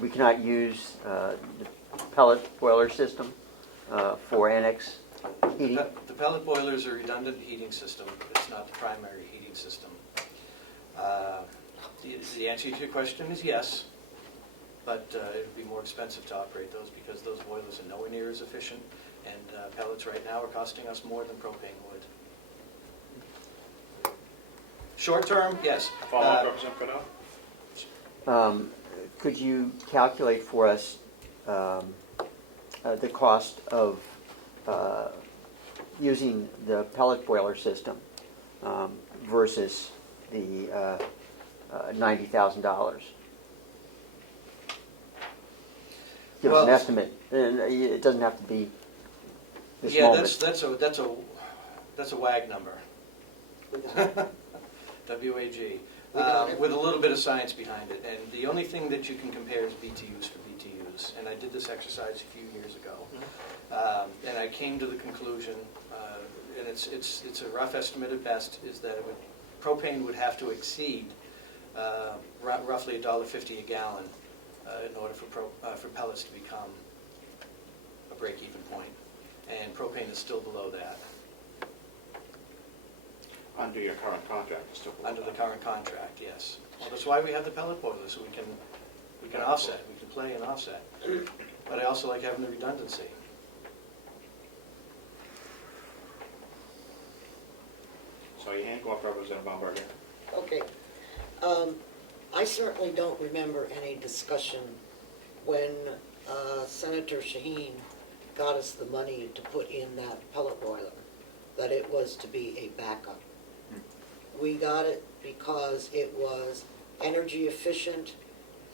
We cannot use the pellet boiler system for annex heating. The pellet boiler is a redundant heating system. It's not the primary heating system. The answer to your question is yes, but it would be more expensive to operate those because those boilers are nowhere near as efficient, and pellets right now are costing us more than propane would. Short term, yes. Follow-up, Representative Cordell? Could you calculate for us the cost of using the pellet boiler system versus the $90,000? Give us an estimate, and it doesn't have to be this moment. that's a WAG number. WAG. With a little bit of science behind it, and the only thing that you can compare is BTUs for BTUs. And I did this exercise a few years ago, and I came to the conclusion, and it's a rough estimate at best, is that propane would have to exceed roughly $1.50 a gallon in order for pellets to become a break-even point, and propane is still below that. Under your current contract, it's still below Under the that. current contract, yes. Well, that's why we have the pellet boiler, so we can offset, we can play and offset. But I also like having the redundancy. So your hand go up, Representative Baumberger. Okay. I certainly don't remember any discussion when Senator Shaheen got us the money to put in that pellet boiler, that it was to be a backup. We got it because it was energy efficient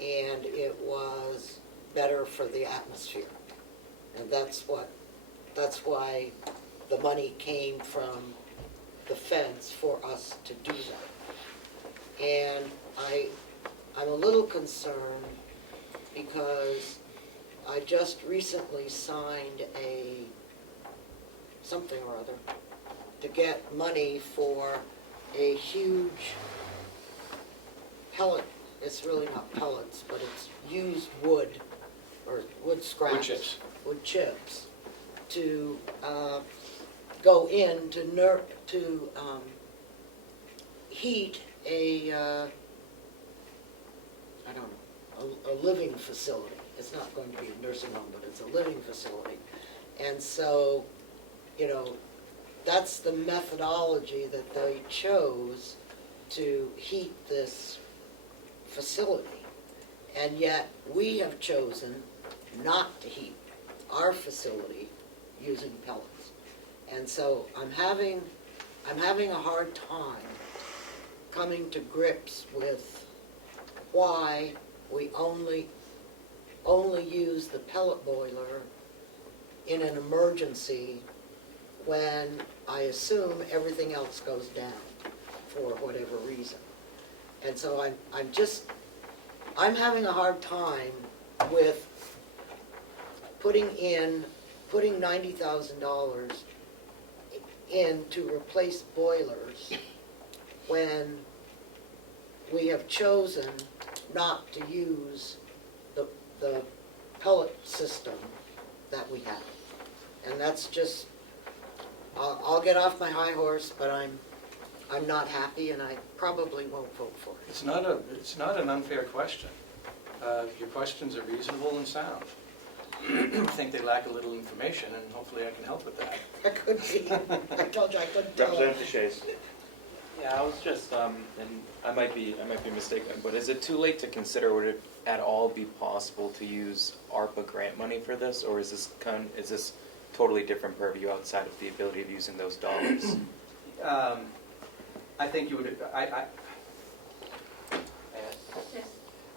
and it was better for the atmosphere. And that's why the money came from the feds for us to do that. And I'm a little concerned because I just recently signed something or other to get money for a huge pellet, it's really not pellets, but it's used wood, or wood scraps. Wood chips. Wood chips, to go in to heat a living facility. It's not going to be a nursing home, but it's a living facility. And so you know, that's the methodology that they chose to heat this facility. And yet, we have chosen not to heat our facility using pellets. And so I'm having a hard time coming to grips with why we only use the pellet boiler in an emergency when I assume everything else goes down for whatever reason. And so I'm having a hard time with putting $90,000 in to replace boilers when we have chosen not to use the pellet system that we have. And that's just, I'll get off my high horse, but I'm not happy, and I probably won't vote for it. It's not an unfair question. Your questions are reasonable and sound. I think they lack a little information, and hopefully I can help with that. That could be. I told you I couldn't tell. Representative Shays. Yeah, I was just, and I might be mistaken, but is it too late to consider, would it at all be possible to use ARPA grant money for this, or is this totally different purview outside of the ability of using those dollars? I think you would, I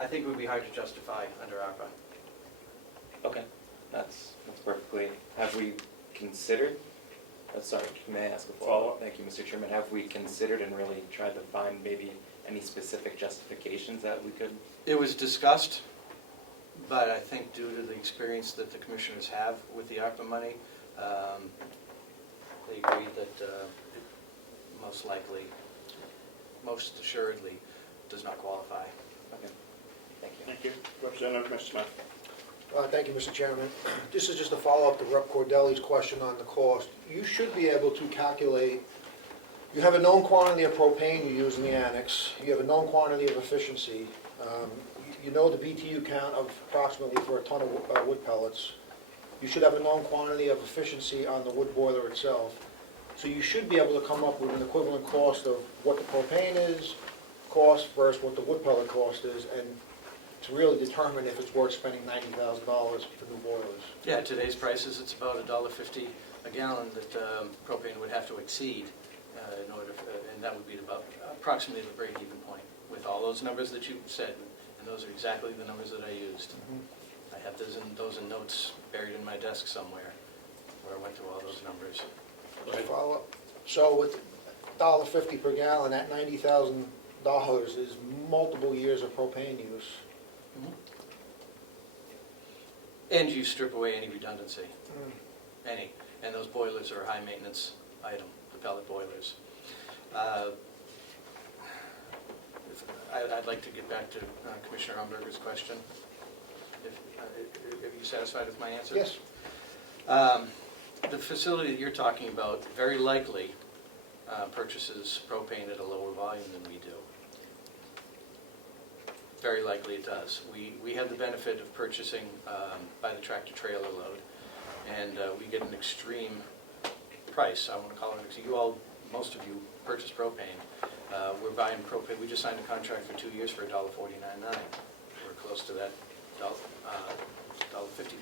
think it would be hard to justify under ARPA. Okay, that's perfectly, have we considered, sorry, may I ask a follow-up? Thank you, Mr. Chairman. Have we considered and really tried to find maybe any specific justifications that we could? It was discussed, but I think due to the experience that the commissioners have with the ARPA money, they agreed that it most assuredly does not qualify. Okay, thank you. Thank you. Representative Mr. Smith. Thank you, Mr. Chairman. This is just a follow-up to Rep. Cordelli's question on the cost. You should be able to calculate, you have a known quantity of propane you use in the annex, you have a known quantity of efficiency, you know the BTU count of approximately for a ton of wood pellets. You should have a known quantity of efficiency on the wood boiler itself. So you should be able to come up with an equivalent cost of what the propane is, cost versus what the wood pellet cost is, and to really determine if it's worth spending $90,000 for new boilers. Yeah, at today's prices, it's about $1.50 a gallon that propane would have to exceed in order, and that would be about approximately the break-even point with all those numbers that you said, and those are exactly the numbers that I used. I have those in notes buried in my desk somewhere where I went through all those numbers. Follow up. So with $1.50 per gallon, that $90,000 is multiple years of propane use. And you strip away any redundancy, any. And those boilers are a high maintenance item, the pellet boilers. I'd like to get back to Commissioner Umberger's question. Are you satisfied with my answer? Yes. The facility that you're talking about very likely purchases propane at a lower volume than we do. Very likely it does. We have the benefit of purchasing by the tractor-trailer load, and we get an extreme price. I want to call it, because most of you purchase propane. We're buying propane. We just signed a contract for 2 years for $1.49.9. We're close to that $1.50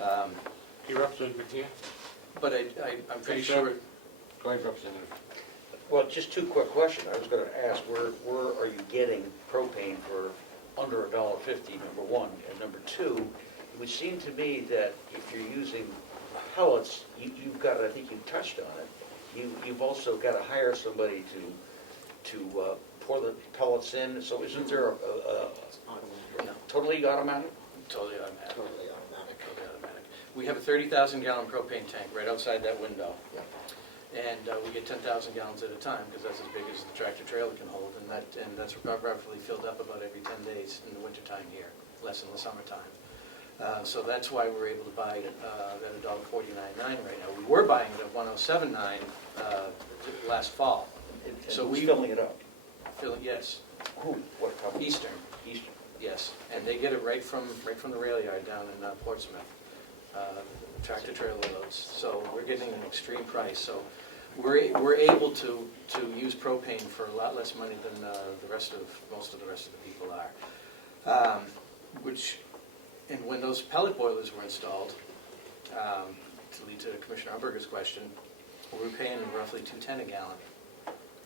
mark. You're Representative McTeer? But I'm pretty sure. Go ahead, Representative. Well, just two quick questions. I was going to ask, where are you getting propane for under $1.50, number one? And number two, it would seem to me that if you're using pellets, you've got, I think you touched on it, you've also got to hire somebody to pour the pellets in. So isn't there a totally automatic? Totally automatic. Totally automatic. We have a 30,000 gallon propane tank right outside that window. Yeah. And we get 10,000 gallons at a time, because that's as big as the tractor trailer can hold, and that's roughly filled up about every 10 days in the wintertime here, less in the summertime. So that's why we're able to buy it at $1.49.9 right now. We were buying it at $1.07.9 last fall. So who's filling it up? Yes. Who? What company? Eastern. Yes, and they get it right from the rail yard down in Portsmouth. tractor trailer loads. So we're getting an extreme price. So we're able to use propane for a lot less money than most of the rest of the people are. And when those pellet boilers were installed, to lead to Commissioner Umberger's question, we were paying roughly $2.10 a gallon.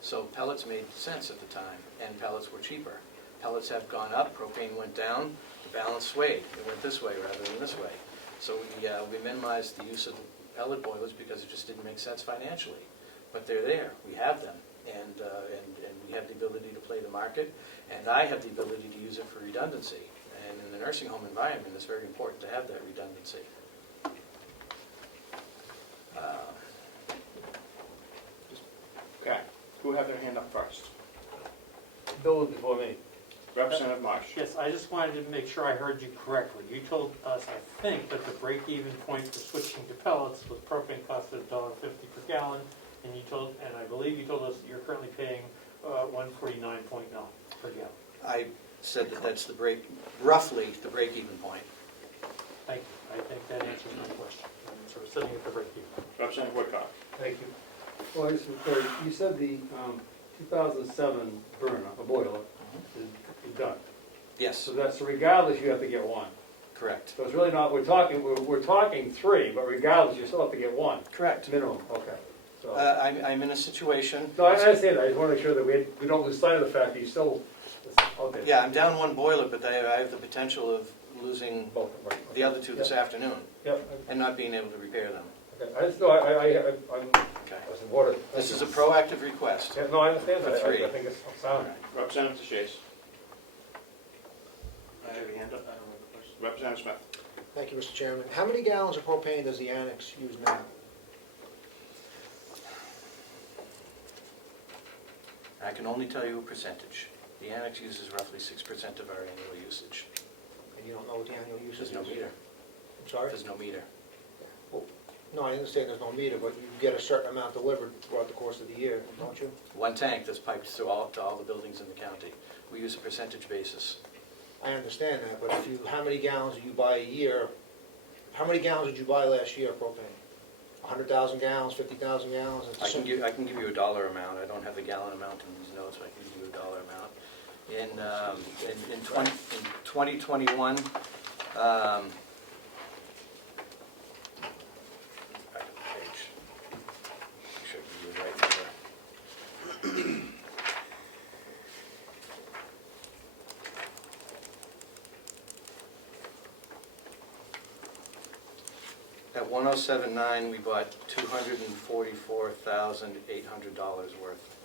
So pellets made sense at the time, and pellets were cheaper. Pellets have gone up, propane went down, the balance swayed. It went this way rather than this way. So we minimized the use of the pellet boilers because it just didn't make sense financially. But they're there, we have them, and we have the ability to play the market, and I have the ability to use it for redundancy. And in the nursing home environment, it's very important to have that redundancy. Okay, who had their hand up first? Bill was before me. Representative Marsh. Yes, I just wanted to make sure I heard you correctly. You told us, I think, that the break-even point for switching to pellets was propane cost of $1.50 per gallon, and I believe you told us that you're currently paying $149.9 per gallon. I said that that's roughly the break-even point. Thank you. I think that answers my question. So we're sitting at the break-even. Representative Woodcock. Thank you. Well, I just referred, you said the 2007 burner, a boiler, is done. Yes, So regardless, you have to get one. correct. So it's really not, we're talking three, but regardless, you still have to get one. Correct. Minimum, okay. So, I'm in a situation. no, I understand that, I just want to make sure that we don't lose sight of the fact that you still, okay. Yeah, I'm down one boiler, but I have the potential of losing Both, right. the other two this afternoon Yep, and not being able to repair them. okay. I just, no, I'm, Okay. I was in water. This is a proactive request. Yeah, no, I understand that, For three. I think it's sound. Representative DeShays. I have your hand up. Representative Smith. Thank you, Mr. Chairman. How many gallons of propane does the annex use now? I can only tell you a percentage. The annex uses roughly 6% of our annual usage. And you don't know what the annual usage is? There's no meter. I'm sorry? There's no meter. No, I understand there's no meter, but you get a certain amount delivered throughout the course of the year, don't you? One tank that's piped through to all the buildings in the county. We use a percentage basis. I understand that, but how many gallons do you buy a year? How many gallons did you buy last year of propane? 100,000 gallons, 50,000 gallons? I can give you a dollar amount. I don't have the gallon amount in these notes, but I can give you a dollar amount. In 2021, at 107.9, we bought $244,800 worth.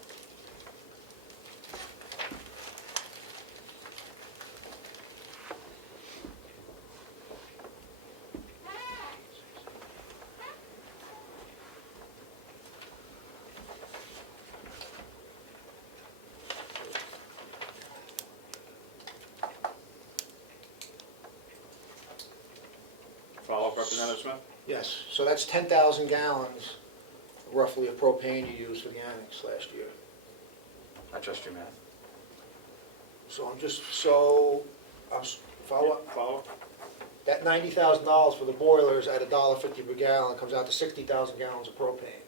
Follow-up, Representative Smith. Yes, so that's 10,000 gallons roughly of propane you used for the annex last year. I trust your math. So follow up. Follow-up. That $90,000 for the boilers at $1.50 per gallon comes out to 60,000 gallons of propane.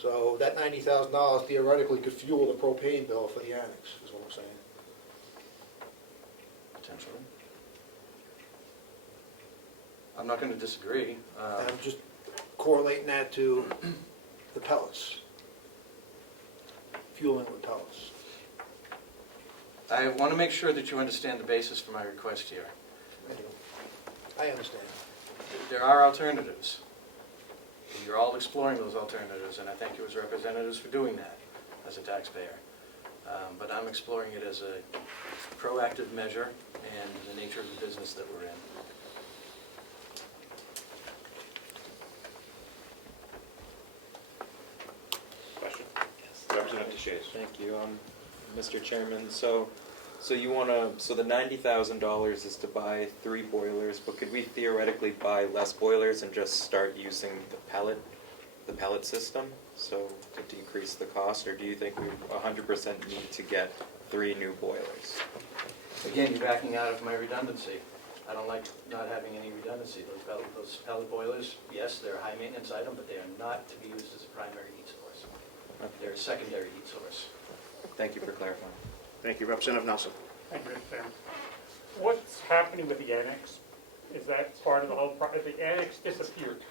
So that $90,000 theoretically could fuel the propane bill for the annex, is what I'm saying. Potentially. I'm not going to disagree. And I'm just correlating that to the pellets, fueling with pellets. I want to make sure that you understand the basis for my request here. I understand. There are alternatives. You're all exploring those alternatives, and I thank you as representatives for doing that as a taxpayer. But I'm exploring it as a proactive measure and the nature of the business that we're in. Question. Representative DeShays. Thank you, Mr. Chairman. So you want to, so the $90,000 is to buy 3 boilers, but could we theoretically buy less boilers and just start using the pellet system, so to decrease the cost, or do you think we 100% need to get 3 new boilers? Again, you're backing out of my redundancy. I don't like not having any redundancy. Those pellet boilers, yes, they're a high maintenance item, but they are not to be used as a primary heat source. They're a secondary heat source. Thank you for clarifying. Thank you, Representative Nelson. Thank you, Sam. What's happening with the annex? Is that part of the whole, if the annex disappeared,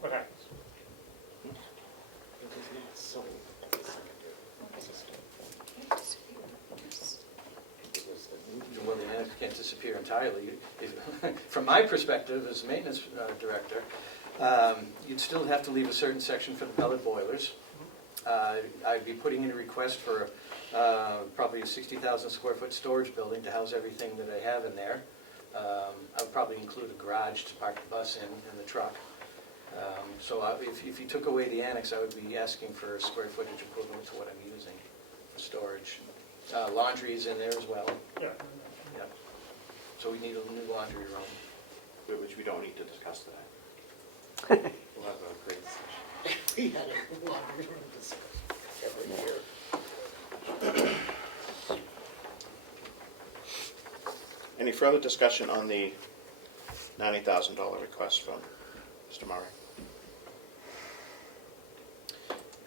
what happens? Well, the annex can't disappear entirely. From my perspective as maintenance director, you'd still have to leave a certain section for the pellet boilers. I'd be putting in a request for probably a 60,000 square foot storage building to house everything that I have in there. I would probably include a garage to park the bus in and the truck. If you took away the annex, I would be asking for square footage equivalent to what I'm using for storage. Laundry is in there as well. Yeah. Yep. So we need a new laundry room. Which we don't need to discuss today. We'll have a great discussion. We had a laundry room discussion every year. Any further discussion on the $90,000 request from Mr. Murray?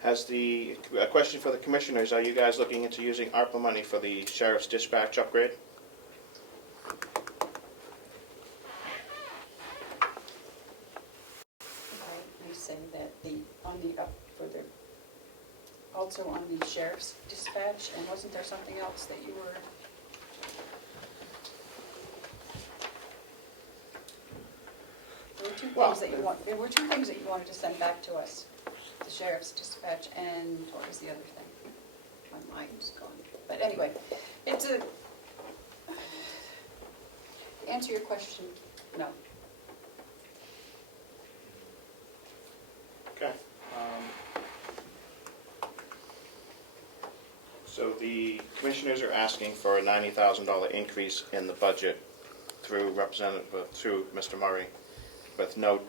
A question for the commissioners, are you guys looking into using ARPA money for the sheriff's dispatch upgrade? Okay, you say that also on the sheriff's dispatch, and wasn't there something else that you were? There were two things that you wanted to send back to us, the sheriff's dispatch and what was the other thing? My mind's gone. But anyway, it's a, to answer your question, no. Okay. So the commissioners are asking for a $90,000 increase in the budget through Mr. Murray, with no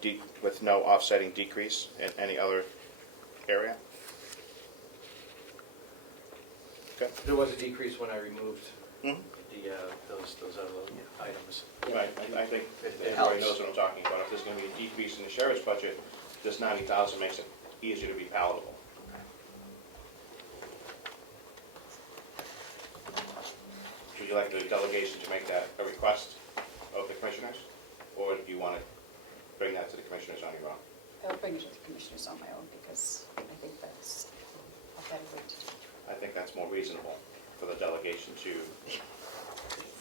offsetting decrease in any other area. Okay. There was a decrease when I removed Mm-hmm. those other items. Right. I think It everybody helps. knows what I'm talking about. If there's going to be a decrease in the sheriff's budget, this $90,000 makes it easier to be palatable. Would you like the delegation to make that a request of the commissioners? Or do you want to bring that to the commissioners on your own? I'll bring it to the commissioners on my own because I think that's a better way to do it. I think that's more reasonable for the delegation to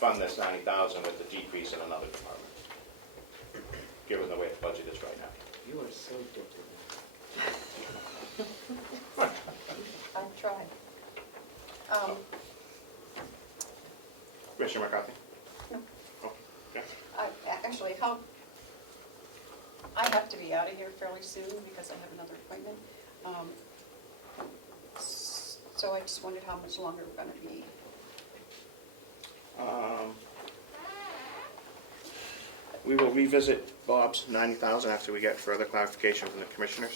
fund this $90,000 with the decrease in another department, given the way the budget is right now. You are so different. I'll try. Commissioner McCarthy? No. Oh, okay. Actually, I have to be out of here fairly soon because I have another appointment. So I just wondered how much longer we're going to be. We will revisit Bob's $90,000 after we get further clarification from the commissioners.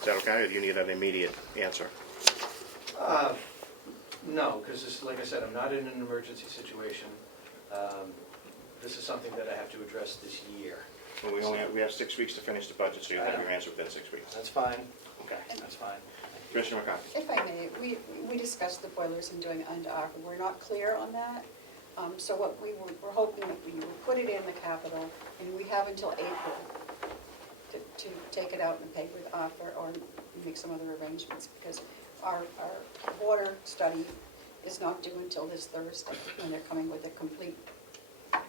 Is that okay, or do you need an immediate answer? No, because like I said, I'm not in an emergency situation. This is something that I have to address this year. Well, we have 6 weeks to finish the budget, so you'll have your answer within 6 weeks. That's fine. Okay. That's fine. Commissioner McCarthy? If I may, we discussed the boilers and doing under ARPA. We're not clear on that. So what we're hoping that we would put it in the capital, and we have until April to take it out and pay with ARPA or make some other arrangements, because our water study is not due until this Thursday, when they're coming with a complete,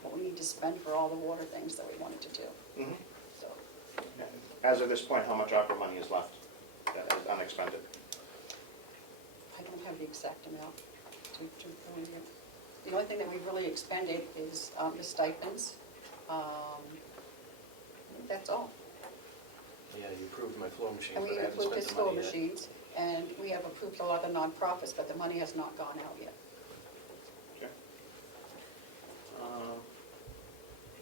what we need to spend for all the water things that we wanted to do. Mm-hmm. So As of this point, how much ARPA money is left that is unexpended? I don't have the exact amount to bring you. The only thing that we've really expended is the stipends. That's all. Yeah, you approved my flow machines, And but we I haven't approved spent his the flow money yet. machines, and we have approved a lot of the nonprofits, but the money has not gone out yet. Okay.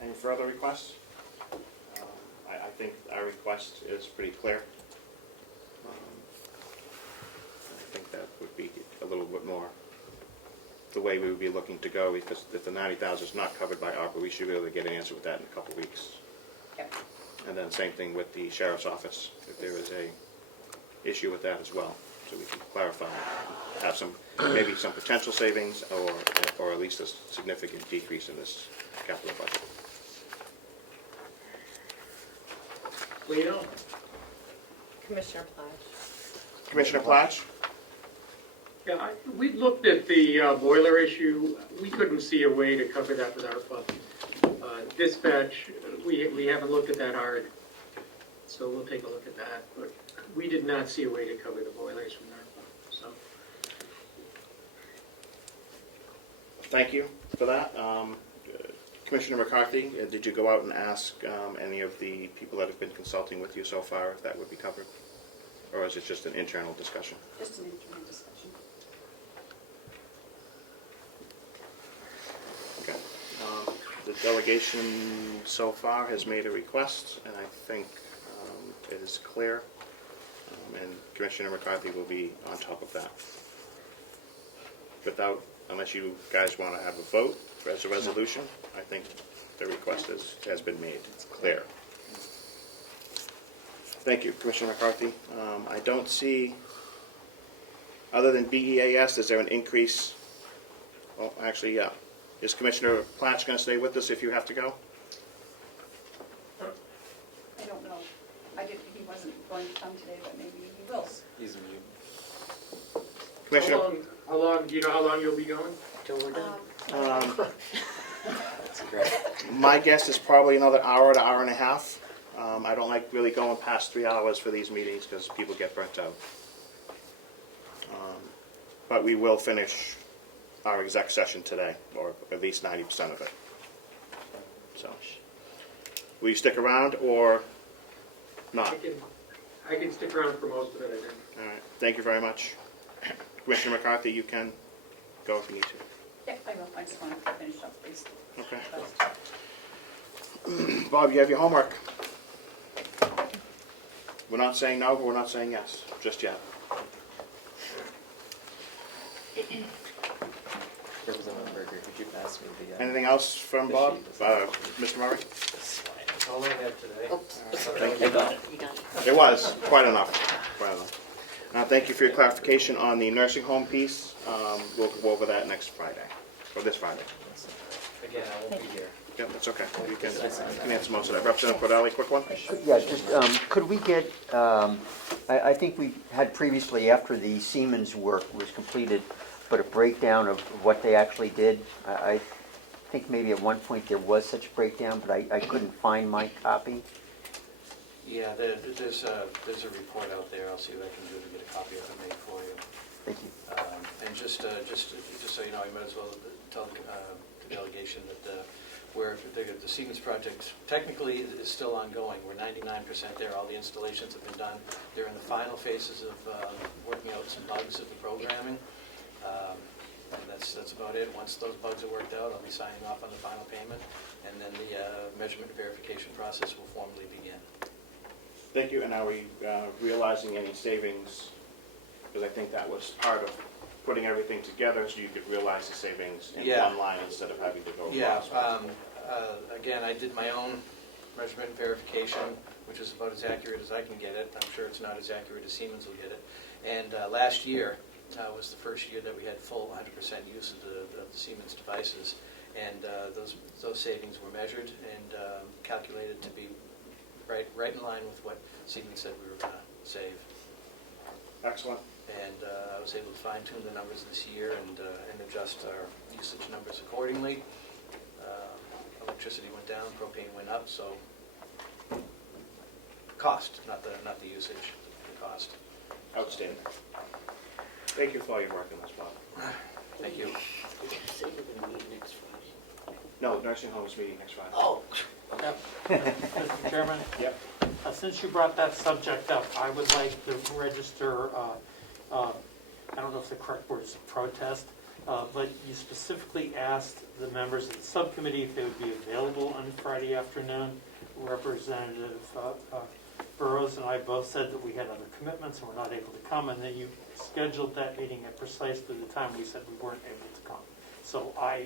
Any further requests? I think our request is pretty clear. I think that would be a little bit more the way we would be looking to go, because if the 90,000 is not covered by ARPA, we should be able to get an answer with that in a couple of weeks. Yep. And then same thing with the sheriff's office, if there is a issue with that as well, so we can clarify, have some, maybe some potential savings, or at least a significant decrease in this capital budget. Leo? Commissioner Platt. Commissioner Platch? Yeah, we looked at the boiler issue. We couldn't see a way to cover that with ARPA. Dispatch, we haven't looked at that hard, so we'll take a look at that. But we did not see a way to cover the boilers from ARPA, so. Thank you for that. Commissioner McCarthy, did you go out and ask any of the people that have been consulting with you so far if that would be covered? Or is it just an internal discussion? Just an internal discussion. Okay. The delegation so far has made a request, and I think it is clear, and Commissioner McCarthy will be on top of that. Unless you guys want to have a vote as a resolution, I think the request has been made. It's clear. Thank you, Commissioner McCarthy. I don't see, other than BEAS, is there an increase? Oh, actually, yeah. Is Commissioner Platch going to stay with us if you have to go? I don't know. He wasn't going to come today, but maybe he will. He's mute. Commissioner? How long, do you know how long you'll be going? Till we're done. That's great. My guess is probably another hour to hour and a half. I don't like really going past 3 hours for these meetings because people get burnt out. But we will finish our exec session today, or at least 90% of it. So, will you stick around or not? I can stick around for most of it, I think. All right. Thank you very much. Commissioner McCarthy, you can go if you need to. Yeah, I will. I just want to finish up, please. Okay. Bob, you have your homework. We're not saying no, but we're not saying yes, just yet. Representative Berger, could you pass me the... Anything else from Bob? Mr. Murray? That's all I have today. Oops. Thank You got it. It was quite enough. Quite enough. Thank you for your clarification on the nursing home piece. We'll go over that next Friday, or this Friday. Again, I won't be here. Yep, that's okay. You can answer most of that. Representative Cordelli, quick one? Yeah, just, could we get, I think we had previously, after the Siemens work was completed, but a breakdown of what they actually did. I think maybe at one point there was such a breakdown, but I couldn't find my copy. Yeah, there's a report out there. I'll see what I can do to get a copy of it made for you. Thank you. And just so you know, I might as well tell the delegation that the Siemens project technically is still ongoing. We're 99% there. All the installations have been done. They're in the final phases of working out some bugs of the programming. And that's about it. Once those bugs are worked out, I'll be signing off on the final payment, and then the measurement verification process will formally begin. Thank you. And are we realizing any savings? Because I think that was part of putting everything together so you could realize the savings in one line instead of having to go across. Again, I did my own measurement verification, which is about as accurate as I can get it. I'm sure it's not as accurate as Siemens will get it. And last year was the first year that we had full 100% use of the Siemens devices. And those savings were measured and calculated to be right in line with what Siemens said we were going to save. Excellent. And I was able to fine-tune the numbers this year and adjust our usage numbers accordingly. Electricity went down, propane went up, so cost, not the usage, the cost. Outstanding. Thank you for all your work on this, Bob. Thank you. Did you say you're going to meet next Friday? No, nursing home is meeting next Friday. Oh. Mr. Chairman? Yep. Since you brought that subject up, I would like to register, I don't know if the correct word is protest, but you specifically asked the members of the subcommittee if they would be available on Friday afternoon. Representative Burrows and I both said that we had other commitments and were not able to come, and then you scheduled that meeting at precisely the time we said we weren't able to come. So I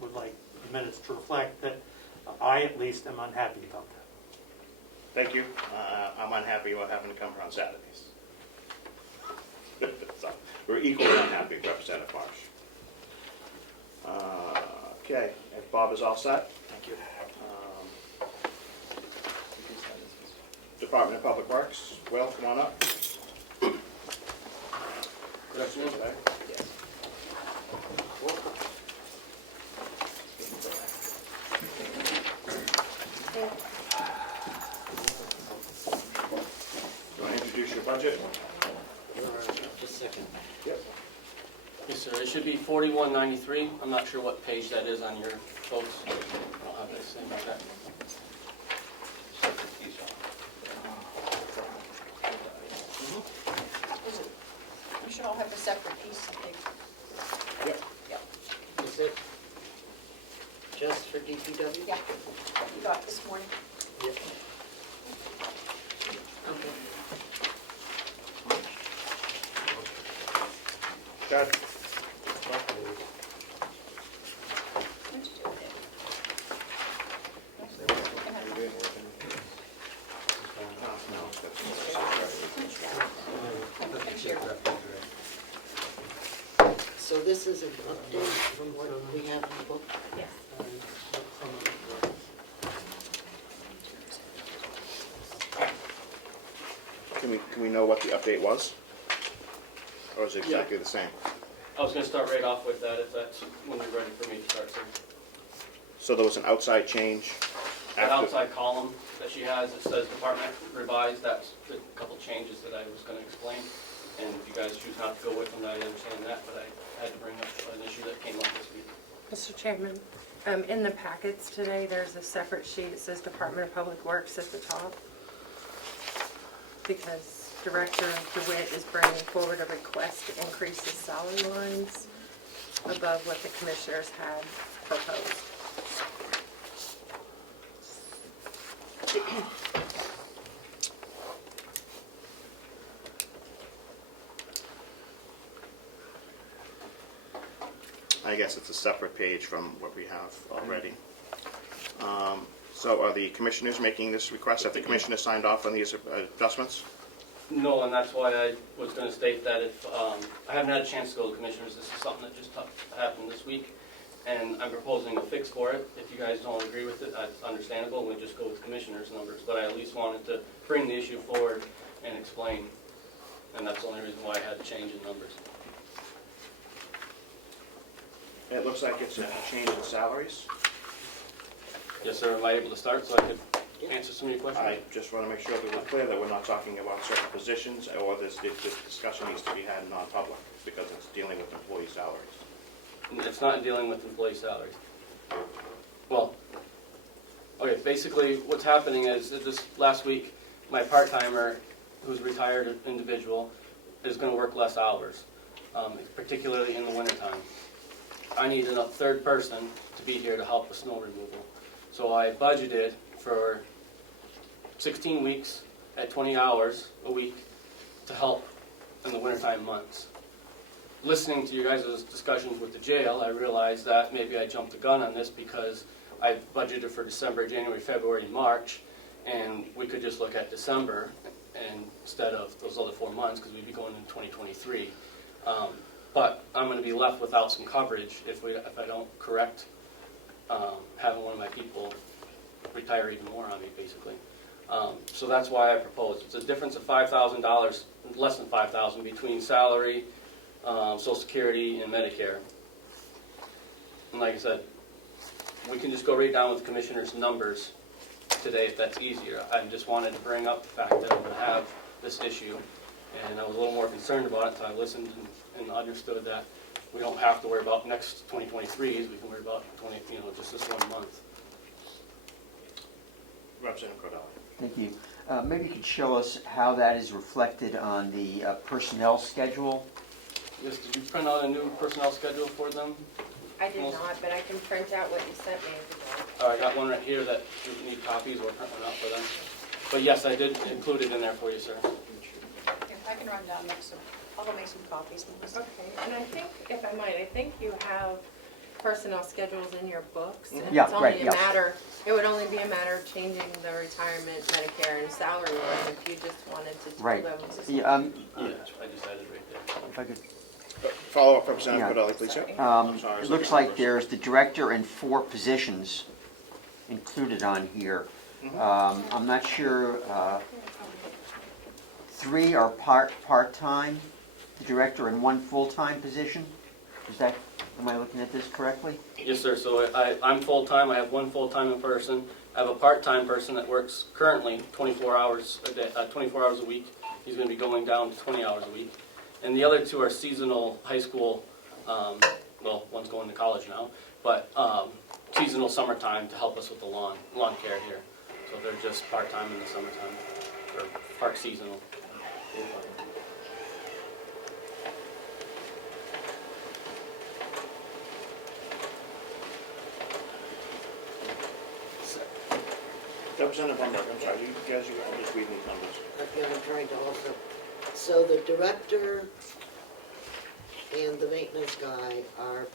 would like the minutes to reflect that I at least am unhappy about that. Thank you. I'm unhappy about having to come here on Saturdays. So, we're equally unhappy, Representative Marsh. Okay, if Bob is all set. Thank you. Department of Public Works, Will, come on up. Good afternoon. You want to introduce your budget? Just a second. Yep. Yes, sir. It should be 4193. I'm not sure what page that is on your folks. I don't have that same about that. We should all have a separate piece, I think. Yep. Yep. Is it just for DPW? Yeah, we got this morning. Yep. Okay. Chad? What'd you do with it? So this is an update from what we have in the book? Yes. Can we know what the update was? Or is it exactly the same? I was going to start right off with that if that's when you're ready for me to start, sir. So there was an outside change That after? outside column that she has, it says Department Revised, that's a couple changes that I was going to explain. And if you guys choose not to go with them, I understand that, but I had to bring up an issue that came up this week. Mr. Chairman, in the packets today, there's a separate sheet. It says Department of Public Works at the top. Because Director DeWitt is bringing forward a request to increase the salary lines above what the commissioners had proposed. I guess it's a separate page from what we have already. So are the commissioners making this request? Have the commissioners signed off on these adjustments? No, and that's why I was going to state that if, I haven't had a chance to go to the commissioners, this is something that just happened this week, and I'm proposing a fix for it. If you guys don't agree with it, that's understandable, and we just go with commissioners' numbers, but I at least wanted to bring the issue forward and explain, and that's the only reason why I had to change in numbers. It looks like it's a change in salaries. Yes, sir, am I able to start so I could answer some of your questions? I just want to make sure that we're clear that we're not talking about certain positions, or this discussion needs to be had in non-public, because it's dealing with employee salaries. It's not dealing with employee salaries. Well, okay, basically what's happening is that this last week, my part-timer, who's a retired individual, is going to work less hours, particularly in the wintertime. I need a third person to be here to help with snow removal. So I budgeted for 16 weeks at 20 hours a week to help in the wintertime months. Listening to you guys' discussions with the jail, I realized that maybe I jumped the gun on this because I budgeted for December, January, February, and March, and we could just look at December instead of those other 4 months because we'd be going into 2023. But I'm going to be left without some coverage if I don't correct having one of my people retire even more on me, basically. So that's why I proposed. It's a difference of $5,000, less than $5,000 between salary, Social Security, and Medicare. And like I said, we can just go right down with the commissioner's numbers today if that's easier. I just wanted to bring up the fact that I'm going to have this issue, and I was a little more concerned about it until I listened and understood that we don't have to worry about next 2023s. We can worry about just this 1 month. Representative Cordell. Thank you. Maybe you could show us how that is reflected on the personnel schedule? Yes, did you print out a new personnel schedule for them? I did not, but I can print out what you sent me if you want. I got one right here that you need copies or print one out for them. But yes, I did include it in there for you, sir. I can run down next, I'll go make some copies. Okay, and I think, if I might, I think you have personnel schedule's in your books, and Yeah, it's only right, a yeah. matter, it would only be a matter of changing the retirement, Medicare, and salary line if you just wanted to do Right. them. Yeah, Yeah, I just added right there. if I could, Follow up, Representative Yeah. Cordali, please. Sorry. I'm sorry, I it was looks looking like first. there's the director and 4 positions included on here. I'm not sure, 3 are part-time, the director, and 1 full-time position? Is that, am I looking at this correctly? Yes, sir. So I'm full-time. I have 1 full-time person. I have a part-time person that works currently 24 hours a day, 24 hours a week. He's going to be going down to 20 hours a week. And the other 2 are seasonal high school, well, one's going to college now, but seasonal summertime to help us with the lawn care here. So they're just part-time in the summertime, or part seasonal. Representative Umberg, I'm sorry, you guys, I'm just reading these numbers. Okay, I'm trying to also, so the director and the maintenance guy are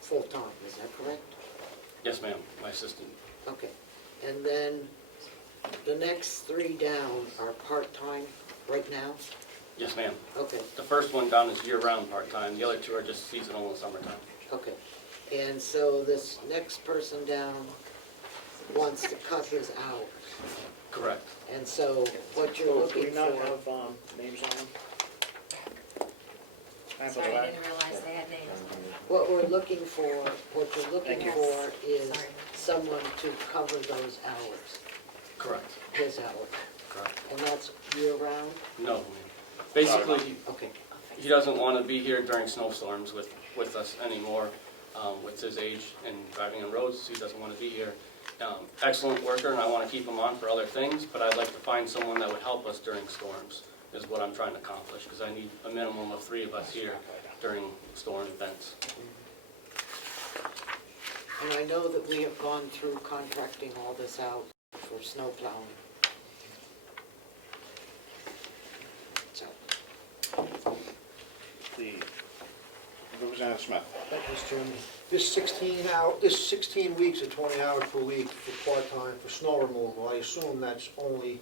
full-time, is that correct? Yes, ma'am, my assistant. Okay, and then the next 3 down are part-time right now? Yes, ma'am. Okay, The first one down is year-round part-time. The other 2 are just seasonal in the summertime. okay. And so this next person down wants to cut his hours. Correct. And so what you're So, do looking we not for, have names on them? Time for Sorry, the I back. didn't realize they had names. what we're looking for, what you're looking Thank you. for is Sorry. someone to cover those hours, Correct. his hours. Correct. And that's year-round? No, ma'am. Basically, Okay. he doesn't want to be here during snowstorms with us anymore. With his age and driving on roads, he doesn't want to be here. Excellent worker, and I want to keep him on for other things, but I'd like to find someone that would help us during storms, is what I'm trying to accomplish, because I need a minimum of 3 of us here during storm events. And I know that we have gone through contracting all this out for snow plowing. So, The Representative Smith. Thank you, Mr. Chairman. This 16 weeks at 20 hours per week for part-time for snow removal, I assume that's only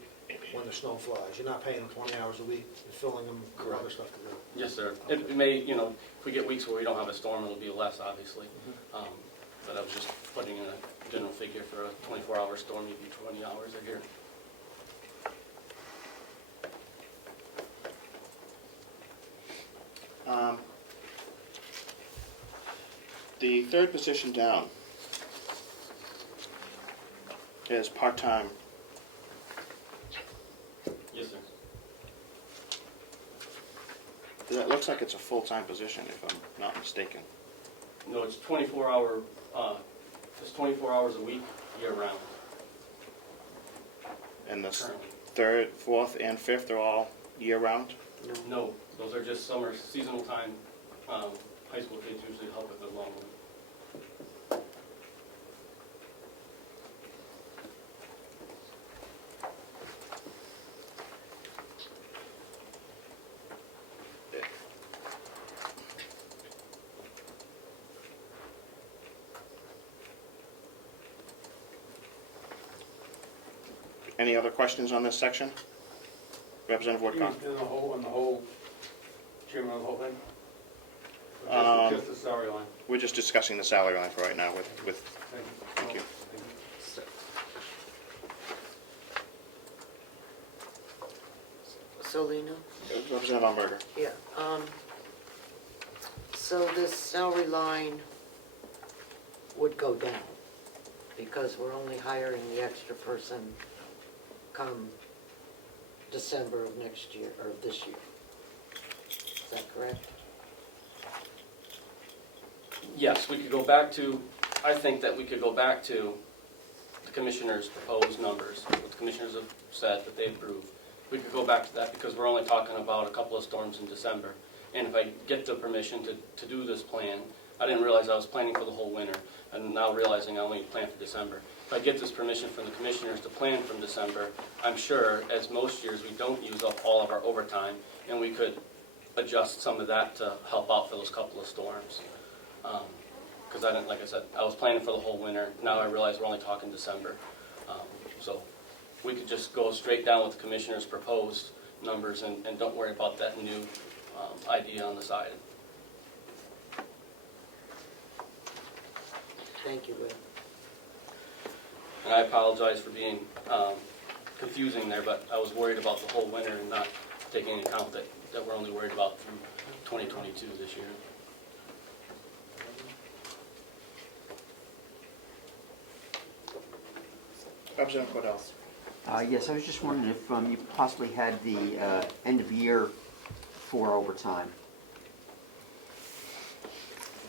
when the snow flies. You're not paying them 20 hours a week and filling them with other stuff to do. Yes, sir. It may, if we get weeks where we don't have a storm, it'll be less, obviously. But I was just putting in a general figure for a 24-hour storm, maybe 20 hours a year. The 3rd position down is part-time. Yes, sir. It looks like it's a full-time position, if I'm not mistaken. No, it's 24-hour, it's 24 hours a week, year-round. And the Currently. 3rd, 4th, and 5th are all year-round? No, those are just summer, seasonal time. High school kids usually help with the long one. Any other questions on this section? Representative Woodcock. On the whole, Chairman, on the whole thing? Um, Just the salary line? We're just discussing the salary line for right now with Thank you. Thank you. Solino? Representative Umberger. Yeah, so this salary line would go down because we're only hiring the extra person come December of next year, or this year. Is that correct? Yes, we could go back to, I think that we could go back to the commissioners' proposed numbers, what the commissioners have said that they approved. We could go back to that because we're only talking about a couple of storms in December. And if I get the permission to do this plan, I didn't realize I was planning for the whole winter, and now realizing I only plan for December. If I get this permission from the commissioners to plan from December, I'm sure, as most years, we don't use up all of our overtime, and we could adjust some of that to help out for those couple of storms. Because I didn't, like I said, I was planning for the whole winter. Now I realize we're only talking December. So we could just go straight down with the commissioner's proposed numbers and don't worry about that new idea on the side. Thank you, Will. And I apologize for being confusing there, but I was worried about the whole winter and not taking into account that we're only worried about through 2022 this year. Representative Cordell. Yes, I was just wondering if you possibly had the end of year for overtime.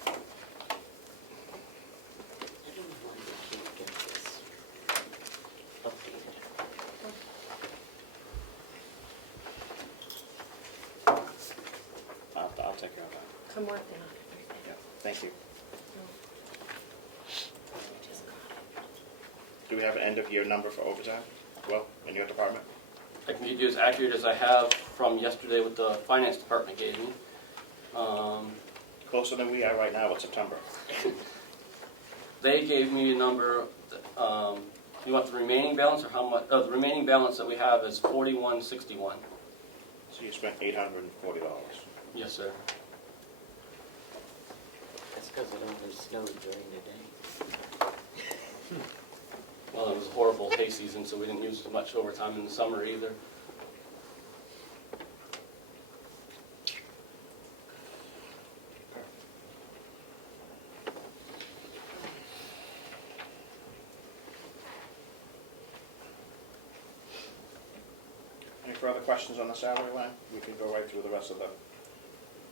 I don't know why we can't get this updated. I'll take care of that. I'm working on it. Yeah, thank you. Do we have an end-of-year number for overtime? Well, in your department? I can give you as accurate as I have from yesterday what the finance department gave me. Closer than we are right now with September. They gave me a number, you want the remaining balance or how much? The remaining balance that we have is $41.61. So you spent $840. Yes, sir. That's because it only snowed during the day. Well, it was a horrible hay season, so we didn't use as much overtime in the summer either. Any further questions on the salary line? We can go right through the rest of the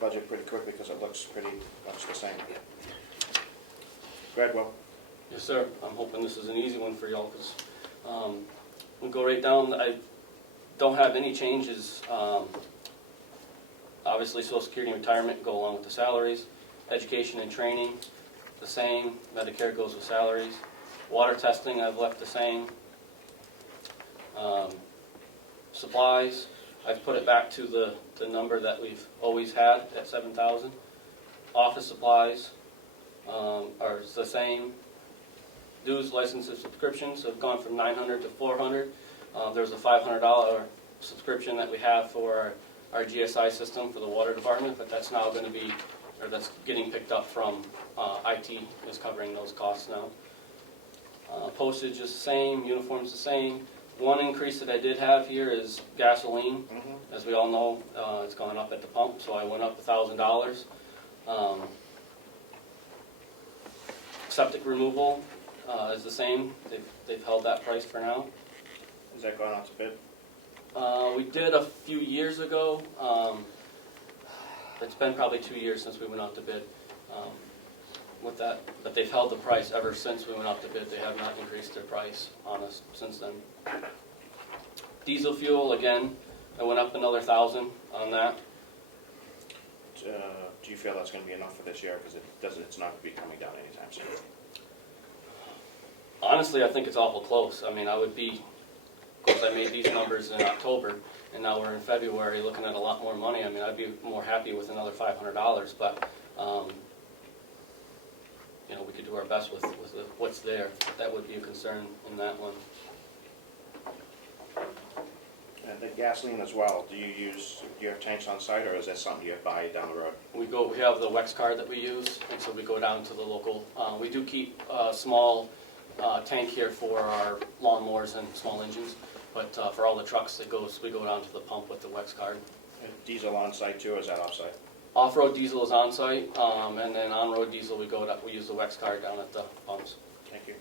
budget pretty quickly because it looks pretty much the same. Go ahead, Will. Yes, sir. I'm hoping this is an easy one for y'all because we'll go right down. I don't have any changes. Obviously, Social Security and retirement go along with the salaries. Education and training, the same. Medicare goes with salaries. Water testing, I've left the same. Supplies, I've put it back to the number that we've always had at 7,000. Office supplies are the same. Dues, licenses, subscriptions have gone from 900 to 400. There's a $500 subscription that we have for our GSI system for the water department, but that's now going to be, or that's getting picked up from IT is covering those costs now. Postage is the same, uniforms the same. One increase that I did have here is gasoline. As we all know, it's gone up at the pump, so I went up $1,000. Septic removal is the same. They've held that price for now. Has that gone out to bid? We did a few years ago. It's been probably 2 years since we went out to bid with that, but they've held the price ever since we went out to bid. They have not increased their price on us since then. Diesel fuel, again, I went up another $1,000 on that. Do you feel that's going to be enough for this year? Because it's not going to be coming down anytime soon. Honestly, I think it's awful close. I mean, I would be, of course, I made these numbers in October, and now we're in February looking at a lot more money. I mean, I'd be more happy with another $500, but, you know, we could do our best with what's there. That would be a concern in that one. And the gasoline as well, do you have tanks on site, or is that something you buy down the road? We have the WEX card that we use, and so we go down to the local. We do keep a small tank here for our lawnmowers and small engines, but for all the trucks, we go down to the pump with the WEX card. And diesel on site too, or is that off site? Off-road diesel is on site, and then on-road diesel we use the WEX card down at the pumps. Thank you.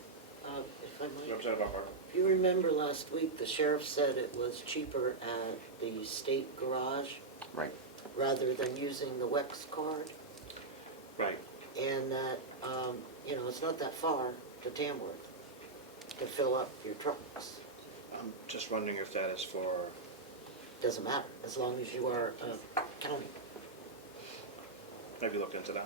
If I might, Representative Buckler. you remember last week, the sheriff said it was cheaper at the state garage Right. rather than using the WEX card, Right. and that, you know, it's not that far to Tamworth to fill up your trucks. I'm just wondering if that is for, Doesn't matter, as long as you are a county. maybe look into that.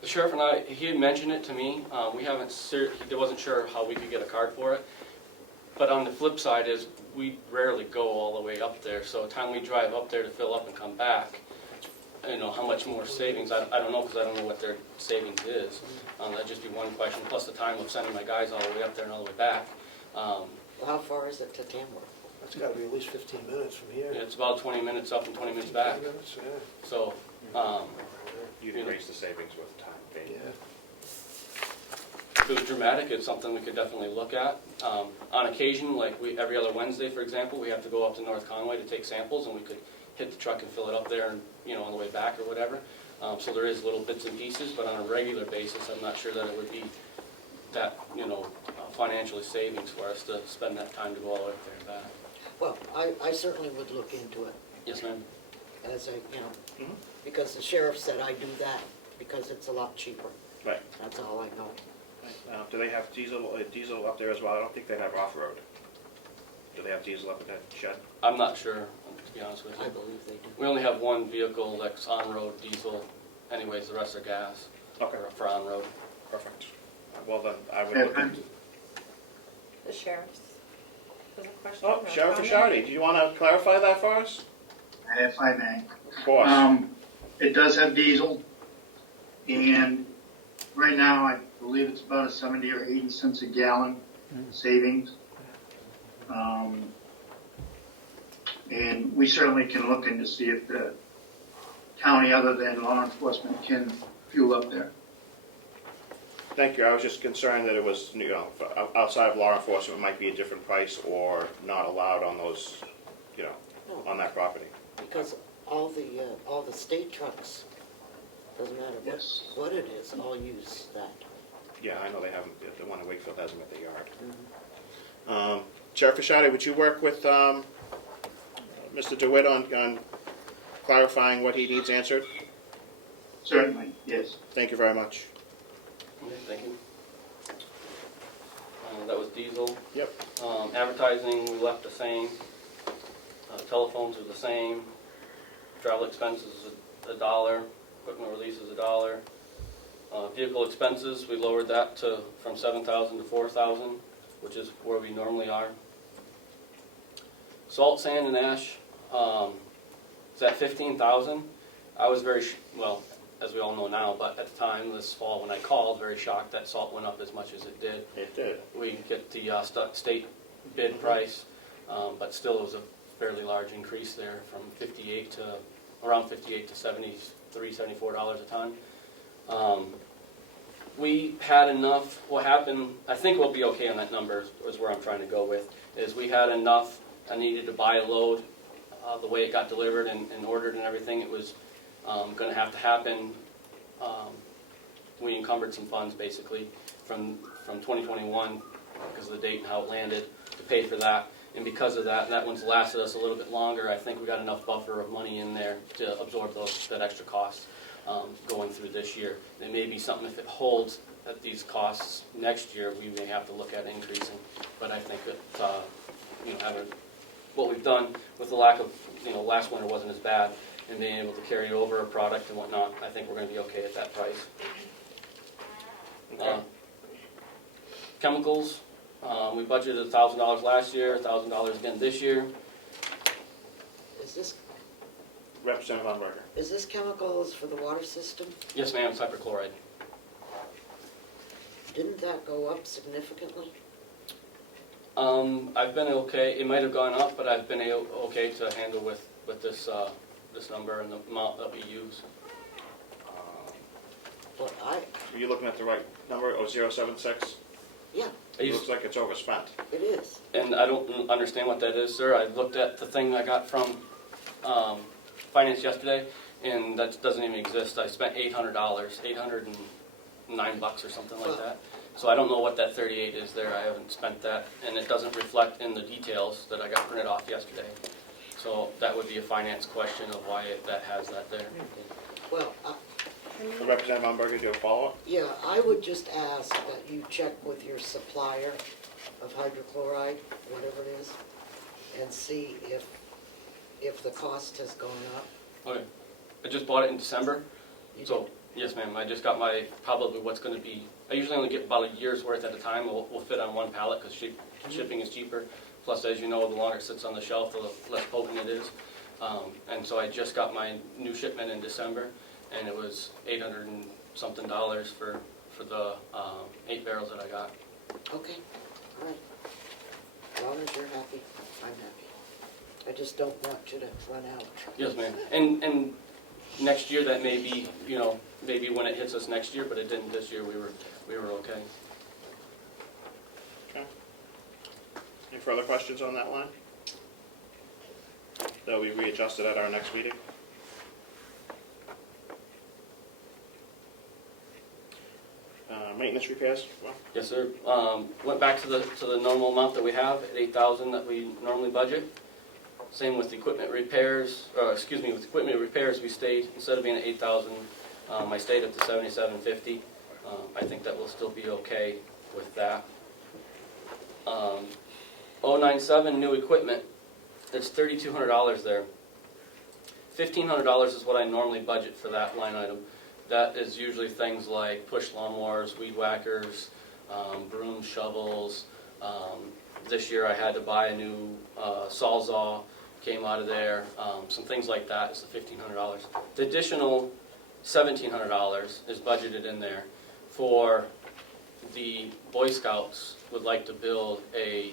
The sheriff and he had mentioned it to me. He wasn't sure how we could get a card for it. But on the flip side is we rarely go all the way up there. So the time we drive up there to fill up and come back, you know, how much more savings, I don't know, because I don't know what their savings is. That'd just be one question, plus the time of sending my guys all the way up there and all the way back. Well, how far is it to Tamworth? That's gotta be at least 15 minutes from here. It's about 20 minutes up and 20 minutes back. 15 minutes, yeah. So, You'd increase the savings with time paid. Yeah. if it was dramatic, it's something we could definitely look at. On occasion, like every other Wednesday, for example, we have to go up to North Conway to take samples, and we could hit the truck and fill it up there, and on the way back or whatever. So there is little bits and pieces, but on a regular basis, I'm not sure that it would be that financially savings for us to spend that time to go all the way up there and back. Well, I certainly would look into it Yes, ma'am. as a, because the sheriff said I do that because it's a lot cheaper. Right. That's all I know. Do they have diesel up there as well? I don't think they have off-road. Do they have diesel up at that shed? I'm not sure, to be honest with you. I believe they do. We only have one vehicle that's on-road diesel. Anyways, the rest are gas. Okay. For on-road. Perfect. Well then, I would look into... The sheriff's. Was a question Oh, or Sheriff comment? Fishardi, do you want to clarify that for us? If I may. Of course. It does have diesel, and right now, I believe it's about a 70 or 80 cents a gallon savings. And we certainly can look into see if the county, other than law enforcement, can fuel up there. Thank you. I was just concerned that it was, outside of law enforcement, it might be a different price or not allowed on those, on that property. Because all the state trucks, doesn't matter what it is, all use that. Yeah, I know they haven't, the one in Wakefield has them at the yard. Sheriff Fishardi, would you work with Mr. DeWitt on clarifying what he needs answered? Certainly, yes. Thank you very much. Okay, thank you. That was diesel. Yep. Advertising, we left the same. Telephones are the same. Travel expenses is $1. Equipment release is $1. Vehicle expenses, we lowered that from $7,000 to $4,000, which is where we normally are. Salt, sand, and ash, it's at $15,000. I was very, as we all know now, but at the time this fall when I called, very shocked that salt went up as much as it did. It did. We get the state bid price, but still it was a fairly large increase there from around 58 to $73, $74 a ton. We had enough. What happened, I think we'll be okay on that number, is where I'm trying to go with, is we had enough. I needed to buy a load the way it got delivered and ordered and everything. It was going to have to happen. We encumbered some funds basically from 2021 because of the date and how it landed to pay for that. And because of that, that one's lasted us a little bit longer. I think we got enough buffer of money in there to absorb that extra cost going through this year. It may be something, if it holds at these costs next year, we may have to look at increasing. But I think that having what we've done with the lack of, last winter wasn't as bad, and being able to carry over a product and whatnot, I think we're going to be okay at that price. Okay. Chemicals, we budgeted $1,000 last year, $1,000 again this year. Is this Representative Umberger. Is this chemicals for the water system? Yes, ma'am, it's hyperchloride. Didn't that go up significantly? I've been okay. It might have gone up, but I've been okay to handle with this this number and the amount that we use. Are you looking at the right number? 076? Yeah. It looks like it's overspent. It is. And I don't understand what that is, sir. I looked at the thing I got from finance yesterday, and that doesn't even exist. I spent $800, $809 or something like that. So I don't know what that 38 is there. I haven't spent that, and it doesn't reflect in the details that I got printed off yesterday. So that would be a finance question of why that has that there. Well, Representative Umberger, do you have a follow-up? yeah, I would just ask that you check with your supplier of hydrochloride, whatever it is, and see if the cost has gone up. Okay. I just bought it in December. So, yes, ma'am. I just got probably what's going to be, I usually only get about a year's worth at a time. We'll fit on one pallet because shipping is cheaper. Plus, as you know, the longer it sits on the shelf, the less potent it is. And so I just got my new shipment in December, and it was $800 and something for the 8 barrels that I got. Okay, all right. As long as you're happy, I'm happy. I just don't want you to run out. Yes, ma'am. And next year, that may be, maybe when it hits us next year, but it didn't this year. We were okay. Okay. Any further questions on that line? That we readjusted at our next meeting? Maintenance repairs? Well, Yes, sir. Went back to the normal amount that we have at 8,000 that we normally budget. Same with equipment repairs. With equipment repairs, we stayed, instead of being at 8,000, I stayed at the 7,750. I think that will still be okay with that. 097 new equipment. It's $3,200 there. $1,500 is what I normally budget for that line item. That is usually things like push lawnmowers, weed whackers, brooms, shovels. This year I had to buy a new sawzall, came out of there. Some things like that is the $1,500. The additional $1,700 is budgeted in there for the Boy Scouts would like to build a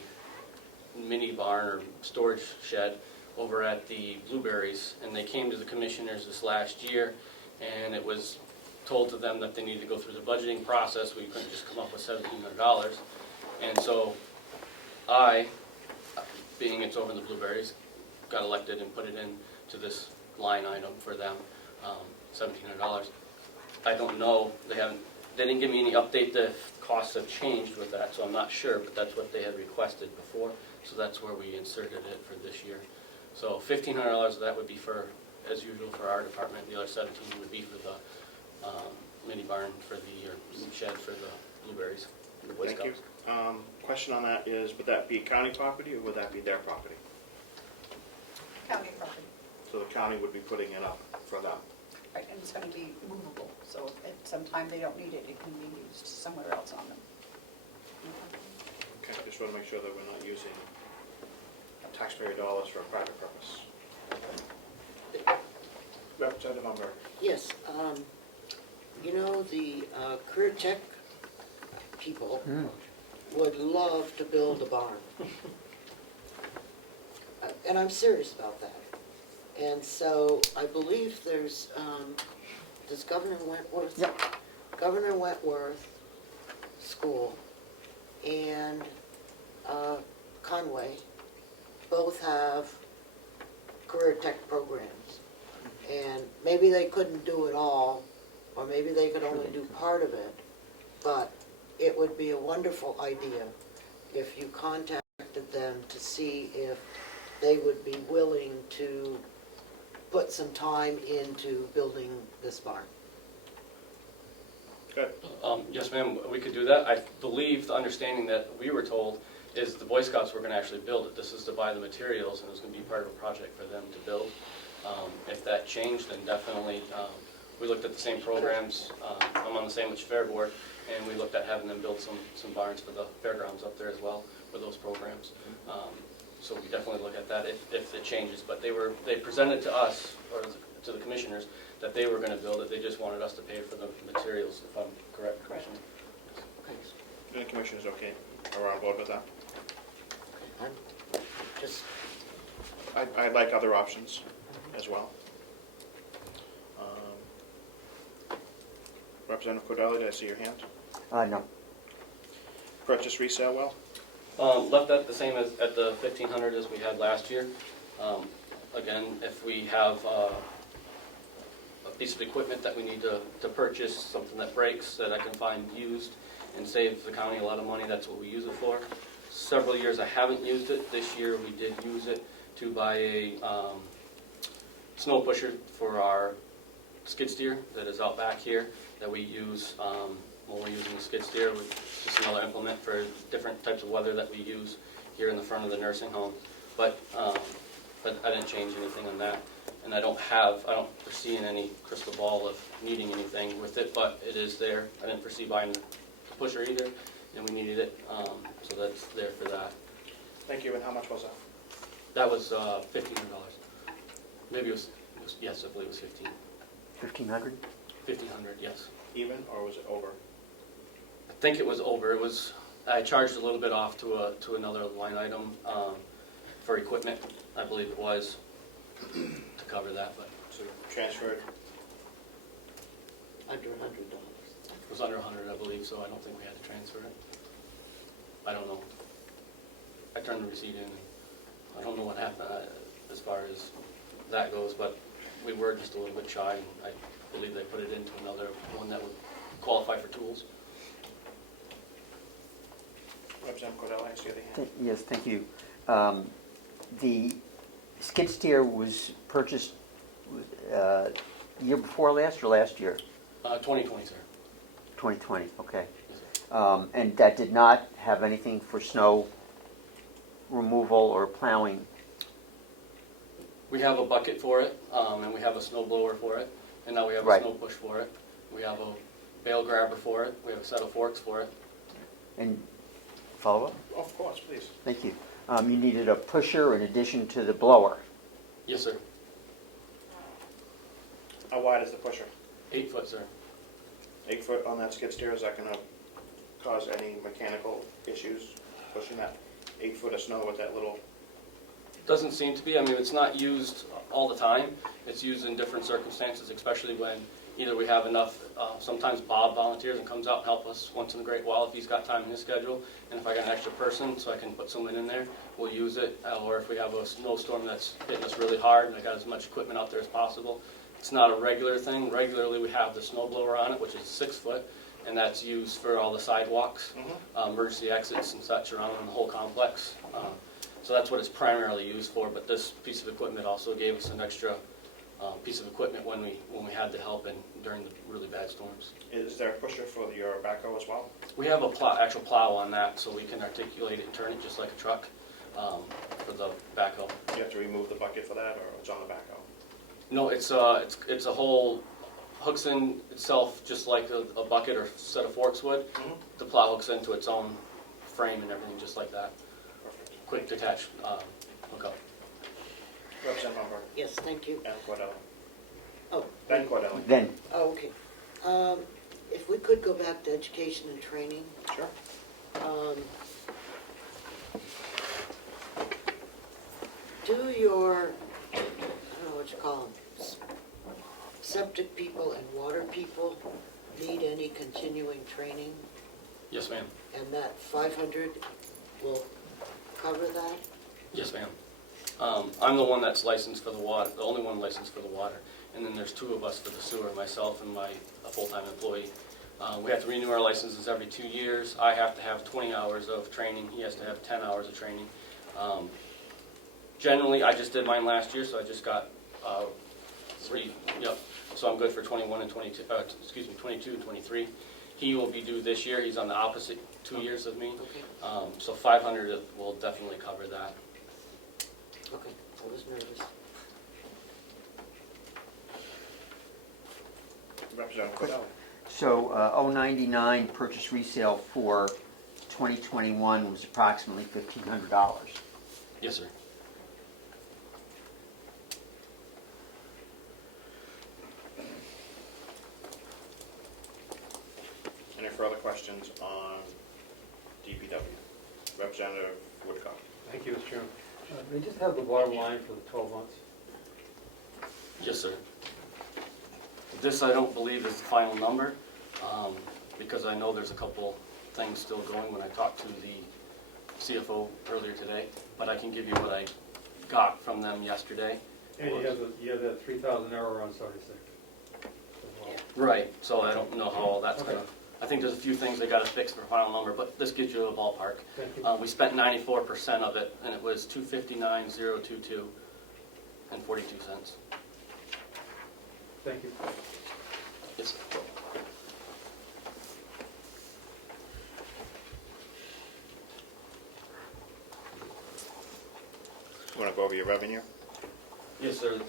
mini barn or storage shed over at the Blueberries, and they came to the commissioners this last year, and it was told to them that they needed to go through the budgeting process. We couldn't just come up with $1,700, and so I, being it's over in the Blueberries, got elected and put it into this line item for them, $1,700. I don't know, they didn't give me any update. The costs have changed with that, so I'm not sure, but that's what they had requested before, so that's where we inserted it for this year. So $1,500 of that would be for, as usual, for our department. The other $1,700 would be for the mini barn or shed for the Blueberries, the Boy thank you. Scouts. Question on that is, would that be county property or would that be their property? County property. So the county would be putting it up for them. Right, and it's going to be movable, so if at some time they don't need it, it can be used somewhere else on them. Okay, just want to make sure that we're not using taxpayer dollars for a private purpose. Representative Umberg. Yes, you know, the career tech people would love to build a barn. And I'm serious about that. And so I believe there's, does Governor Wentworth? Yep. Governor Wentworth School and Conway both have career tech programs. And maybe they couldn't do it all, or maybe they could only do part of it, but it would be a wonderful idea if you contacted them to see if they would be willing to put some time into building this barn. Good. Yes, ma'am, we could do that. I believe the understanding that we were told is the Boy Scouts were going to actually build it. This is to buy the materials, and it was going to be part of a project for them to build. If that changed, then definitely, we looked at the same programs. I'm on the Sandwich Fair Board, and we looked at having them build some barns for the fairgrounds up there as well with those programs. So we definitely look at that if it changes. But they presented to us, or to the commissioners, that they were going to build it. They just wanted us to pay for the materials, if I'm correct, Commissioner. Okay. The commissioners okay, are on board with that? I'm just, I like other options as well. Representative Cordelli, did I see your hand? No. Purchase resale well? Left that the same as at the 1,500 as we had last year. Again, if we have a piece of equipment that we need to purchase, something that breaks that I can find used and save the county a lot of money, that's what we use it for. Several years I haven't used it. This year we did use it to buy a snow pusher for our skid steer that is out back here that we use when we're using the skid steer, with just another implement for different types of weather that we use here in the front of the nursing home. But I didn't change anything on that, and I don't foresee in any crystal ball of needing anything with it, but it is there. I didn't foresee buying the pusher either, and we needed it, so that's there for that. Thank you, and how much was that? That was $1,500. Maybe yes, I believe it was 1,500? 1,500, yes. Even, or was it over? I think it was over. I charged a little bit off to another line item for equipment, I believe it was, to cover that, but So transferred? Under $100. it was under 100, I believe, so I don't think we had to transfer it. I don't know. I turned the receipt in, and I don't know what happened as far as that goes, but we were just a little bit shy, and I believe they put it into another one that would qualify for tools. Representative Cordell, I see the hand. Yes, thank you. The skid steer was purchased year before last or last year? 2020, sir. 2020, okay. Yes, sir. And that did not have anything for snow removal or plowing? We have a bucket for it, and we have a snow blower for it, and now we have a Right. snow push for it. We have a bale grabber for it. We have a set of forks for it. And follow up? Of course, please. Thank you. You needed a pusher in addition to the blower. Yes, sir. How wide is the pusher? 8 foot, sir. 8 foot on that skid steer, is that gonna cause any mechanical issues pushing that 8 foot of snow with that little? Doesn't seem to be. I mean, it's not used all the time. It's used in different circumstances, especially when either we have enough, sometimes Bob volunteers and comes out and help us once in a great while if he's got time in his schedule. And if I got an extra person so I can put someone in there, we'll use it. Or if we have a snowstorm that's hitting us really hard and I got as much equipment out there as possible. It's not a regular thing. Regularly we have the snow blower on it, which is 6 foot, and that's used for all the sidewalks, emergency exits and such around the whole complex. So that's what it's primarily used for, but this piece of equipment also gave us an extra piece of equipment when we had the help during the really bad storms. Is there a pusher for your backhoe as well? We have a actual plow on that, so we can articulate it and turn it just like a truck for the backhoe. You have to remove the bucket for that, or it's on the backhoe? No, it's a whole, hooks in itself just like a bucket or set of forks would. The plow hooks into its own frame and everything just like that. Perfect. Quick detach hookup. Representative Umber Yes, thank you. and Cordell. Oh, Ben Cordell. Then, oh, okay. If we could go back to education and training. Sure. Do your, I don't know what you call them, septic people and water people need any continuing training? Yes, ma'am. And that 500 will cover that? Yes, ma'am. I'm the one that's licensed for the water, the only one licensed for the water. And then there's 2 of us for the sewer, myself and a full-time employee. We have to renew our licenses every 2 years. I have to have 20 hours of training. He has to have 10 hours of training. Generally, I just did mine last year, so I just got 3. Yep. So I'm good for 21 and 22. 22 and 23. He will be due this year. He's on the opposite 2 years of me. Okay. So 500 will definitely cover that. Okay, I was nervous. Representative Cordell. so 099 purchase resale for 2021 was approximately $1,500. Yes, sir. Any further questions on DPW? Representative Woodcock. Thank you, Mr. Chairman. They just have the bottom line for the 12 months. Yes, sir. This, I don't believe, is the final number, because I know there's a couple things still going when I talked to the CFO earlier today, but I can give you what I got from them yesterday. And you have that 3,000 error on 76. as well. Right, so I don't know how all that's gonna, I think there's a few things they gotta fix for final number, but this gives you a ballpark. Thank you. We spent 94% of it, and it was $259,022 and 42 cents. Thank you. Yes, sir. You want to go over your revenue? Yes, sir. Not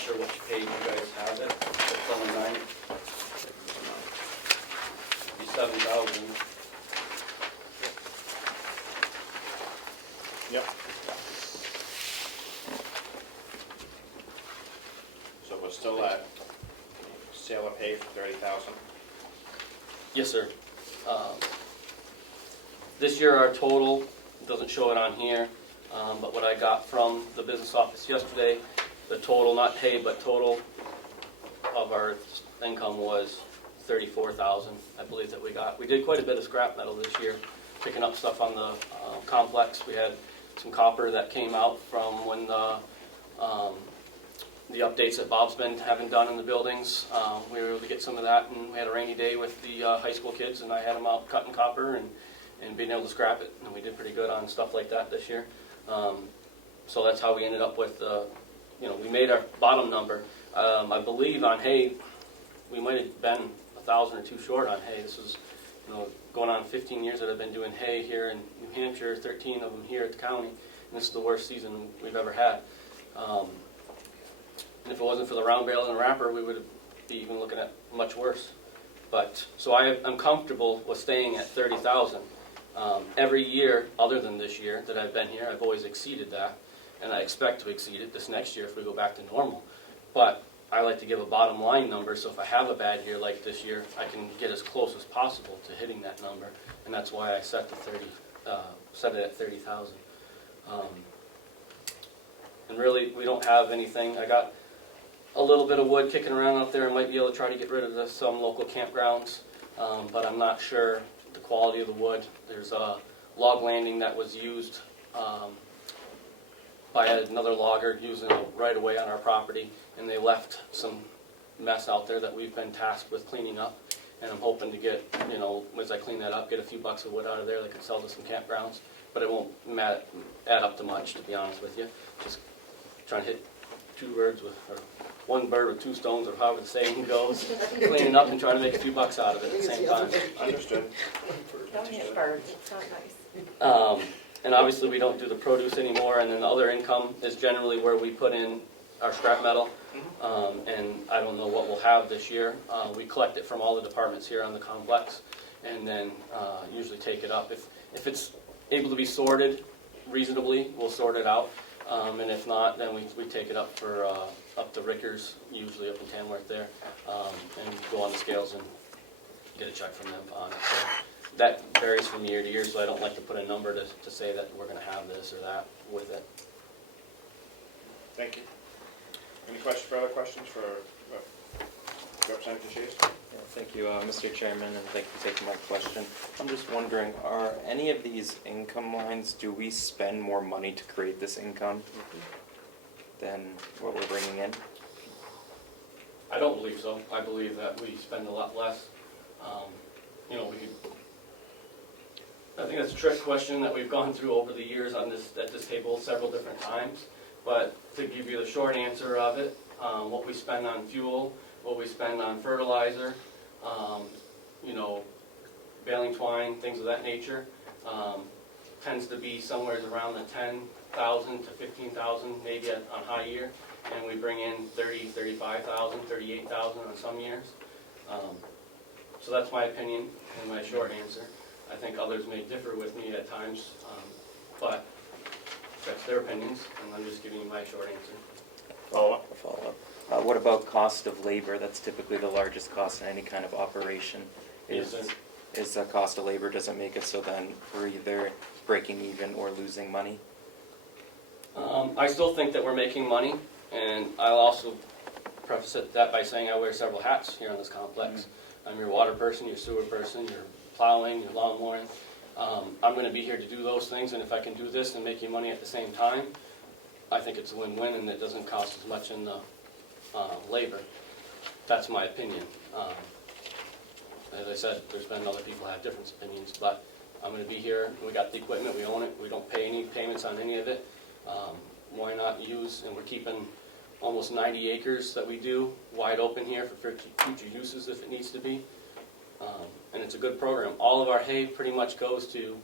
sure which page you guys have it. It's on the 9. Be 7,000. Yep. we're still at sale of hay for 30,000. Yes, sir. This year, our total, doesn't show it on here, but what I got from the business office yesterday, the total, not hay, but total of our income was 34,000, I believe that we got. We did quite a bit of scrap metal this year, picking up stuff on the complex. We had some copper that came out from when the updates that Bob's been having done in the buildings. We were able to get some of that, and we had a rainy day with the high school kids, and I had them out cutting copper and being able to scrap it, and we did pretty good on stuff like that this year. So that's how we ended up with, we made our bottom number. I believe on hay, we might have been 1,000 or two short on hay. This was, going on 15 years that I've been doing hay here in New Hampshire, 13 of them here at the county, and this is the worst season we've ever had. And if it wasn't for the round bale and the wrapper, we would be even looking at much worse. But so I'm comfortable with staying at 30,000. Every year, other than this year that I've been here, I've always exceeded that, and I expect to exceed it this next year if we go back to normal. But I like to give a bottom line number, so if I have a bad year like this year, I can get as close as possible to hitting that number, and that's why I set it at 30,000. And really, we don't have anything. I got a little bit of wood kicking around out there. I might be able to try to get rid of some local campgrounds, but I'm not sure the quality of the wood. There's a log landing that was used by another logger using it right away on our property, and they left some mess out there that we've been tasked with cleaning up, and I'm hoping to get, as I clean that up, get a few bucks of wood out of there that could sell to some campgrounds, but it won't add up to much, to be honest with you. Just trying to hit one bird with two stones, or however the saying goes, cleaning up and trying to make a few bucks out of it at the same time. Understood. Don't hit birds, it's not nice. And obviously we don't do the produce anymore, and then the other income is generally where we put in our scrap metal. And I don't know what we'll have this year. We collect it from all the departments here on the complex, and then usually take it up. If it's able to be sorted reasonably, we'll sort it out. And if not, then we take it up for up to Rickers, usually up in Tamworth there, and go on the scales and get a check from them on it. So that varies from year to year, so I don't like to put a number to say that we're going to have this or that with it. Thank you. Any further questions for Representative Shays? Thank you, Mr. Chairman, and thank you for taking my question. I'm just wondering, are any of these income lines, do we spend more money to create this income than what we're bringing in? I don't believe so. I believe that we spend a lot less. I think that's a trick question that we've gone through over the years at this table several different times. But to give you the short answer of it, what we spend on fuel, what we spend on fertilizer, baling twine, things of that nature, tends to be somewhere around the 10,000 to 15,000, maybe on high year, and we bring in 30, 35,000, 38,000 on some years. So that's my opinion and my short answer. I think others may differ with me at times, but that's their opinions, and I'm just giving you my short answer. Follow-up. What about cost of labor? That's typically the largest cost in any kind of operation. Yes, sir. Is the cost of labor, does it make it so then we're either breaking even or losing money? I still think that we're making money, and I'll also preface that by saying I wear several hats here on this complex. I'm your water person, your sewer person, your plowing, your lawn mowing. I'm going to be here to do those things, and if I can do this and make you money at the same time, I think it's a win-win, and it doesn't cost as much in the labor. That's my opinion. As I said, there's been other people who have different opinions, but I'm going to be here. We got the equipment, we own it, we don't pay any payments on any of it. Why not use, and we're keeping almost 90 acres that we do wide open here for future uses if it needs to be. And it's a good program. All of our hay pretty much goes to,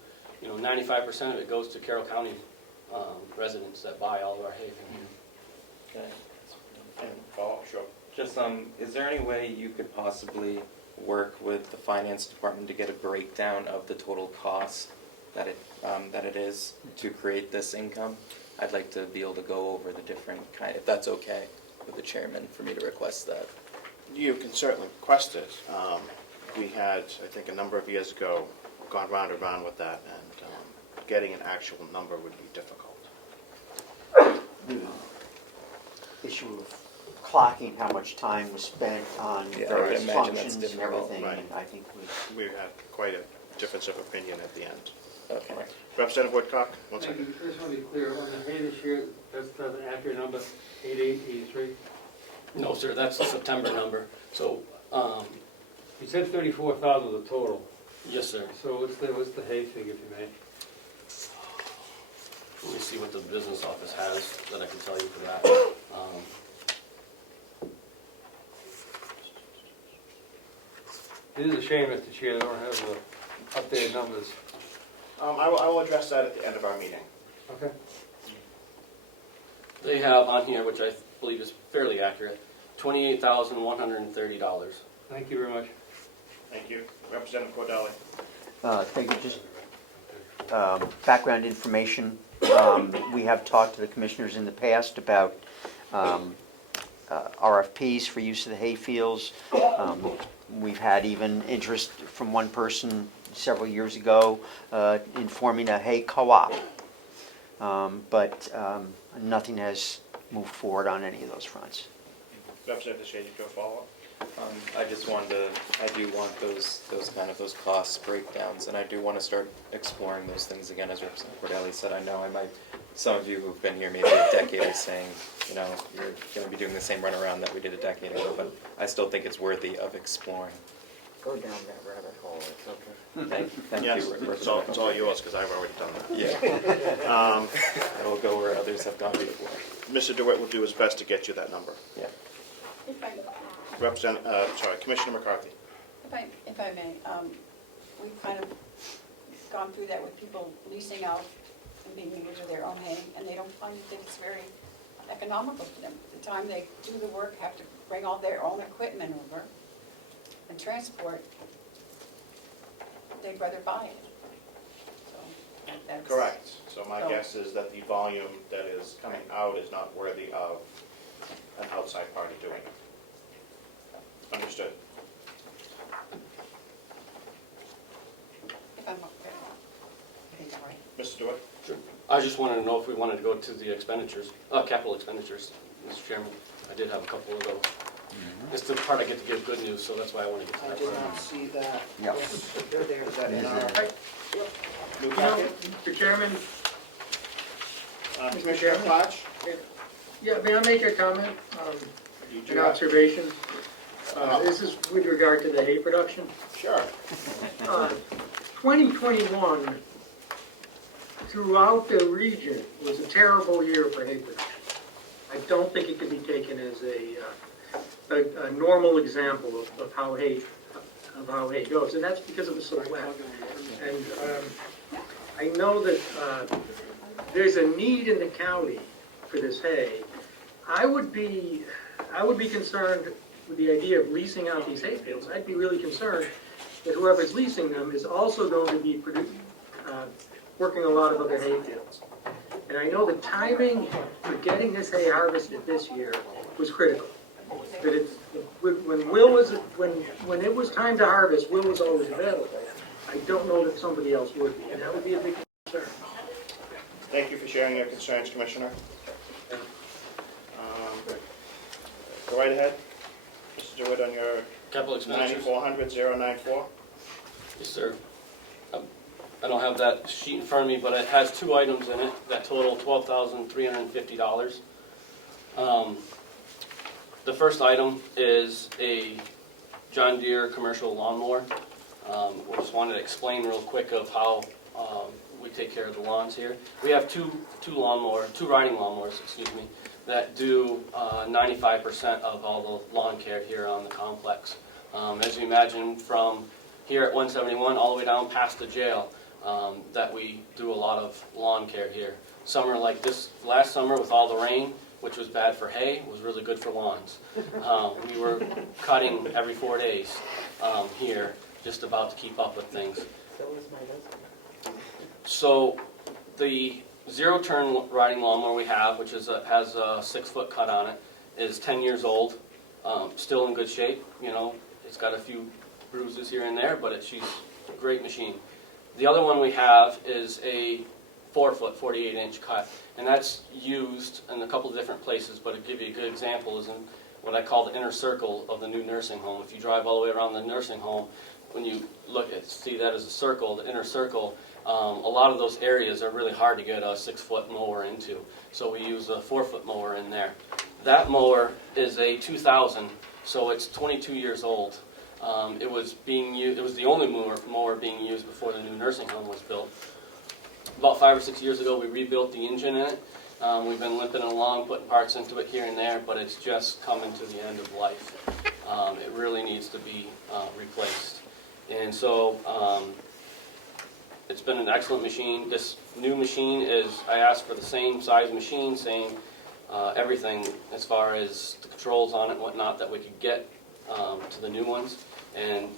95% of it goes to Carroll County residents that buy all of our hay from here. Okay. And follow-up, sure. Just, is there any way you could possibly work with the finance department to get a breakdown of the total cost that it is to create this income? I'd like to be able to go over the different if that's okay. with the chairman for me to request that? You can certainly request it. We had, I think, a number of years ago, gone round and round with that, and getting an actual number would be difficult. The issue of clocking how much time was spent on Yeah, I would various imagine that's functions and difficult. everything, Right. and I think We had quite a difference of opinion at the end. Okay. Representative Woodcock, one Thank second. you. Just want to be clear, on the hay this year, that's an accurate number, 8883? No, sir, that's the September number. So, You said 34,000 was the total, yes, sir. so what's the hay figure, if you may? Let me see what the business office has that I can tell you for that. It is a shame, Mr. Chair, they don't have the updated numbers. I will address that at the end of our meeting. Okay. They have on here, which I believe is fairly accurate, $28,130. Thank you very much. Thank you. Representative Cordelli. Thank you. Just background information. We have talked to the commissioners in the past about RFPs for use of the hayfields. We've had even interest from one person several years ago in forming a hay co-op. But nothing has moved forward on any of those fronts. Representative Shady, do a follow-up? I just wanted to, I do want those cost breakdowns, and I do want to start exploring those things again, as Representative Cordelli said. I know some of you who've been here maybe a decade are saying, you're going to be doing the same runaround that we did a decade ago, but I still think it's worthy of exploring. Go down that rabbit hole, it's okay. Thank Yes, you, it's all yours, because I've already done that. Yeah. I will go where others have gone before. Mr. DeWitt will do his best to get you that number. Yeah. If I, Commissioner McCarthy. if I may, we've kind of gone through that with people leasing out and being use of their own hay, and they don't think it's very economical for them. The time they do the work, have to bring all their own equipment over and transport, they'd rather buy it. So that's. Correct. So my guess is that the volume that is coming out is not worthy of an outside party doing it. Understood. If I'm okay. I think I'm right. Mr. DeWitt? Sure. I just wanted to know if we wanted to go to the expenditures, capital expenditures, Mr. Chairman. I did have a couple of those. It's the part I get to give good news, so that's why I want to get to I that did part. not see that. Yep. Yes, they're there. Is that in our new You know, packet? Mr. Chairman, Commissioner Plotch? yeah, may I make a comment, You do an have- observation? This is with regard to the hay production. Sure. 2021, throughout the region, was a terrible year for hay production. I don't think it can be taken as a normal example of how hay goes, and that's because it was so wet. And I know that there's a need in the county for this hay. I would be concerned with the idea of leasing out these hay fields. I'd be really concerned that whoever's leasing them is also going to be working a lot of other hay fields. And I know the timing for getting this hay harvested this year was critical. That when it was time to harvest, Will was always available. I don't know that somebody else would be, and that would be a big concern. Thank you for sharing your concerns, Commissioner. Go right ahead. Mr. DeWitt, on your Capital expenditures? 9400-094. Yes, sir. I don't have that sheet in front of me, but it has two items in it that total $12,350. The first item is a John Deere commercial lawnmower. We just wanted to explain real quick of how we take care of the lawns here. We have two riding lawnmowers, that do 95% of all the lawn care here on the complex. As you imagine, from here at 171 all the way down past the jail, that we do a lot of lawn care here. Summer like this, last summer with all the rain, which was bad for hay, was really good for lawns. We were cutting every 4 days here, just about to keep up with things. So the zero-turn riding lawnmower we have, which has a 6-foot cut on it, is 10 years old, still in good shape. You know, it's got a few bruises here and there, but she's a great machine. The other one we have is a 4-foot, 48-inch cut, and that's used in a couple of different places, but to give you a good example is in what I call the inner circle of the new nursing home. If you drive all the way around the nursing home, when you look at, see that as a circle, the inner circle, a lot of those areas are really hard to get a 6-foot mower into, so we use a 4-foot mower in there. That mower is a 2000, so it's 22 years old. It was the only mower being used before the new nursing home was built. About 5 or 6 years ago, we rebuilt the engine in it. We've been limping along, putting parts into it here and there, but it's just coming to the end of life. It really needs to be replaced. And so it's been an excellent machine. This new machine is, I asked for the same size machine, same everything as far as the controls on it and whatnot that we could get to the new ones. And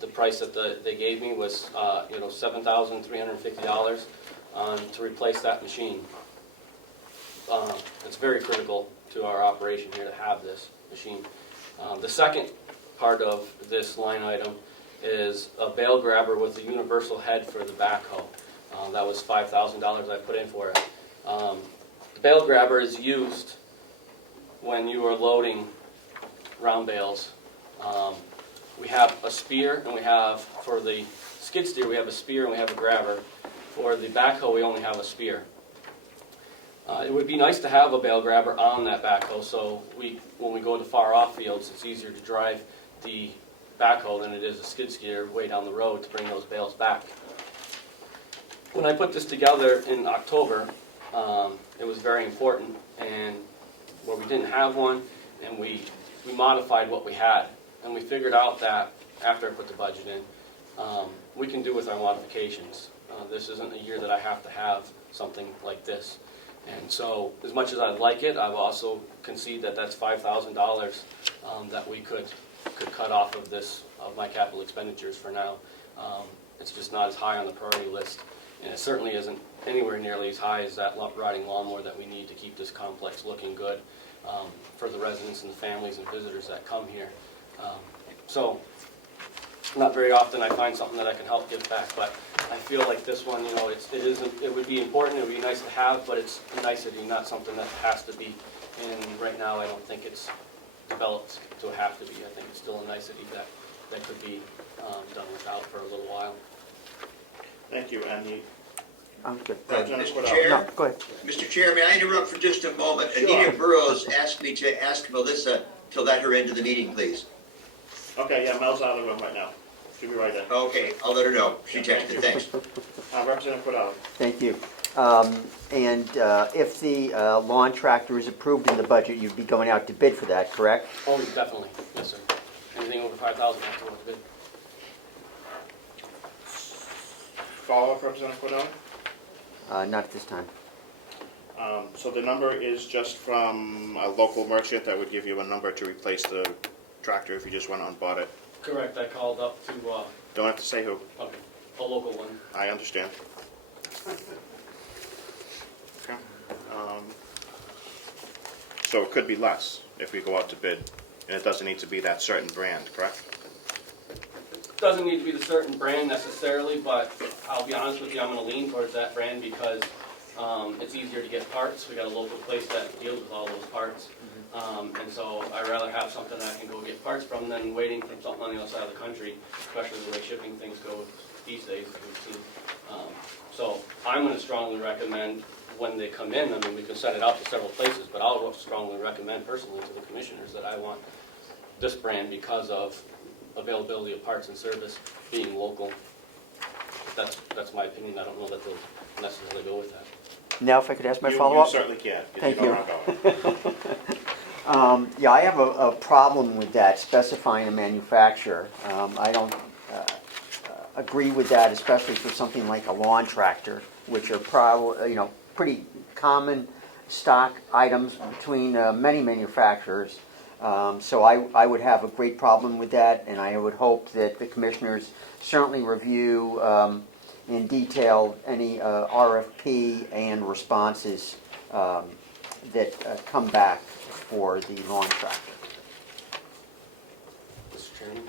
the price that they gave me was $7,350 to replace that machine. It's very critical to our operation here to have this machine. The second part of this line item is a bale grabber with a universal head for the backhoe. That was $5,000 I put in for it. The bale grabber is used when you are loading round bales. We have a spear, and we have, for the skid steer, we have a spear and we have a grabber. For the backhoe, we only have a spear. It would be nice to have a bale grabber on that backhoe, so when we go to far off fields, it's easier to drive the backhoe than it is a skid steer way down the road to bring those bales back. When I put this together in October, it was very important, and where we didn't have one, and we modified what we had, and we figured out that after I put the budget in, we can do with our modifications. This isn't a year that I have to have something like this. And so, as much as I like it, I've also conceded that that's $5,000 that we could cut off of my capital expenditures for now. It's just not as high on the priority list, and it certainly isn't anywhere nearly as high as that riding lawnmower that we need to keep this complex looking good for the residents and the families and visitors that come here. So, not very often I find something that I can help give back, but I feel like this one, it would be important, it would be nice to have, but it's a nicety, not something that has to be. And right now, I don't think it's developed to have to be. I think it's still a nicety that could be done without for a little while. Thank you, and I'm good. Mr. Chair? No, go ahead. Mr. Chair, may I interrupt for just a moment? Anita Burrows asked me to ask Melissa to let her into the meeting, please. Okay, yeah, Mel's out of the room right now. She'll be right in. Okay, I'll let her know. She texted, thanks. Representative Cordelli. Thank you. And if the lawn tractor is approved in the budget, you'd be going out to bid for that, correct? Oh, definitely, yes, sir. Anything over $5,000, I have to go to bid. Follow-up, Representative Cordelli? Not at this time. So the number is just from a local merchant that would give you a number to replace the tractor if you just went out and bought it. Correct, I called up to, Don't have to say who. okay, a local one. I understand. Okay. So it could be less if we go out to bid, and it doesn't need to be that certain brand, correct? Doesn't need to be the certain brand necessarily, but I'll be honest with you, I'm going to lean towards that brand because it's easier to get parts. We got a local place that deals with all those parts. And so I'd rather have something that I can go get parts from than waiting for something on the other side of the country, especially the way shipping things go these days, as we've seen. So I'm going to strongly recommend when they come in, I mean, we can set it out to several places, but I'll strongly recommend personally to the commissioners that I want this brand because of availability of parts and service being local. That's my opinion. I don't know that they'll necessarily go with that. Now, if I could ask my follow-up? You certainly can. Thank you. you. Yeah, I have a problem with that, specifying a manufacturer. I don't agree with that, especially for something like a lawn tractor, which are probably, pretty common stock items between many manufacturers. So I would have a great problem with that, and I would hope that the commissioners certainly review in detail any RFP and responses that come back for the lawn tractor. Mr. Chairman,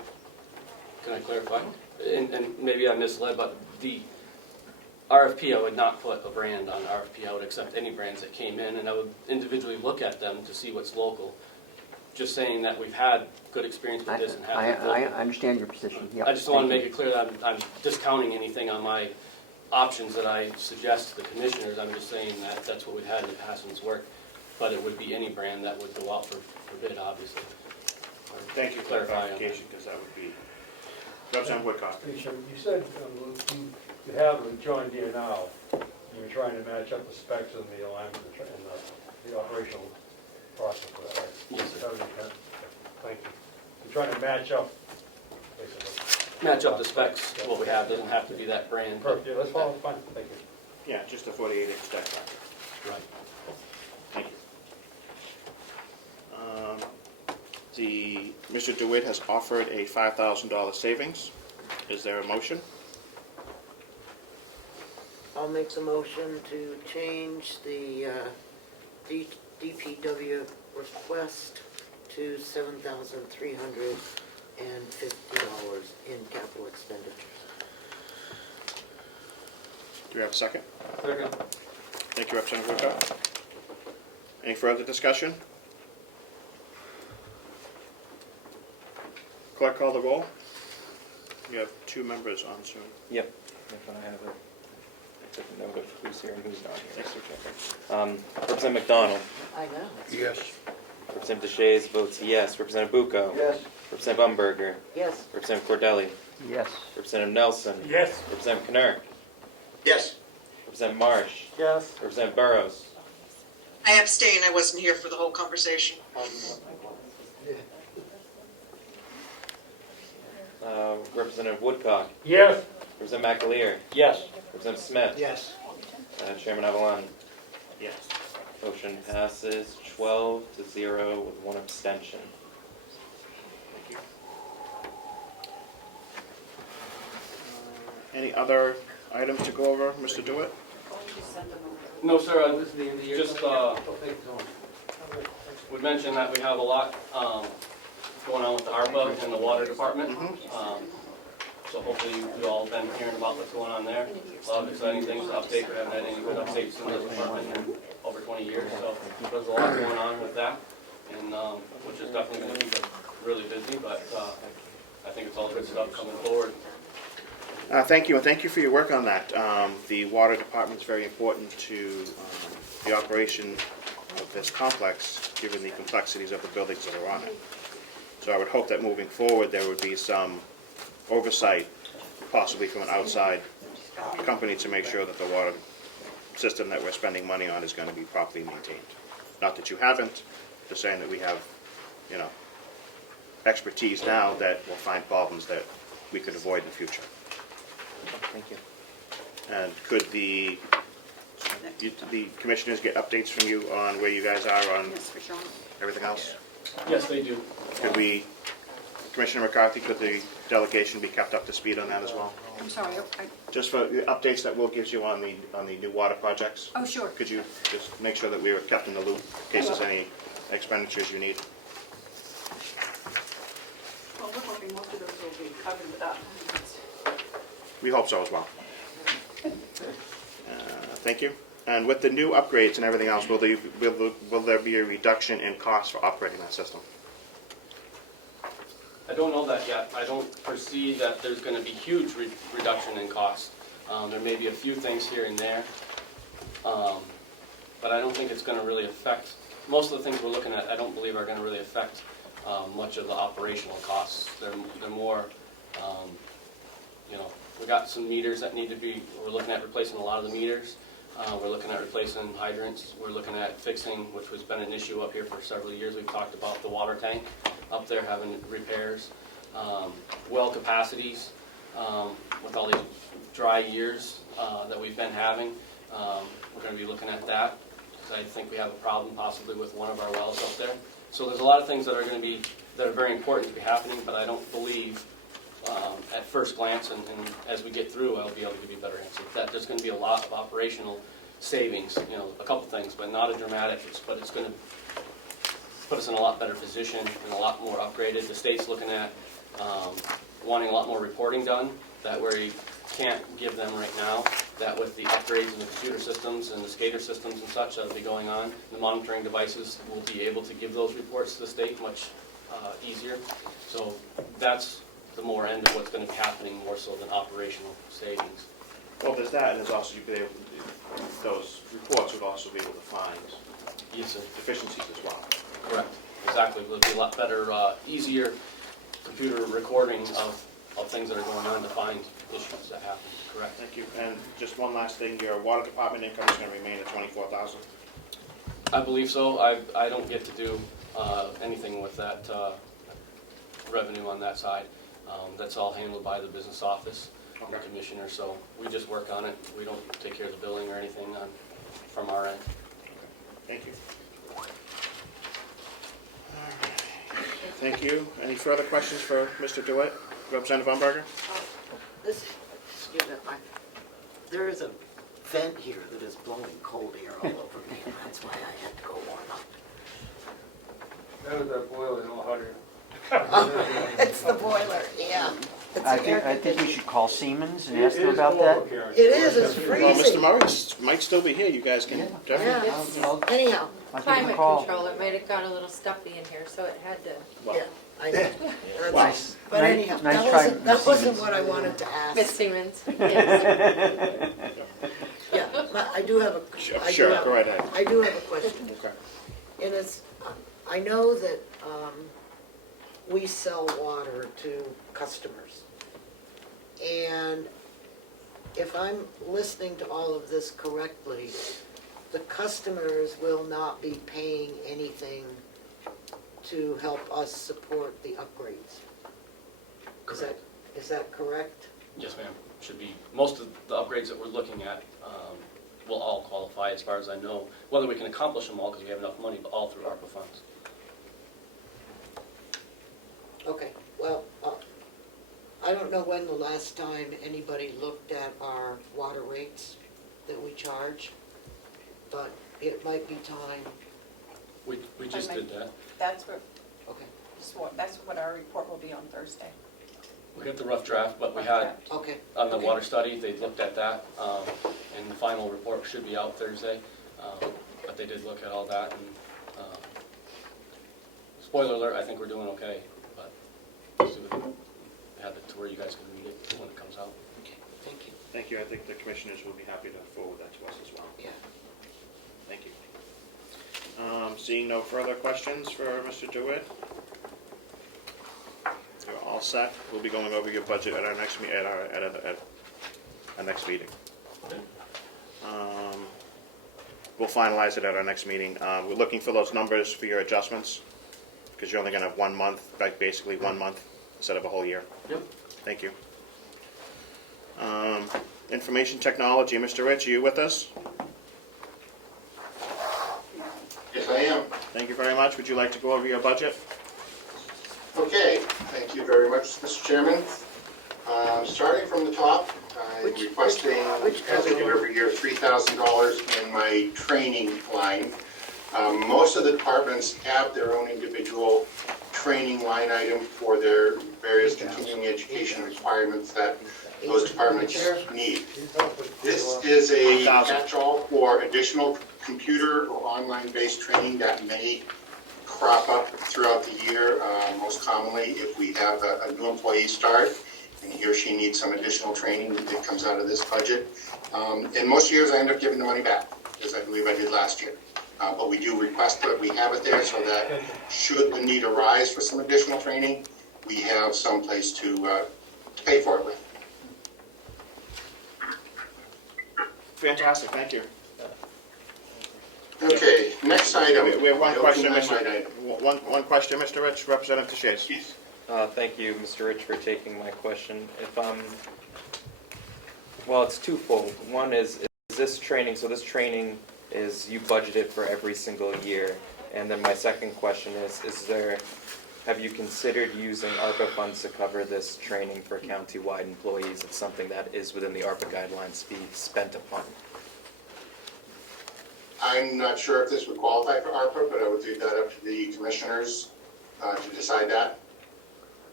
can I clarify? And maybe I misled, but the RFP, I would not put a brand on RFP. I would accept any brands that came in, and I would individually look at them to see what's local. Just saying that we've had good experience with this and have it I local. understand your position. Yep, I just want to thank make it clear that I'm discounting anything on my options that I suggest to the commissioners. I'm just saying that that's what we've had in the past and it's worked. But it would be any brand that would go out for bid, obviously. Thank you for clarification, because that would be, Representative Woodcock. You said you have a John Deere now, and you're trying to match up the specs and the alignment and the operational process for that, right? Yes, sir. That was your intent? Thank you. You're trying to match up, basically. Match up the specs to what we have. Doesn't have to be that brand. Perfect, yeah, that's fine, thank you. Yeah, just a 48-inch deck tractor. Right. Thank you. Mr. DeWitt has offered a $5,000 savings. Is there a motion? I'll make the motion to change the DPW request to $7,350 in capital expenditures. Do we have a second? Second. Thank you, Representative Woodcock. Any further discussion? Clerk, call the roll. We have 2 members on Zoom. Yep. If I have it. I took a note of who's here and who's not here, Mr. Chairman. Representative McDonald. I know. Yes. Representative Deshaies votes yes. Representative Bucco. Yes. Representative Umberger. Yes. Representative Cordelli. Yes. Representative Nelson. Yes. Representative Knurk. Yes. Representative Marsh. Yes. Representative Burrows. I abstain, I wasn't here for the whole conversation. Representative Woodcock. Yes. Representative McAleer. Yes. Representative Smith. Yes. Chairman Avalon. Yes. Motion passes 12-0 with 1 abstention. Any other items to go over, Mr. DeWitt? No, sir. Just would mention that we have a lot going on with the ARPA and the water department. So hopefully you've all been hearing about what's going on there. A lot of exciting things to update. We haven't had any good updates in the department in over 20 years. So there's a lot going on with that, and which is definitely going to keep us really busy. But I think it's all good stuff coming forward. Thank you, and thank you for your work on that. The water department is very important to the operation of this complex, given the complexities of the buildings that are on it. So I would hope that moving forward, there would be some oversight, possibly from an outside company, to make sure that the water system that we're spending money on is going to be properly maintained. Not that you haven't, just saying that we have, expertise now that will find problems that we could avoid in the future. Thank you. And could the commissioners get updates from you on where you guys are on everything else? Yes, they do. Could we, Commissioner McCarthy, could the delegation be kept up to speed on that as well? I'm sorry, Just for the updates that Will gives you on the new water projects? oh, sure. Could you just make sure that we are kept in the loop in case there's any expenditures you need? Well, we're hoping most of those will be covered without. We hope so as well. Thank you. And with the new upgrades and everything else, will there be a reduction in cost for operating that system? I don't know that yet. I don't foresee that there's going to be huge reduction in cost. There may be a few things here and there, but I don't think it's going to really affect, most of the things we're looking at, I don't believe are going to really affect much of the operational costs. They're more, we got some meters that need to be, we're looking at replacing a lot of the meters. We're looking at replacing hydrants. We're looking at fixing, which has been an issue up here for several years. We've talked about the water tank up there having repairs. Well capacities, with all these dry years that we've been having. We're going to be looking at that, because I think we have a problem possibly with one of our wells up there. So there's a lot of things that are going to be, that are very important to be happening, but I don't believe at first glance, and as we get through, I'll be able to give you a better answer. That there's going to be a lot of operational savings, a couple things, but not a dramatic, but it's going to put us in a lot better position and a lot more upgraded. The state's looking at wanting a lot more reporting done, that we can't give them right now, that with the upgrades in the computer systems and the SCADA systems and such that'll be going on, the monitoring devices will be able to give those reports to the state much easier. So that's the more end of what's going to be happening more so than operational savings. Well, there's that, and there's also, you'd be able those reports would also be able to find deficiencies as well. Correct. Exactly. It'll be a lot better, easier computer recording of things that are going on to find issues that happen. Correct. Thank you. And just one last thing, your water department income is going to remain at $24,000? I believe so. I don't get to do anything with that revenue on that side. That's all handled by the business office and the commissioner, so we just work on it. We don't take care of the billing or anything from our end. Thank you. Thank you. Any further questions for Mr. DeWitt? Representative Umberger? There is a vent here that is blowing cold air all over me, and that's why I had to go warm up. That was that boiler in Ohio. It's the boiler, yeah. It's I the air think you conditioner. should call Siemens and ask them about that. It is, it's Well, Mr. freezing. Murray might still be here. You guys can definitely... Anyhow, I'll give them a Climate call. control, it made it got a little stuffy in here, so it had to. yeah, I know. Nice. But Nice- anyhow, nice that try, wasn't, that Miss wasn't Siemens. what I wanted to Miss ask. Siemens, yes. Yeah, but I do have a. I do Sure, have- go right ahead. I do have a question. Okay. And it's, I know that we sell water to customers. And if I'm listening to all of this correctly, the customers will not be paying anything to help us support the upgrades. Is that correct? Yes, ma'am. Should be. Most of the upgrades that we're looking at will all qualify as far as I know. Whether we can accomplish them all because we have enough money, but all through ARPA funds. Okay, well, I don't know when the last time anybody looked at our water rates that we charge, but it might be time. We just did that. That's what, Okay. that's what our report will be on Thursday. We got the rough draft, but we had, Okay. on the Okay. water study, they looked at that, and the final report should be out Thursday. But they did look at all that, and spoiler alert, I think we're doing okay, but we'll see what we have it to where you guys can read it when it comes out. Okay, thank you. Thank you. I think the commissioners will be happy to forward that to us as well. Yeah. Thank you. Seeing no further questions for Mr. DeWitt? You're all set. We'll be going over your budget at our next next meeting. We'll finalize it at our next meeting. We're looking for those numbers for your adjustments, because you're only going to have 1 month, like basically 1 month instead of a whole year. Yep. Thank you. Information technology, Mr. Rich, are you with us? Yes, I am. Thank you very much. Would you like to go over your budget? Okay, thank you very much, Mr. Chairman. Starting from the top, I'm requesting, as I do every year, $3,000 in my training line. Most of the departments have their own individual training line item for their various continuing education requirements that those departments need. This is a catch-all for additional computer or online-based training that may crop up throughout the year. Most commonly, if we have a new employee start and he or she needs some additional training, it comes out of this budget. In most years, I end up giving the money back, as I believe I did last year. But we do request that we have it there so that should the need arise for some additional training, we have some place to pay for it with. Fantastic, thank you. Okay, next item. We have one question, Line Mr. item. One question, Mr. Rich, Representative Teixeira. Yes. Thank you, Mr. Rich, for taking my question. Well, it's twofold. One is this training, so this training is you budgeted for every single year. And then my second question is have you considered using ARPA funds to cover this training for county-wide employees? It's something that is within the ARPA guidelines to be spent upon. I'm not sure if this would qualify for ARPA, but I would leave that up to the commissioners to decide that.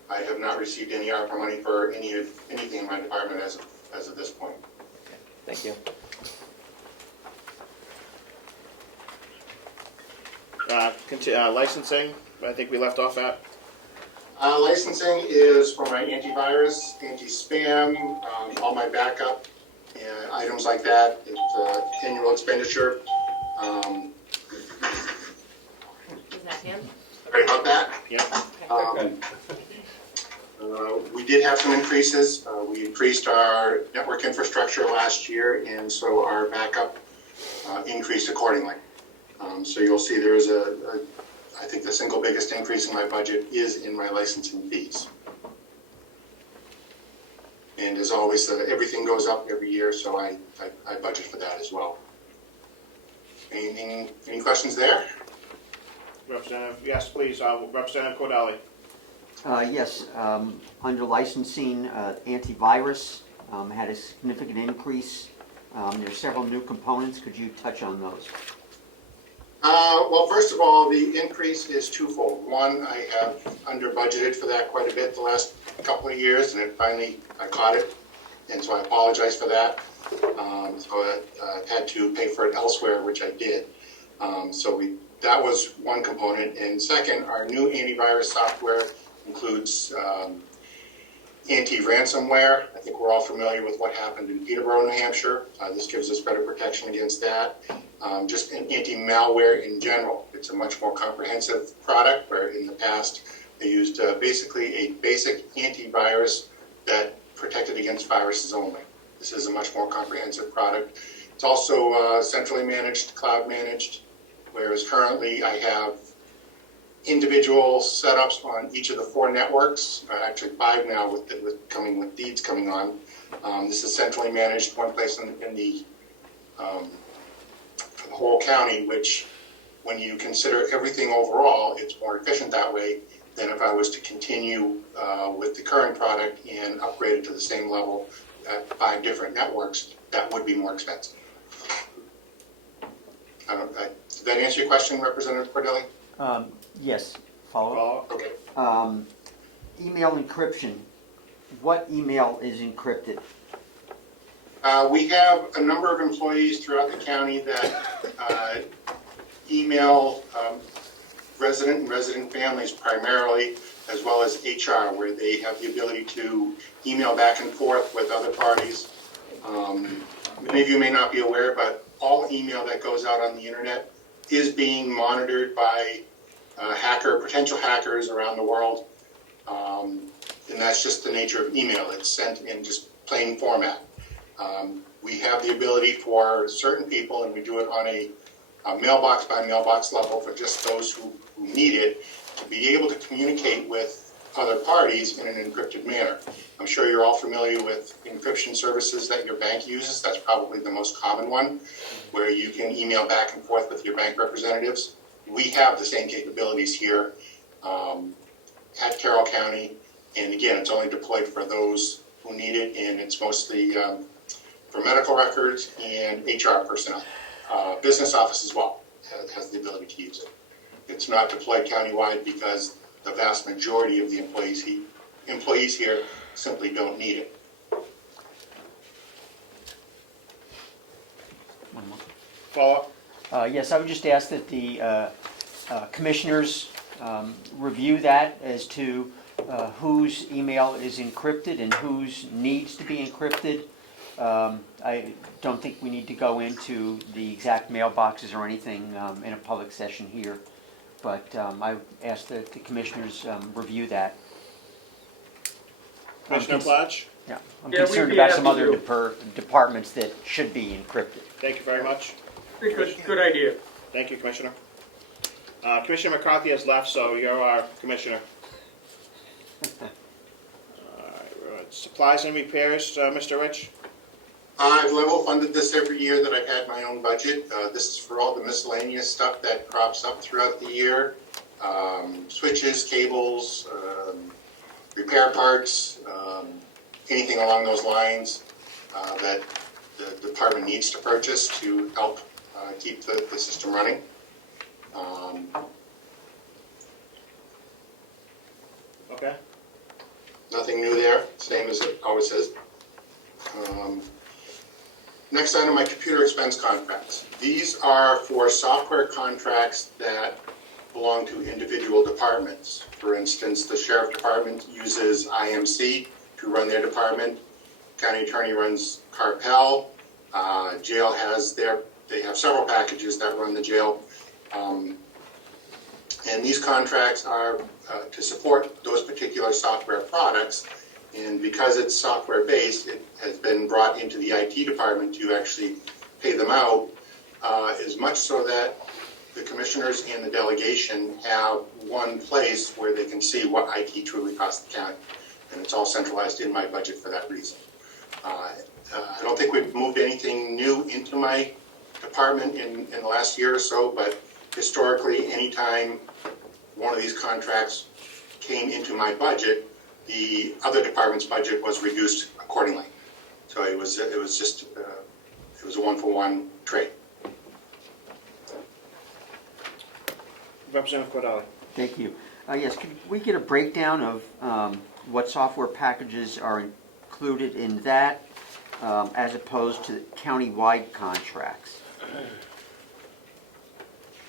I have not received any ARPA money for anything in my department as of this point. Thank you. Licensing, I think we left off at. Licensing is for my antivirus, anti-spam, all my backup, and items like that. It's annual expenditure. Is that him? Sorry about that. Yeah. We did have some increases. We increased our network infrastructure last year, and so our backup increased accordingly. So you'll see there is I think the single biggest increase in my budget is in my licensing fees. And as always, everything goes up every year, so I budget for that as well. Any questions there? Representative, yes, please, Representative Cordelli. Yes, under licensing, antivirus had a significant increase. There are several new components. Could you touch on those? Well, first of all, the increase is twofold. One, I have under budgeted for that quite a bit the last couple of years, and I caught it, and so I apologize for that. So I had to pay for it elsewhere, which I did. That was one component. And second, our new antivirus software includes anti-ransomware. I think we're all familiar with what happened in Peterborough, New Hampshire. This gives us better protection against that. Just an anti-malware in general. It's a much more comprehensive product, where in the past they used basically a basic antivirus that protected against viruses only. This is a much more comprehensive product. It's also centrally managed, cloud managed, whereas currently I have individual setups on each of the 4 networks, actually 5 now with Deeds coming on. This is centrally managed, one place in the whole county, which when you consider everything overall, it's more efficient that way than if I was to continue with the current product and upgrade it to the same level at 5 different networks. That would be more expensive. Did that answer your question, Representative Cordelli? Yes. Follow-up? Okay. Email encryption. What email is encrypted? We have a number of employees throughout the county that email resident and resident families primarily, as well as HR, where they have the ability to email back and forth with other parties. Many of you may not be aware, but all email that goes out on the internet is being monitored by potential hackers around the world. And that's just the nature of email. It's sent in just plain format. We have the ability for certain people, and we do it on a mailbox by mailbox level for just those who need it, to be able to communicate with other parties in an encrypted manner. I'm sure you're all familiar with encryption services that your bank uses. That's probably the most common one, where you can email back and forth with your bank representatives. We have the same capabilities here at Carroll County, and again, it's only deployed for those who need it, and it's mostly for medical records and HR personnel. Business office as well has the ability to use it. It's not deployed countywide because the vast majority of the employees here simply don't need it. One more. Follow-up? Yes, I would just ask that the commissioners review that as to whose email is encrypted and whose needs to be encrypted. I don't think we need to go into the exact mailboxes or anything in a public session here, but I ask that the commissioners review that. Commissioner Plotch? Yeah, I'm Yeah, we'd concerned be about some happy other to. departments that should be encrypted. Thank you very much. Good idea. Thank you, Commissioner. Commissioner McCarthy has left, so you're our commissioner. Right. Supplies and repairs, Mr. Rich? I've level funded this every year that I've had my own budget. This is for all the miscellaneous stuff that crops up throughout the year. Switches, cables, repair parts, anything along those lines that the department needs to purchase to help keep the system running. Okay. Nothing new there, same as it always is. Next item, my computer expense contracts. These are for software contracts that belong to individual departments. For instance, the sheriff department uses IMC to run their department. County attorney runs Carroll. Jail has they have several packages that run the jail. And these contracts are to support those particular software products. And because it's software-based, it has been brought into the IT department to actually pay them out, as much so that the commissioners and the delegation have one place where they can see what IT truly costs the county. And it's all centralized in my budget for that reason. I don't think we've moved anything new into my department in the last year or so, but historically, anytime one of these contracts came into my budget, the other department's budget was reduced accordingly. So it was just it was a one-for-one trade. Representative Cordali. Thank you. Yes, could we get a breakdown of what software packages are included in that as opposed to county-wide contracts?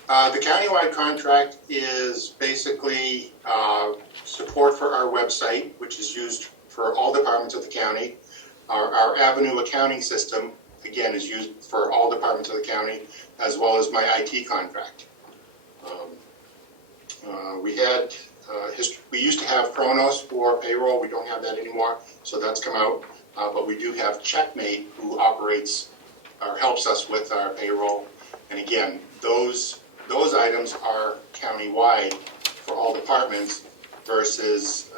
The countywide contract is basically support for our website, which is used for all departments of the county. Our Avenue accounting system, again, is used for all departments of the county, as well as my IT contract. We used to have Kronos for payroll. We don't have that anymore, so that's come out. But we do have Checkmate, who operates or helps us with our payroll. And again, those items are county-wide for all departments versus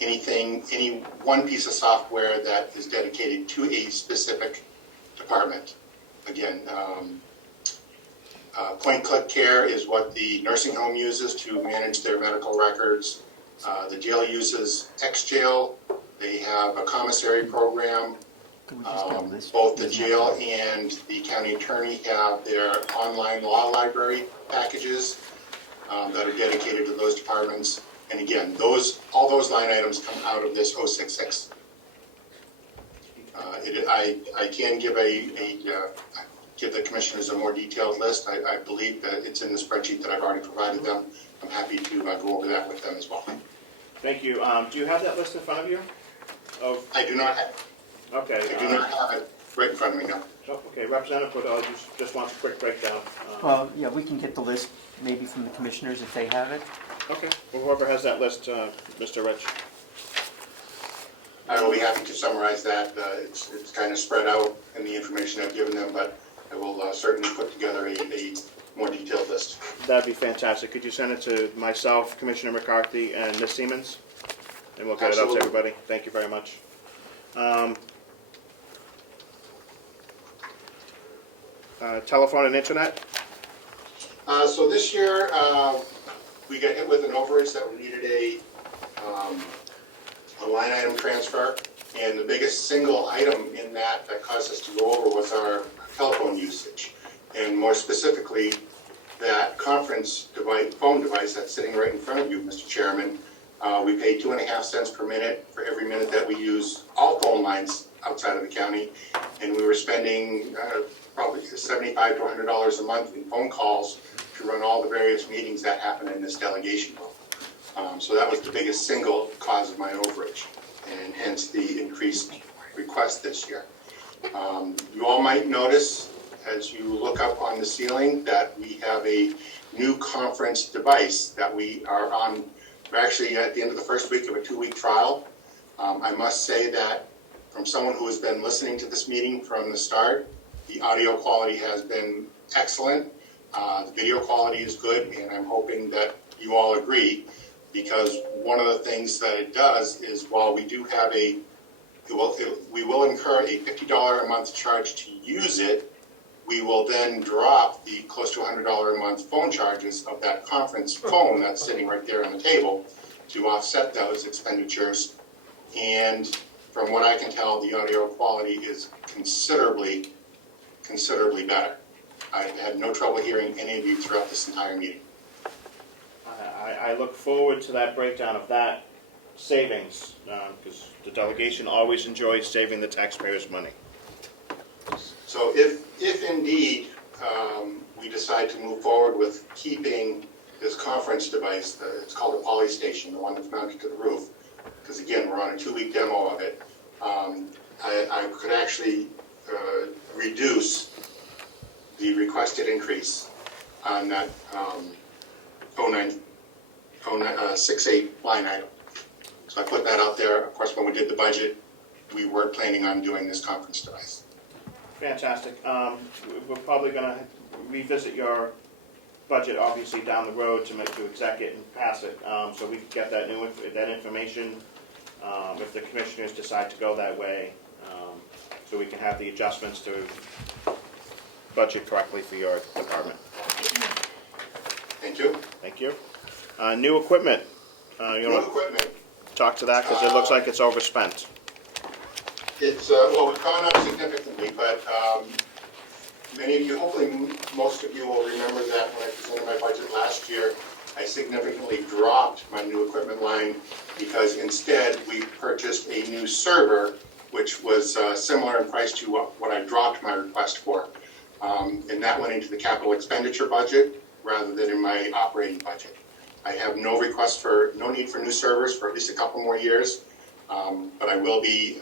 any one piece of software that is dedicated to a specific department. Again, point-click care is what the nursing home uses to manage their medical records. The jail uses X-Jail. They have a commissary program. Both the jail and the county attorney have their online law library packages that are dedicated to those departments. And again, all those line items come out of this 066. I can give give the commissioners a more detailed list. I believe that it's in the spreadsheet that I've already provided them. I'm happy to go over that with them as well. Thank you. Do you have that list in front of you? I do not have it. Okay. I do not have it right in front of me now. Okay, Representative Cordell just wants a quick breakdown. Well, yeah, we can get the list maybe from the commissioners if they have it. Okay, well, whoever has that list, Mr. Rich. I will be happy to summarize that. It's kind of spread out in the information I've given them, but I will certainly put together a more detailed list. That'd be fantastic. Could you send it to myself, Commissioner McCarthy, and Ms. Siemens? And we'll get it out to everybody. Thank you very much. Telephone and internet? So this year, we got hit with an overage that we needed a line item transfer. And the biggest single item in that caused us to go over was our telephone usage. And more specifically, that conference device, phone device that's sitting right in front of you, Mr. Chairman, we pay 2.5 cents per minute for every minute that we use all phone lines outside of the county. And we were spending probably $75 to $100 a month in phone calls to run all the various meetings that happen in this delegation room. So that was the biggest single cause of my overage, and hence the increased request this year. You all might notice as you look up on the ceiling that we have a new conference device that we are on. We're actually at the end of the first week of a 2-week trial. I must say that from someone who has been listening to this meeting from the start, the audio quality has been excellent. The video quality is good, and I'm hoping that you all agree, because one of the things that it does is, while we do have we will incur a $50 a month charge to use it, we will then drop the close to $100 a month phone charges of that conference phone that's sitting right there on the table to offset those expenditures. And from what I can tell, the audio quality is considerably better. I had no trouble hearing any of you throughout this entire meeting. I look forward to that breakdown of that savings, because the delegation always enjoys saving the taxpayers' money. So if indeed we decide to move forward with keeping this conference device, it's called a poly station, the one that's mounted to the roof, because again, we're on a 2-week demo of it, I could actually reduce the requested increase on that 0968 line item. So I put that out there. Of course, when we did the budget, we weren't planning on doing this conference device. Fantastic. We're probably going to revisit your budget, obviously, down the road to exec it and pass it, so we can get that information if the commissioners decide to go that way, so we can have the adjustments to budget correctly for your department. Thank you. Thank you. New equipment. New equipment. Talk to that, because it looks like it's overspent. It's, well, it's gone up significantly, but many of you, hopefully most of you will remember that when I presented my budget last year, I significantly dropped my new equipment line because instead we purchased a new server, which was similar in price to what I dropped my request for. And that went into the capital expenditure budget rather than in my operating budget. I have no need for new servers for at least a couple more years, but I will be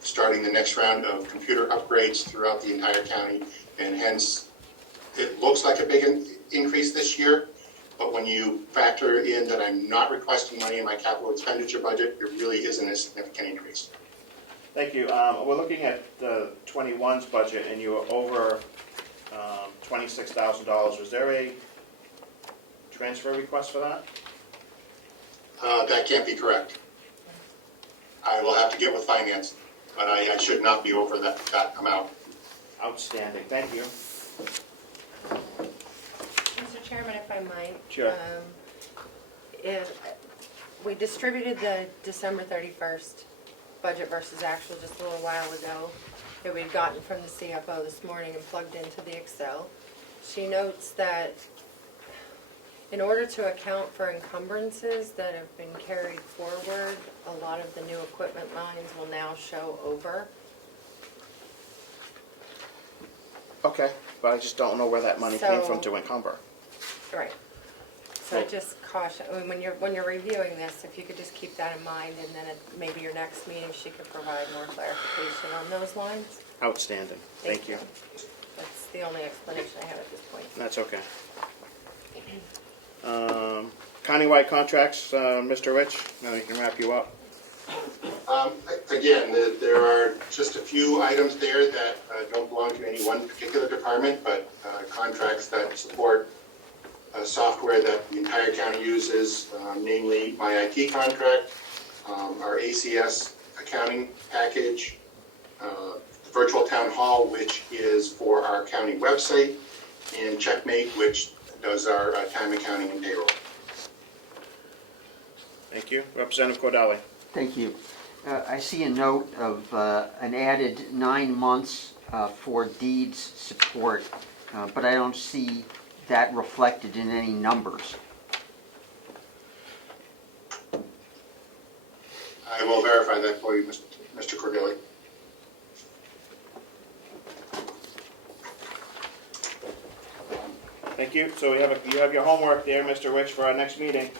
starting the next round of computer upgrades throughout the entire county, and hence it looks like a big increase this year, but when you factor in that I'm not requesting money in my capital expenditure budget, it really isn't a significant increase. Thank you. We're looking at the 21's budget, and you were over $26,000. Was there a transfer request for that? That can't be correct. I will have to get with finance, but I should not be over that amount. Outstanding. Thank you. Mr. Chairman, if I might. Sure. If we distributed the December 31st budget versus actual just a little while ago that we'd gotten from the CFO this morning and plugged into the Excel. She notes that in order to account for encumbrances that have been carried forward, a lot of the new equipment lines will now show over. Okay, but I just don't know where that money came from to encumber. Right. So just caution, I mean, when you're reviewing this, if you could just keep that in mind, and then at maybe your next meeting, she could provide more clarification on those lines. Outstanding. Thank you. That's the only explanation I have at this point. That's okay. Countywide contracts, Mr. Rich, now we can wrap you up. Again, there are just a few items there that don't belong to any one particular department, but contracts that support software that the entire county uses, namely my IT contract, our ACS accounting package, the virtual town hall, which is for our county website, and Checkmate, which does our time accounting and payroll. Thank you. Representative Cordelli. Thank you. I see a note of an added 9 months for deeds support, but I don't see that reflected in any numbers. I will verify that for you, Mr. Cordelli. Thank you. So you have your homework there, Mr. Rich, for our next meeting.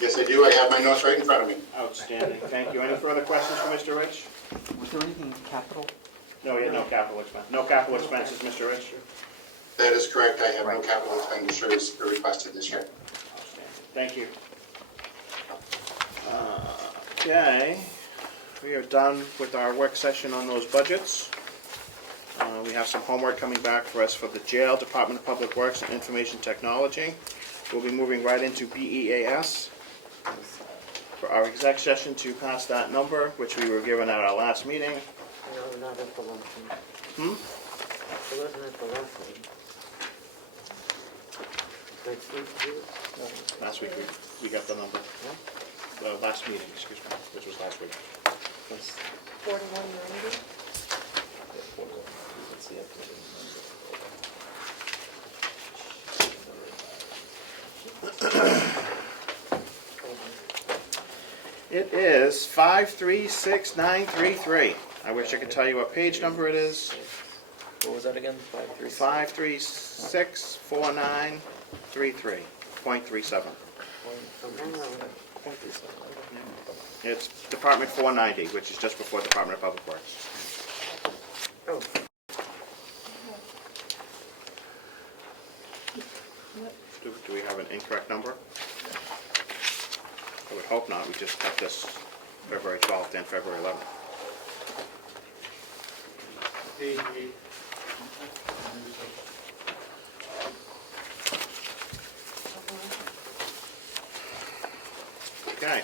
Yes, I do. I have my notes right in front of me. Outstanding. Thank you. Any further questions for Mr. Rich? Was there anything in capital? No, you had no capital expense. No capital expenses, Mr. Rich? That is correct. I have no capital expenditures requested this year. Thank you. Okay, we are done with our work session on those budgets. We have some homework coming back for us for the jail, Department of Public Works and Information Technology. We'll be moving right into BEAS for our exec session to pass that number, which we were given at our last meeting. No, not at the last one. It wasn't at the last meeting. Next week, too? Last week we got the number. Last meeting, excuse me, which was last week. 4190. It is 536933. I wish I could tell you what page number it is. What was that again? 536493.37. It's Department 490, which is just before Department of Public Works. Oh. Do we have an incorrect number? I would hope not. We just got this February 12th and February 11th. Page 8. Okay.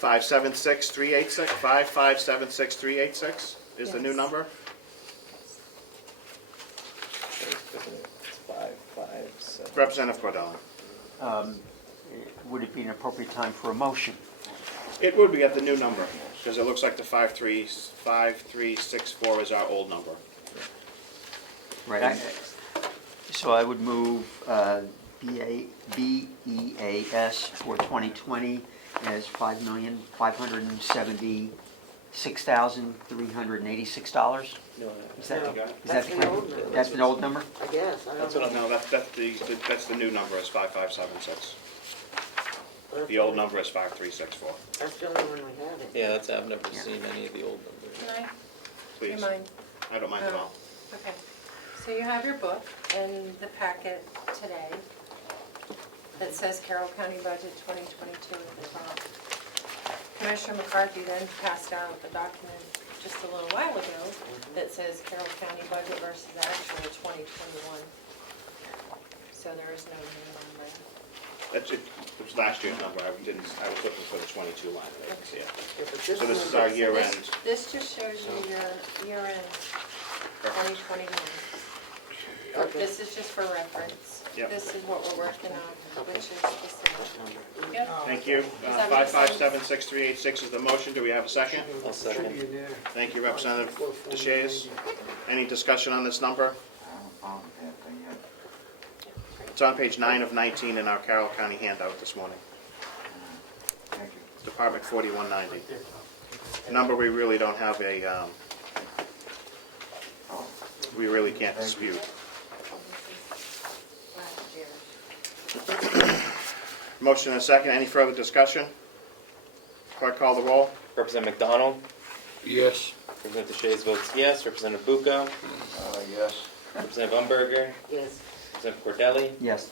576-386, 5576-386 is the new Yes. number. Representative Cordell. Would it be an appropriate time for a motion? It would be at the new number, because it looks like the 5364 is our old number. Right. So I would move BEAS for 2020 as $5,576,386. Is that That's an old number. That's an old number? I guess, I don't know. No, that's the new number is 5576. The old number is 5364. That's the only one we have. Yeah, that's, I've never seen any of the old numbers. Can I? Do Please. you mind? I don't mind at all. Okay. So you have your book in the packet today that says Carroll County Budget 2022 at the top. Commissioner McCarthy then passed out a document just a little while ago that says Carroll County Budget versus actual 2021. So there is no new number. That's it. It was last year's number. I was looking for the 22 line. I didn't see it. Yeah, but So this is our year end. This just shows you your year-end 2021. This is just for reference. Yep. This is what we're working on, which is December. Yep. Thank you. Does that make sense? 5576386 is the motion. Do we have a second? I'll second. Thank you, Representative DeShays. Any discussion on this number? It's on page 9 of 19 in our Carroll County handout this morning. Thank you. Department 4190. A number we really don't have a, we really can't dispute. Motion and a second. Any further discussion? Clerk, call the roll. Representative McDonald? Yes. Representative DeShays votes yes. Representative Bucco? Yes. Representative Umberger? Yes. Representative Cordelli? Yes.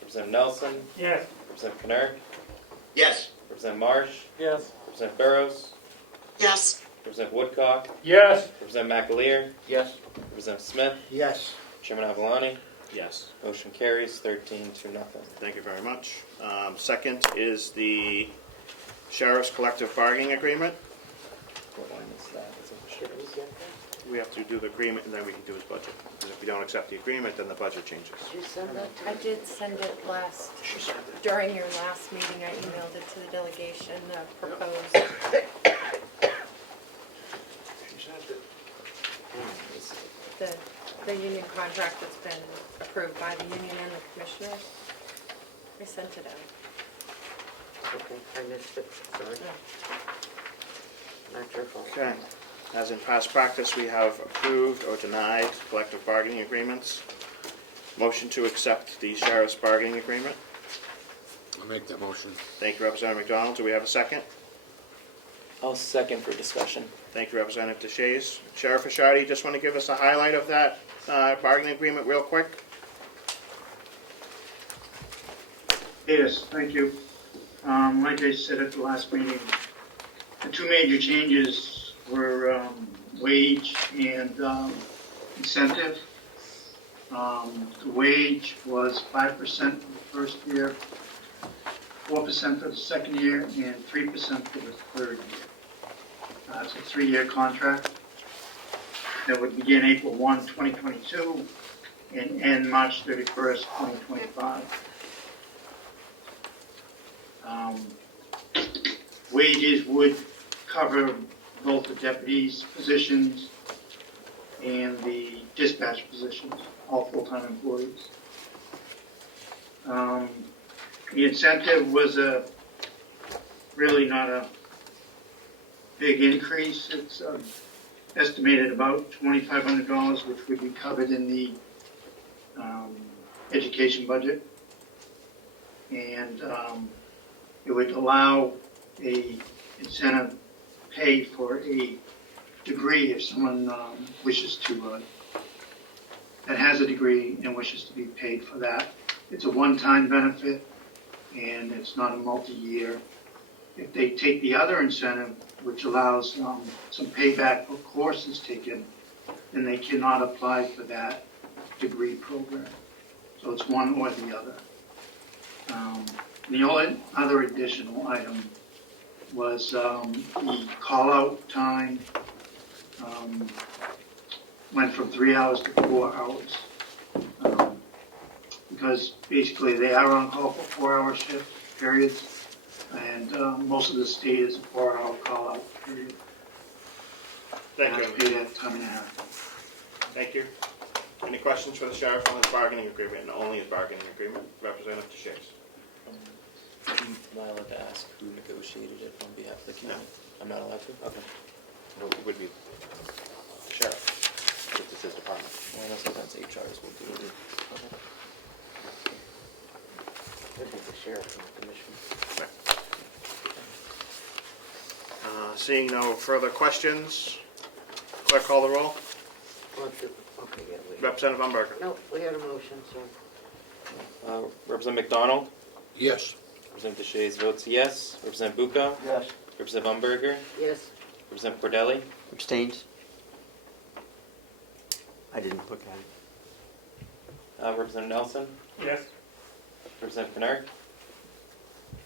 Representative Nelson? Yes. Representative Knurr? Yes. Representative Marsh? Yes. Representative Burrows? Yes. Representative Woodcock? Yes. Representative McAleer? Yes. Representative Smith? Yes. Chairman Avalani? Yes. Motion carries 13-0. Thank you very much. Second is the Sheriff's Collective Bargaining Agreement. What line is that? Is it- Should we get that? We have to do the agreement and then we can do his budget. And if we don't accept the agreement, then the budget changes. Did you send that to I did send it during your last meeting, I emailed it to the delegation, proposed. The union contract that's been approved by the union and the commissioners. I sent it out. Okay, I missed it, sorry. Not your fault. Okay. As in past practice, we have approved or denied collective bargaining agreements. Motion to accept the Sheriff's Bargaining Agreement. I'll make that motion. Thank you, Representative McDonald. Do we have a second? I'll second for discussion. Thank you, Representative DeShays. Sheriff Ashardi, you just want to give us a highlight of that bargaining agreement real quick? Yes, thank you. Like I said at the last meeting, the two major changes were wage and incentive. The wage was 5% for the first year, 4% for the second year, and 3% for the third year. It's a 3-year contract that would begin April 1, 2022 and end March 31st, 2025. Wages would cover both the deputies' positions and the dispatch positions, all full-time employees. The incentive was really not a big increase. It's estimated about $2,500, which would be covered in the education budget. And it would allow a incentive pay for a degree if someone wishes to, that has a degree and wishes to be paid for that. It's a one-time benefit, and it's not a multi-year. If they take the other incentive, which allows some payback for courses taken, then they cannot apply for that degree program. So it's one or the other. The only other additional item was the call-out time went from 3 hours to 4 hours. Because basically they are on call for 4-hour shift periods, and most of the state is a 4-hour call-out period. Thank you. Paid at time and a half. Thank you. Any questions for the sheriff on his bargaining agreement, and only his bargaining agreement? Representative DeShays. Am I allowed to ask who negotiated it on behalf of the county? No. I'm not allowed to? Okay. No, it would be the sheriff, if it's his department. Well, I know sometimes HRs will do it. Okay. Could be the sheriff and the commissioner. Seeing no further questions, clerk call the roll. Okay, yeah, Representative Umberger. no, we had a motion, so. Representative McDonald? Yes. Representative DeShays votes yes. Representative Bucco? Yes. Representative Umberger? Yes. Representative Cordelli? Abstains? I didn't look at it. Representative Nelson? Yes. Representative Pinard?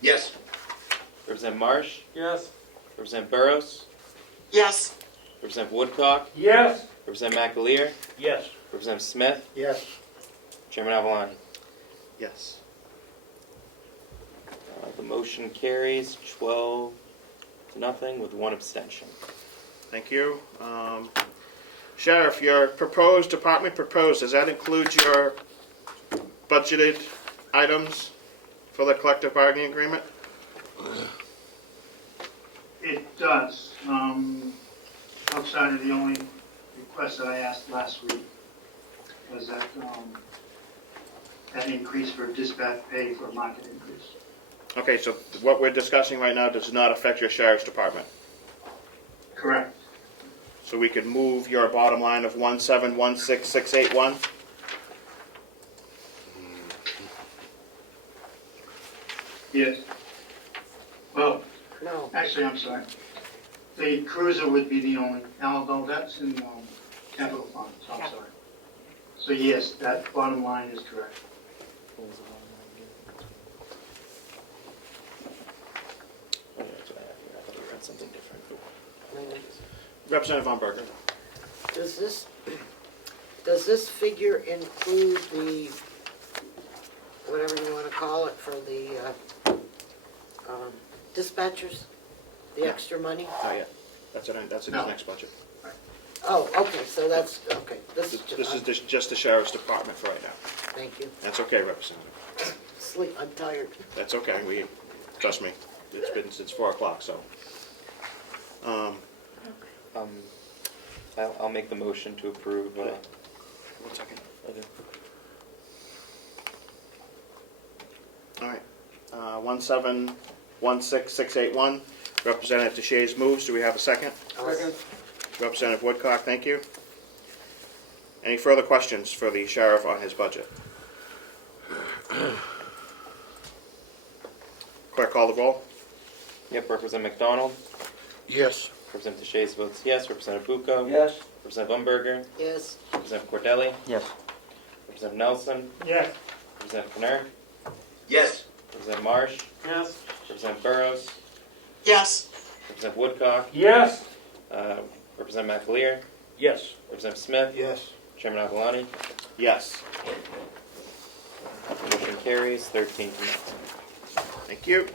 Yes. Representative Marsh? Yes. Representative Burrows? Yes. Representative Woodcock? Yes. Representative McAleer? Yes. Representative Smith? Yes. Chairman Avalani? Yes. The motion carries 12-0 with one abstention. Thank you. Sheriff, your department proposed, does that include your budgeted items for the collective bargaining agreement? It does. Outside of the only request that I asked last week was that increase for dispatch pay for market increase. Okay, so what we're discussing right now does not affect your sheriff's department. Correct. So we could move your bottom line of 1716681. Yes. Well, No. actually, I'm sorry. The cruiser would be the only, although that's in capital fund, so I'm sorry. So yes, that bottom line is correct. What was the bottom line again? Oh, yeah, that's what I had here. I thought we read something different. Representative Von Berger. Does this figure include the, whatever you want to call it, for the dispatchers? The extra money? Not yet. That's in his next budget. Oh, okay, so that's, okay. This is just the sheriff's department for right now. Thank you. That's okay, Representative. Sleep, I'm tired. That's okay. Trust me, it's been since 4 o'clock, so. I'll make the motion to approve. 1 second. Okay. All right. 1716681. Representative DeShays moves. Do we have a second? Second. Representative Woodcock, thank you. Any further questions for the sheriff on his budget? Clerk, call the roll. Yep, Representative McDonald? Yes. Representative DeShays votes yes. Representative Bucco? Yes. Representative Umberger? Yes. Representative Cordelli? Yes. Representative Nelson? Yes. Representative Pinard? Yes. Representative Marsh? Yes. Representative Burrows? Yes. Representative Woodcock? Yes. Representative McAleer? Yes. Representative Smith? Yes. Chairman Avalani? Yes. Motion carries 13-0. Thank you.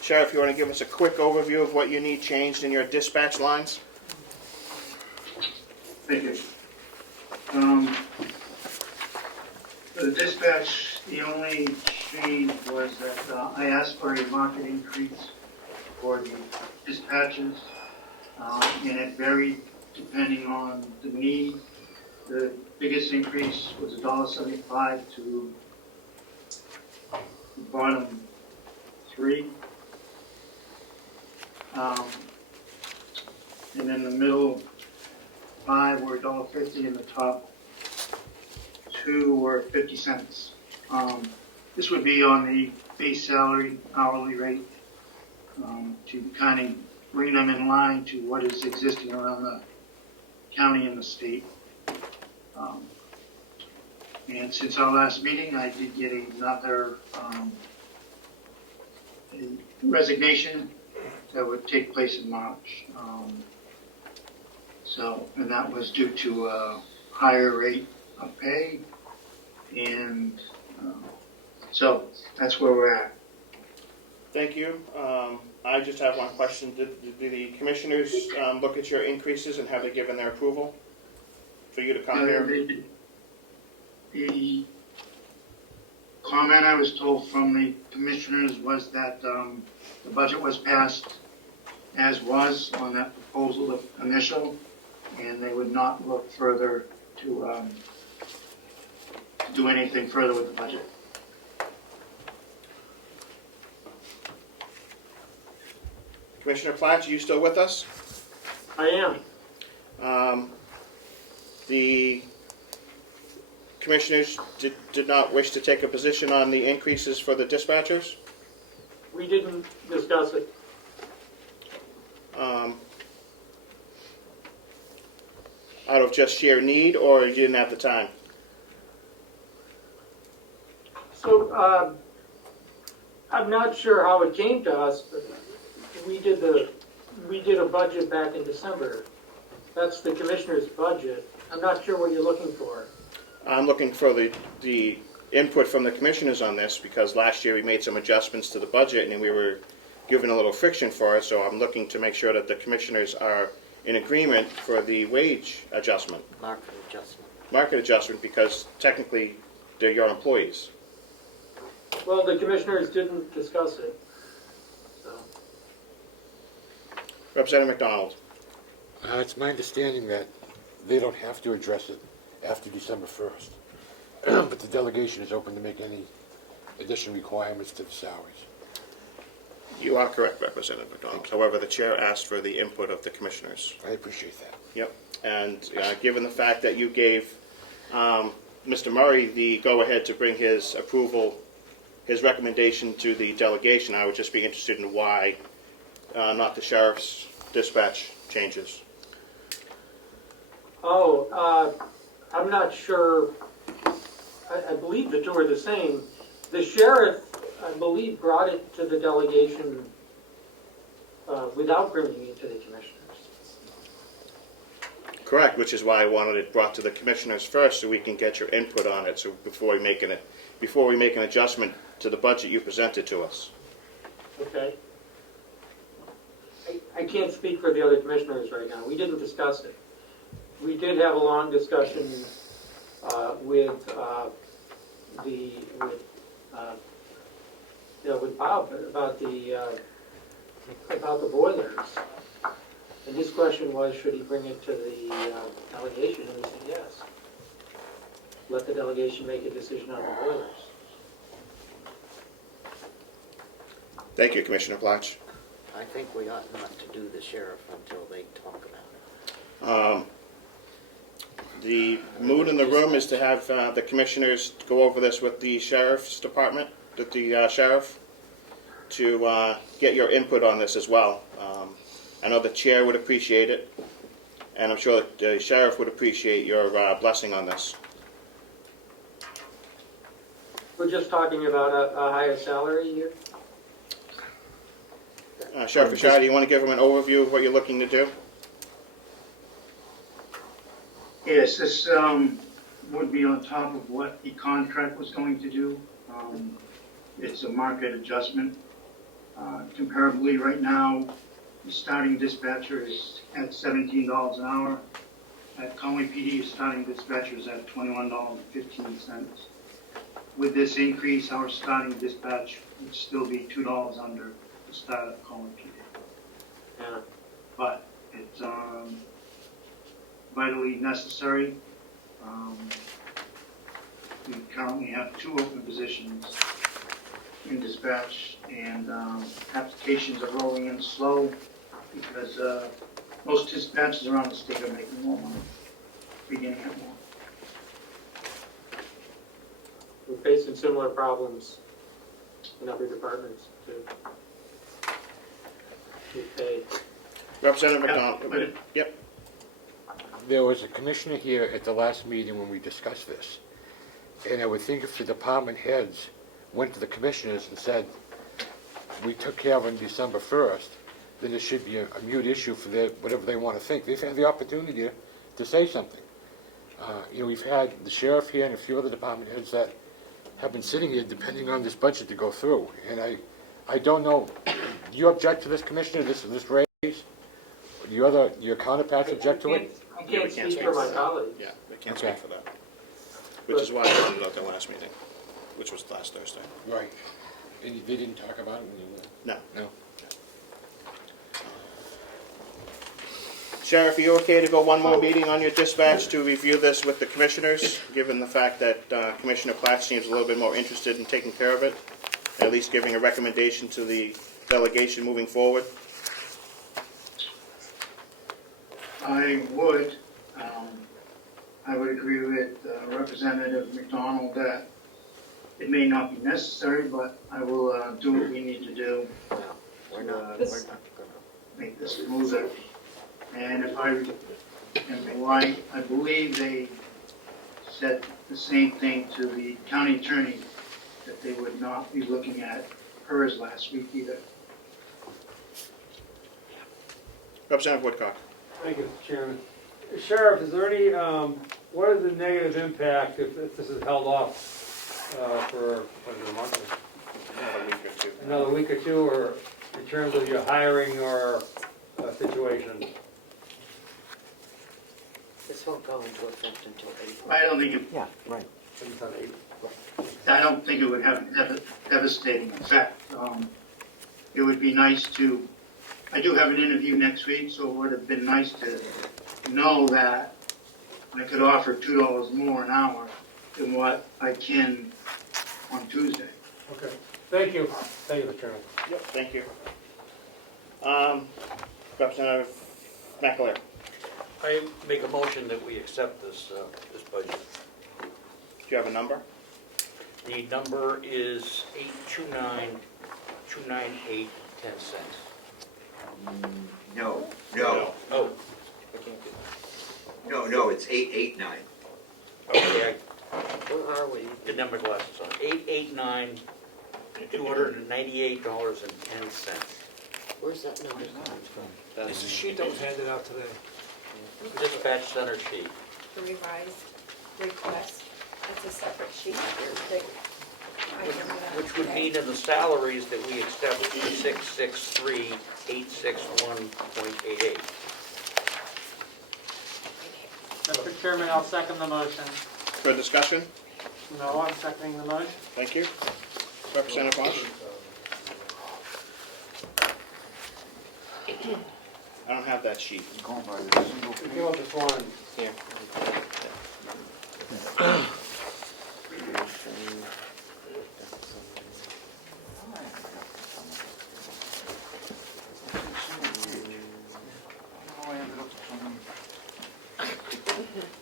Sheriff, you want to give us a quick overview of what you need changed in your dispatch lines? Thank you. For the dispatch, the only change was that I asked for a market increase for the dispatches, and it varied depending on the need. The biggest increase was $1.75 to the bottom three. And then the middle 5 were $1.50 and the top 2 were 50 cents. This would be on the base salary hourly rate to kind of bring them in line to what is existing around the county and the state. And since our last meeting, I did get another a resignation that would take place in March. And that was due to a higher rate of pay, and so that's where we're at. Thank you. I just have one question. Did the commissioners look at your increases and have they given their approval for you to come here? The comment I was told from the commissioners was that the budget was passed as was on that proposal of initial, and they would not look further to do anything further with the budget. Commissioner Platts, are you still with us? I am. The commissioners did not wish to take a position on the increases for the dispatchers? We didn't discuss it. Out of just sheer need, or you didn't have the time? So, I'm not sure how it came to us, but we did a budget back in December. That's the commissioner's budget. I'm not sure what you're looking for. I'm looking for the input from the commissioners on this, because last year we made some adjustments to the budget and we were given a little friction for it, so I'm looking to make sure that the commissioners are in agreement for the wage adjustment. Market adjustment. Market adjustment, because technically they're your employees. Well, the commissioners didn't discuss it, so. Representative McDonald. It's my understanding that they don't have to address it after December 1st. But the delegation is open to make any additional requirements to the salaries. You are correct, Representative McDonald. However, the chair asked for the input of the commissioners. I appreciate that. Yep. And given the fact that you gave Mr. Murray the go-ahead to bring his approval, his recommendation to the delegation, I would just be interested in why not the sheriff's dispatch changes. I'm not sure. I believe the two are the same. The sheriff, I believe, brought it to the delegation without bringing it to the commissioners. Correct, which is why I wanted it brought to the commissioners first, so we can get your input on it. So before we make an adjustment to the budget you presented to us. Okay. I can't speak for the other commissioners right now. We didn't discuss it. We did have a long discussion with Bob about the boilers. And his question was, should he bring it to the delegation? And we said yes. Let the delegation make a decision on the boilers. Thank you, Commissioner Platch. I think we ought not to do the sheriff until they talk about it. The mood in the room is to have the commissioners go over this with the sheriff's department, with the sheriff, to get your input on this as well. I know the chair would appreciate it, and I'm sure that the sheriff would appreciate your blessing on this. We're just talking about a higher salary here? Sheriff Bashar, do you want to give him an overview of what you're looking to do? Yes, this would be on top of what the contract was going to do. It's a market adjustment. Comparably, right now, the starting dispatcher is at $17 an hour. at Conway PD, starting dispatch was at $21.15. With this increase, our starting dispatch would still be $2 under the start of Conway PD. Yeah. But it's vitally necessary. We currently have 2 open positions in dispatch, and applications are rolling in slow because most dispatches around the state are making more money, beginning at more. We're facing similar problems in other departments too. We pay. Representative McDonald. Yep. There was a commissioner here at the last meeting when we discussed this. And I would think if the department heads went to the commissioners and said, we took care of it on December 1st, then it should be a mute issue for whatever they want to think. They've had the opportunity to say something. We've had the sheriff here and a few other department heads that have been sitting here depending on this budget to go through. And I don't know, do you object to this, Commissioner, this raise? Do your counterparts object to it? I can't speak for my colleagues. Yeah, they can't speak for that. Which is why I brought it up at the last meeting, which was last Thursday. Right. And they didn't talk about it when you were? No. No. Sheriff, are you okay to go one more meeting on your dispatch to review this with the commissioners, given the fact that Commissioner Platt seems a little bit more interested in taking care of it, at least giving a recommendation to the delegation moving forward? I would agree with Representative McDonald that it may not be necessary, but I will do what we need to do. No, we're not to gonna. make this smoother. And if I am right, I believe they said the same thing to the county attorney, that they would not be looking at hers last week either. Representative Woodcock. Thank you, Mr. Chairman. Sheriff, is there any, what is the negative impact if this is held off for, what is it, a month? Another week or two. Another week or two, or in terms of your hiring or situation? This won't go into effect until April. I don't think it, Yeah, right. I don't think it would have a devastating effect. It would be nice to, I do have an interview next week, so it would have been nice to know that I could offer $2 more an hour than what I can on Tuesday. Okay, thank you. Thank you, Mr. Chairman. Yep, thank you. Representative McAleer. I make a motion that we accept this budget. Do you have a number? The number is 829,298.10. No. Oh, No, it's 889. okay, Where are we? the number glasses on. 889,298.10. Where's that number coming from? It's a sheet that was handed out today. Dispatch center sheet. The revised request, that's a separate sheet. Which would mean in the salaries that we accept 663,861.88. Mr. Chairman, I'll second the motion. For discussion? No, I'm seconding the motion. Thank you. Representative Bosch? I don't have that sheet. You came up with one. Here.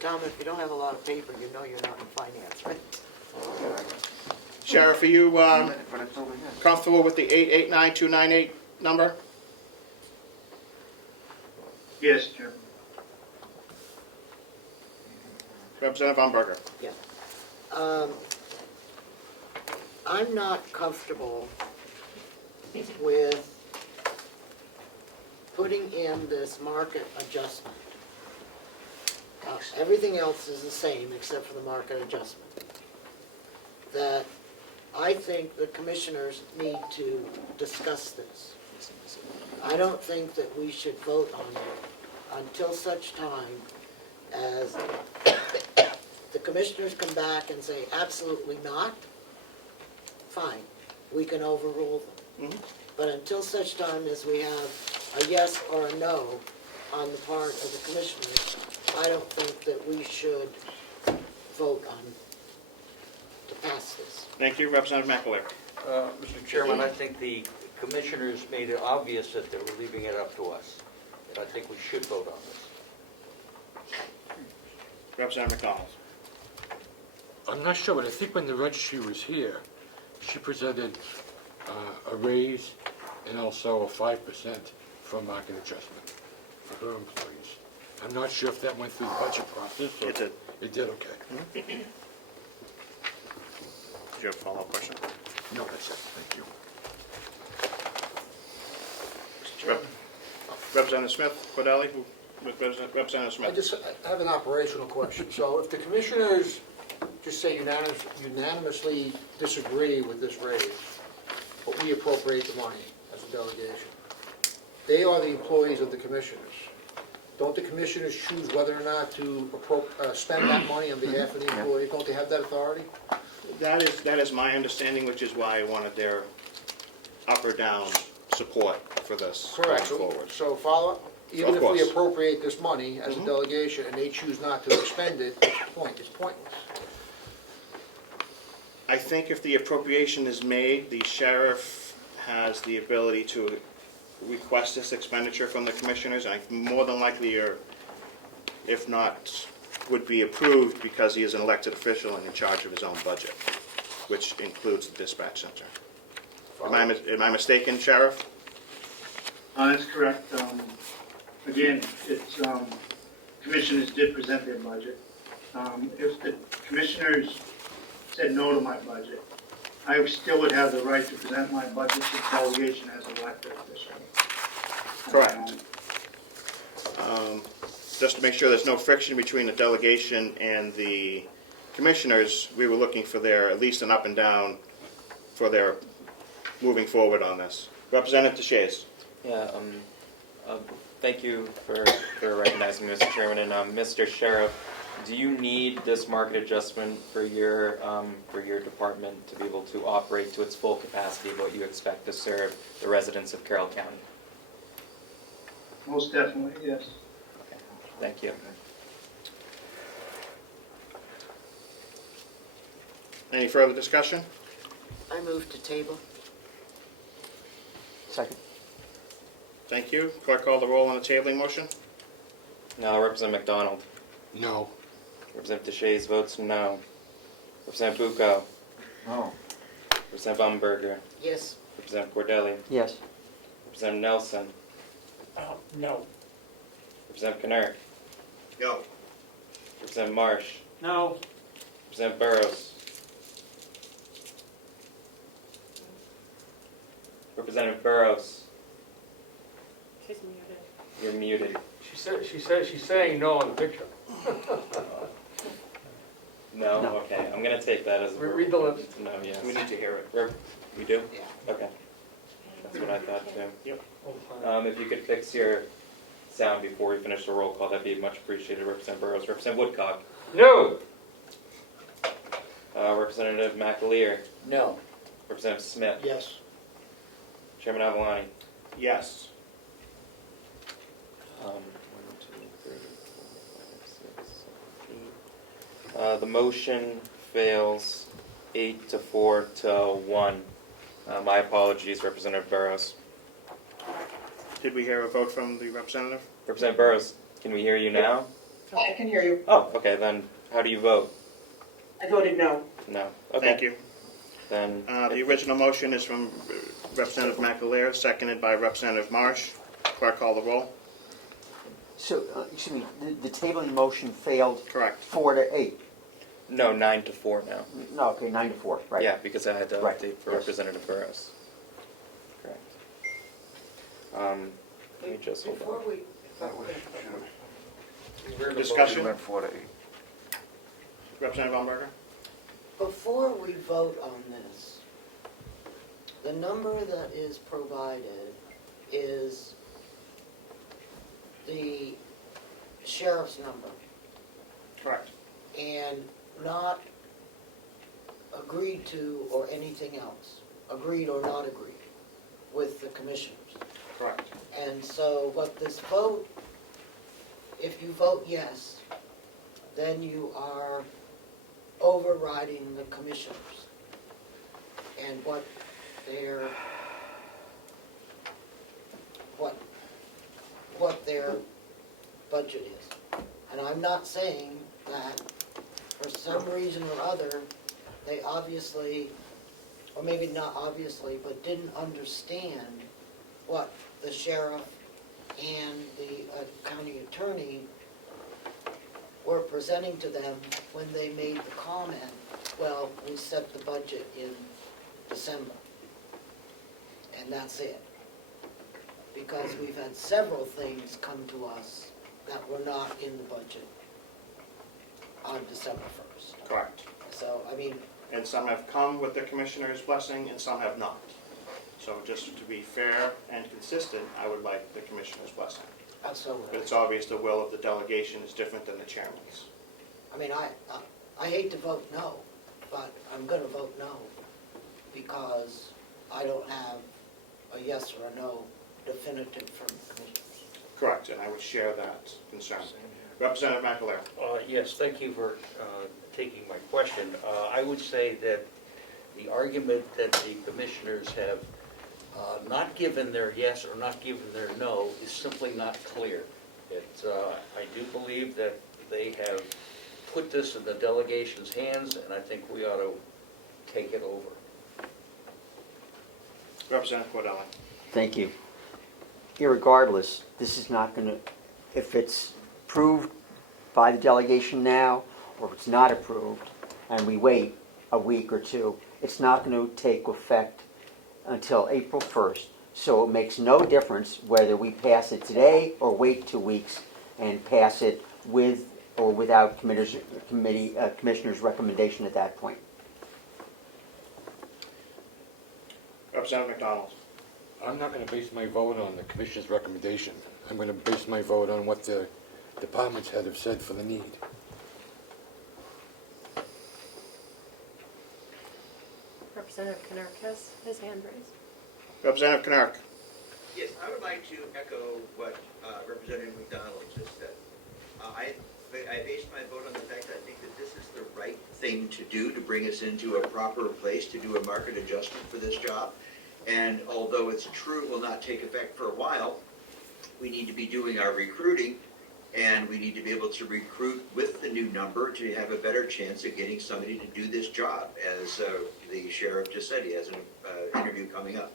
Tom, if you don't have a lot of paper, you know you're not in finance, right? Sheriff, are you comfortable with the 889,298 number? Yes, Chairman. Representative Umberger. Yeah. I'm not comfortable with putting in this market adjustment. Everything else is the same except for the market adjustment. That I think the commissioners need to discuss this. I don't think that we should vote on it until such time as the commissioners come back and say absolutely not, fine, we can overrule them. But until such time as we have a yes or a no on the part of the commissioners, I don't think that we should vote on to pass this. Thank you, Representative McAleer. Mr. Chairman, I think the commissioners made it obvious that they were leaving it up to us, and I think we should vote on this. Representative McDonald. I'm not sure, but I think when the registry was here, she presented a raise and also a 5% for market adjustment for her employees. I'm not sure if that went through the budget process. Or It did. It did, okay. Did you have a follow-up question? No, that's it, thank you. Representative Smith, Cordelli, Representative Smith. I have an operational question. So if the commissioners just say unanimously disagree with this raise, but we appropriate the money as a delegation, they are the employees of the commissioners. Don't the commissioners choose whether or not to spend that money on behalf of the employee? Don't they have that authority? That is my understanding, which is why I wanted their up or down support for this Correct. going forward. So follow, even Of if we course. appropriate this money as a delegation and they choose not to expend it, it's pointless. I think if the appropriation is made, the sheriff has the ability to request this expenditure from the commissioners, and more than likely, or if not, would be approved because he is an elected official and in charge of his own budget, which includes the dispatch center. Am I mistaken, Sheriff? That's correct. Again, it's, commissioners did present their budget. If the commissioners said no to my budget, I still would have the right to present my budget to the delegation as an elected official. Correct. Just to make sure there's no friction between the delegation and the commissioners, we were looking for at least an up and down for their moving forward on this. Representative DeShays. Yeah, thank you for recognizing me, Mr. Chairman, and Mr. Sheriff, do you need this market adjustment for your department to be able to operate to its full capacity of what you expect to serve the residents of Carroll County? Most definitely, yes. Okay, thank you. Any further discussion? I move to table. Second. Thank you. Clerk, call the roll on the tabling motion. No, Representative McDonald. No. Representative DeShays votes no. Representative Bucco. No. Representative Umberger. Yes. Representative Cordelli. Yes. Representative Nelson. No. Representative Knirk. No. Representative Marsh. No. Representative Burrows. Representative Burrows. She's muted. You're muted. She's saying no on the picture. No? No. Okay, I'm gonna take that as a Read the lips. no, yes. We need to hear it. We do? Yeah. Okay. That's what I thought too. Yep. If you could fix your sound before we finish the roll call, that'd be much appreciated. Representative Burrows. Representative Woodcock. No. Representative McAleer. No. Representative Smith. Yes. Chairman Avalani. Yes. 1, 2, 3, 4, 5, 6, 7, 8. The motion fails 8 to 4 to 1. My apologies, Representative Burrows. Did we hear a vote from the representative? Representative Burrows, can we hear you now? I can hear you. Oh, okay, then how do you vote? I voted no. No. Okay. Thank you. Then, The original motion is from Representative McAleer, seconded by Representative Marsh. Clerk, call the roll. So, excuse me, the tabling motion failed Correct. 4 to 8. no, 9 to 4 now. No, okay, 9 to 4, right. Yeah, because I had to Right, update for yes. Representative Burrows. Correct. Let me just hold Before on. we, Discussion? Went 4 to 8. Representative Umberger? before we vote on this, the number that is provided is the sheriff's number. Correct. and not agreed to or anything else, agreed or not agreed with the commissioners. Correct. And so what this vote, if you vote yes, then you are overriding the commissioners and what their budget is. And I'm not saying that for some reason or other, they obviously, or maybe not obviously, but didn't understand what the sheriff and the county attorney were presenting to them when they made the comment, well, we set the budget in December. And that's it. Because we've had several things come to us that were not in the budget on December 1st. Correct. So, I mean, And some have come with the commissioner's blessing and some have not. So just to be fair and consistent, I would like the commissioner's blessing. absolutely. But it's obvious the will of the delegation is different than the chairman's. I mean, I hate to vote no, but I'm gonna vote no because I don't have a yes or a no definitive from the commissioners. Correct, and I would share that concern. Representative McAleer. Yes, thank you for taking my question. I would say that the argument that the commissioners have not given their yes or not given their no is simply not clear. I do believe that they have put this in the delegation's hands, and I think we ought to take it over. Representative Cordelli. Thank you. Irregardless, this is not going to, if it's approved by the delegation now, or if it's not approved, and we wait a week or two, it's not going to take effect until April 1st. So it makes no difference whether we pass it today or wait 2 weeks and pass it with or without commissioner's recommendation at that point. Representative McDonald. I'm not going to base my vote on the commissioner's recommendation. I'm going to base my vote on what the departments head have said for the need. Representative Knurk has his hand raised. Representative Knurk. Yes, I would like to echo what Representative McDonald just said. I based my vote on the fact that I think that this is the right thing to do to bring us into a proper place to do a market adjustment for this job. And although it's true it will not take effect for a while, we need to be doing our recruiting, and we need to be able to recruit with the new number to have a better chance of getting somebody to do this job. As the sheriff just said, he has an interview coming up.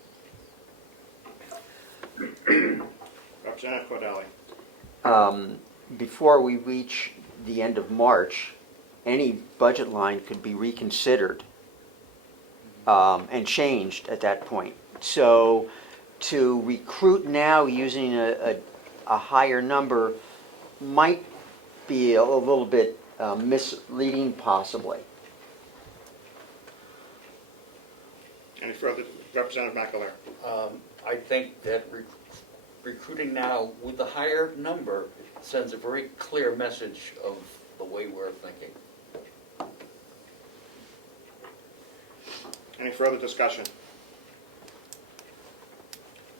Representative Cordelli. Before we reach the end of March, any budget line could be reconsidered and changed at that point. So to recruit now using a higher number might be a little bit misleading possibly. Any further? Representative McAleer. I think that recruiting now with the higher number sends a very clear message of the way we're thinking. Any further discussion?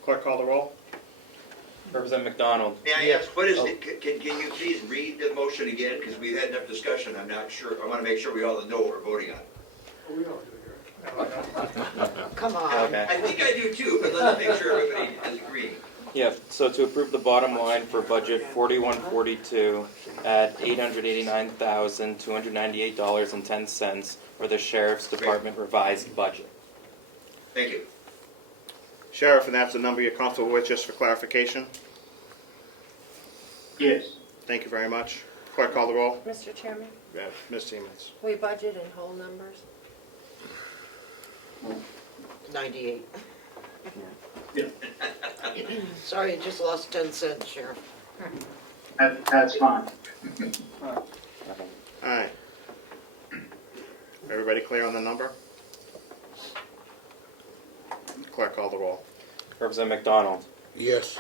Clerk, call the roll. Representative McDonald. May I ask, what is it, can you please read the motion again, because we've had enough discussion, I'm not sure, I want to make sure we all know what we're voting on. Come on. Okay. I think I do too, but let's make sure everybody is agreeing. Yeah, so to approve the bottom line for budget 4142 at $889,298.10 for the Sheriff's Department revised budget. Thank you. Sheriff, and that's the number you're comfortable with, just for clarification? Yes. Thank you very much. Clerk, call the roll. Mr. Chairman, Ms. Siemens. we budget in whole numbers. 98. Yeah. Sorry, you just lost 10 cents, Sheriff. That's fine. All right. Everybody clear on the number? Clerk, call the roll. Representative McDonald. Yes.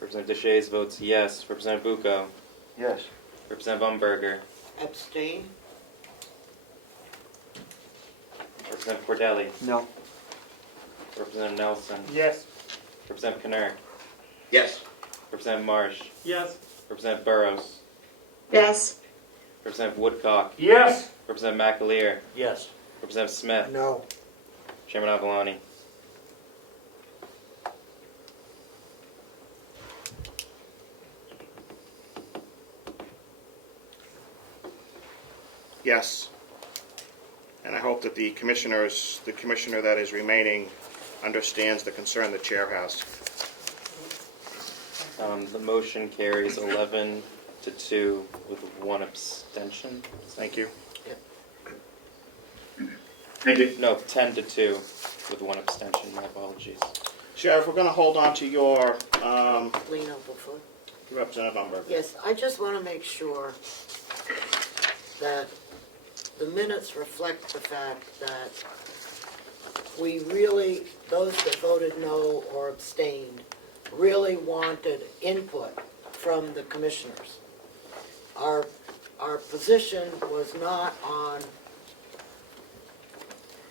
Representative Deshays votes yes. Representative Bucco. Yes. Representative Umberger. Abstain? Representative Cordelli, No. Representative Nelson, Yes. Representative Canary, Yes. Representative Marsh, Yes. Representative Burrows, Yes. Representative Woodcock, Yes. Representative McAleer, Yes. Representative Smith, No. Chairman Avaloni. Yes. And I hope that the commissioner that is remaining understands the concern the chair has. The motion carries 11 to 2 with 1 abstention. Thank you. Thank you. No, 10 to 2 with 1 abstention. My apologies. Sheriff, we're going to hold on to your Lean over foot. Representative Umberger. Yes, I just want to make sure that the minutes reflect the fact that we really, those that voted no or abstained, really wanted input from the commissioners. Our position was not on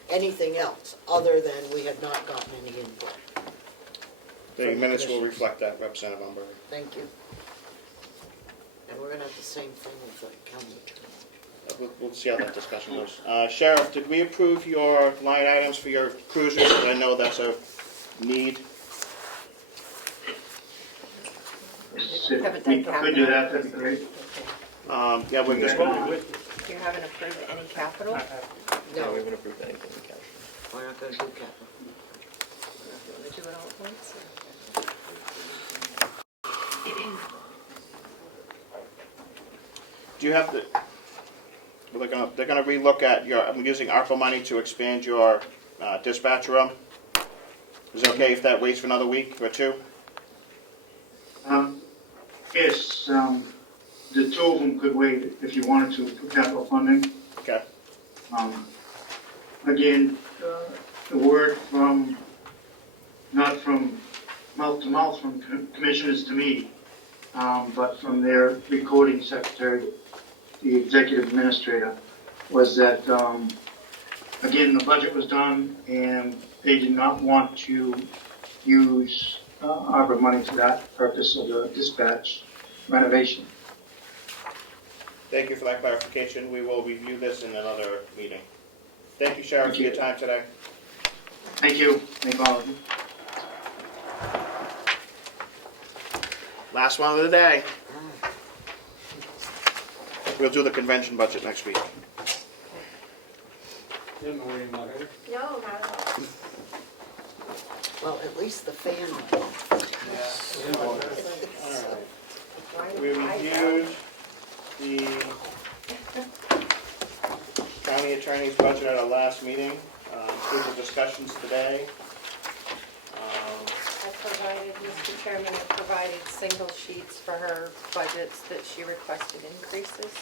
anything else other than we had not gotten any input. The minutes will reflect that, Representative Umberger. Thank you. And we're going to have the same thing with the county attorney. We'll see how that discussion goes. Sheriff, did we approve your line items for your cruisers? I know that's a need. Haven't We done could do capital. that, that'd be great. Yeah, we're just, You haven't approved any capital? No, we haven't approved anything in capital. We're not going to do capital. You want to do it all at once? do you have the, well, they're gonna relook at your, I'm using ARPA money to expand your dispatch room. Is it okay if that waits for another week or two? Yes, the two of them could wait if you wanted to for capital funding. Okay. Again, the word from, not from mouth to mouth from commissioners to me, but from their recording secretary, the executive administrator, was that, again, the budget was done and they did not want to use ARPA money for that purpose of the dispatch renovation. Thank you for that clarification. We will review this in another meeting. Thank you, Sheriff, for your time today. Thank you. Thank all of you. Last one of the day. We'll do the convention budget next week. Didn't worry about it. No, not at all. Well, at least the fan. We reviewed the county attorney's budget at our last meeting. Through the discussions today. I provided, Mr. Chairman, I provided single sheets for her budgets that she requested increases.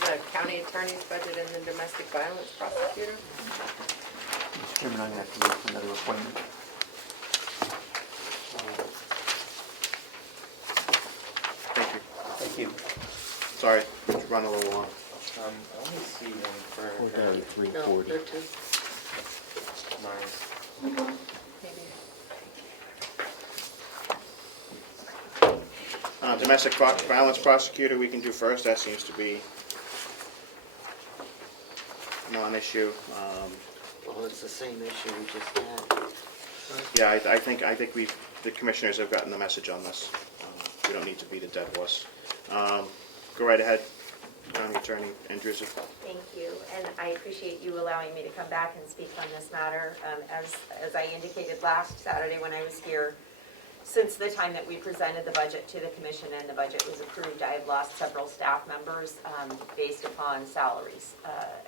The county attorney's budget and the domestic violence prosecutor. Mr. Chairman, I'm going to have to wait for another appointment. Thank you. Thank you. Sorry, to run a little long. I only see one for her. 433, No, 40. they're two. Mine. Maybe. Domestic violence prosecutor we can do first. That seems to be a non-issue. Well, it's the same issue we just had. Yeah, I think the commissioners have gotten the message on this. We don't need to beat a dead horse. Go right ahead, County Attorney Andrews. Thank you, and I appreciate you allowing me to come back and speak on this matter. As I indicated last Saturday when I was here, since the time that we presented the budget to the commission and the budget was approved, I have lost several staff members based upon salaries.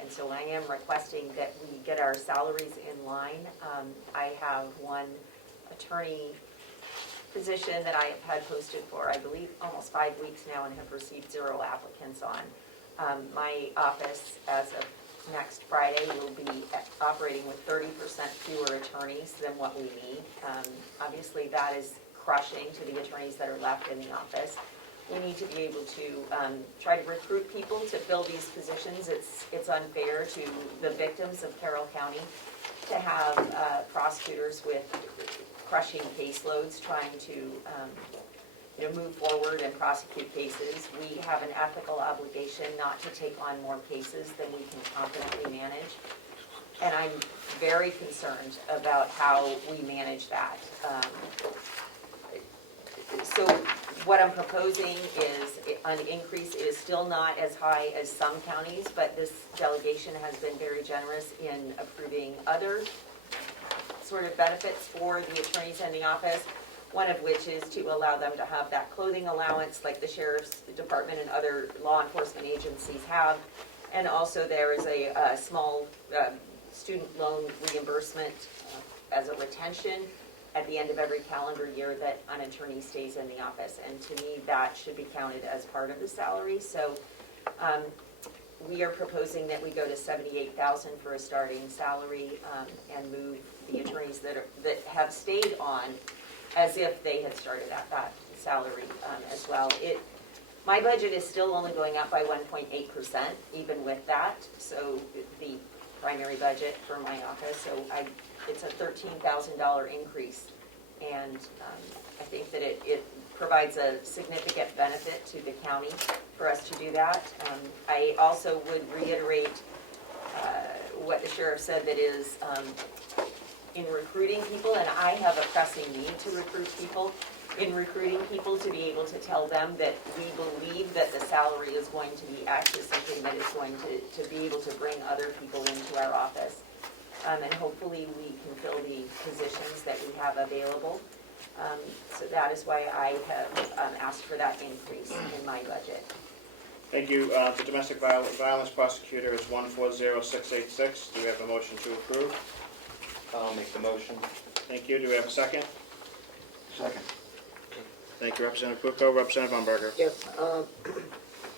And so I am requesting that we get our salaries in line. I have one attorney position that I have had posted for, I believe, almost 5 weeks now and have received 0 applicants on. My office, as of next Friday, will be operating with 30% fewer attorneys than what we need. Obviously, that is crushing to the attorneys that are left in the office. we need to be able to try to recruit people to fill these positions. It's unfair to the victims of Carroll County to have prosecutors with crushing caseloads trying to move forward and prosecute cases. We have an ethical obligation not to take on more cases than we can confidently manage. And I'm very concerned about how we manage that. So what I'm proposing is an increase. It is still not as high as some counties, but this delegation has been very generous in approving other sort of benefits for the attorneys in the office, one of which is to allow them to have that clothing allowance like the sheriff's department and other law enforcement agencies have. And also there is a small student loan reimbursement as a retention at the end of every calendar year that an attorney stays in the office. And to me, that should be counted as part of the salary. So we are proposing that we go to $78,000 for a starting salary and move the attorneys that have stayed on as if they had started at that salary as well. My budget is still only going up by 1.8%, even with that. So the primary budget for my office, so it's a $13,000 increase, and I think that it provides a significant benefit to the county for us to do that. I also would reiterate what the sheriff said, that is in recruiting people, and I have a pressing need to recruit people, in recruiting people to be able to tell them that we believe that the salary is going to be actually something that is going to be able to bring other people into our office. And hopefully we can fill the positions that we have available. So that is why I have asked for that increase in my budget. Thank you. The domestic violence prosecutor is 140686. Do we have a motion to approve? I'll make the motion. Thank you. Do we have a second? Second. Thank you, Representative Bucco. Representative Umberger. Yes,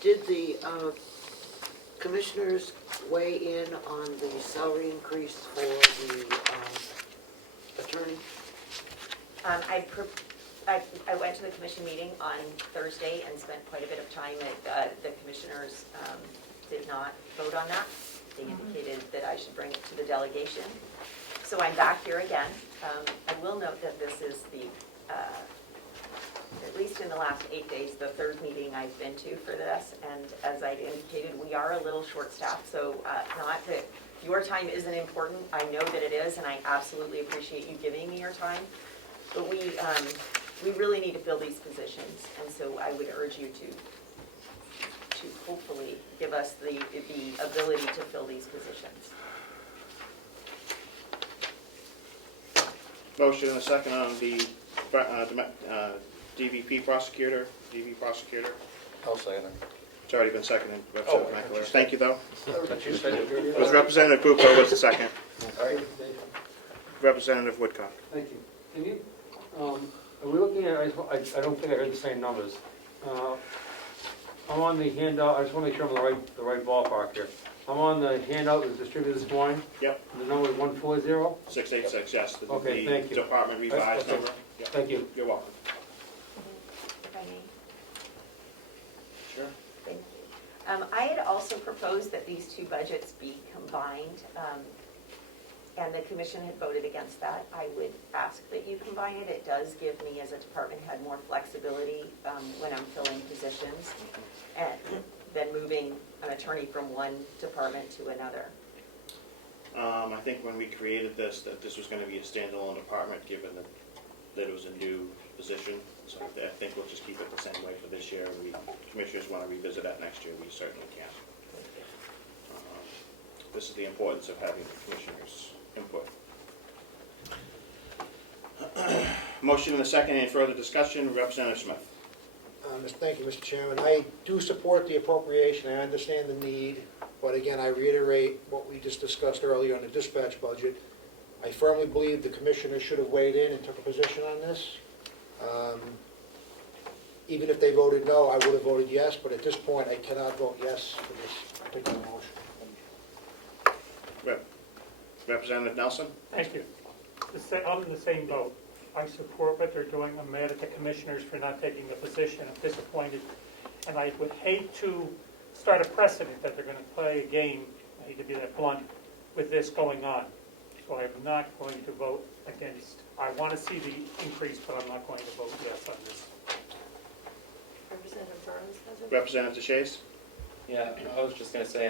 did the commissioners weigh in on the salary increase for the attorney? I went to the commission meeting on Thursday and spent quite a bit of time. The commissioners did not vote on that. They indicated that I should bring it to the delegation. So I'm back here again. I will note that this is the, at least in the last 8 days, the third meeting I've been to for this. And as I indicated, we are a little short-staffed, so not that your time isn't important. I know that it is, and I absolutely appreciate you giving me your time. But we really need to fill these positions, and so I would urge you to hopefully give us the ability to fill these positions. Motion and a second on the DVP prosecutor. DV prosecutor. I'll second it. It's already been seconded. Representative McAleer. Thank you, though. You said it. It was Representative Bucco was the second. All right. Representative Woodcock. Thank you. Can you, are we looking at, I don't think I heard the same numbers. I'm on the handout, I just want to make sure I'm in the right ballpark here. I'm on the handout that was distributed this morning. Yep. The number is 140? 686, yes. Okay, thank you. Department revised Okay. number. Yep. Thank you. You're welcome. If I may. Sure. Thank you. I had also proposed that these two budgets be combined, and the commission had voted against that. I would ask that you combine it. It does give me, as a department head, more flexibility when I'm filling positions than moving an attorney from one department to another. I think when we created this, that this was going to be a standalone department, given that it was a new position. So I think we'll just keep it the same way for this year. If commissioners want to revisit that next year, we certainly can. This is the importance of having the commissioners' input. Motion and a second. Any further discussion? Representative Smith. Thank you, Mr. Chairman. I do support the appropriation. I understand the need, but again, I reiterate what we just discussed earlier on the dispatch budget. I firmly believe the commissioners should have weighed in and took a position on this. Even if they voted no, I would have voted yes, but at this point, I cannot vote yes for this particular motion. Representative Nelson. Thank you. I'm in the same boat. I support what they're doing. I'm mad at the commissioners for not taking the position. I'm disappointed. And I would hate to start a precedent that they're going to play a game, I hate to be that blunt, with this going on. So I'm not going to vote against. I want to see the increase, but I'm not going to vote yes on this. Representative Burns has it? Representative DeShays? Yeah, I was just gonna say,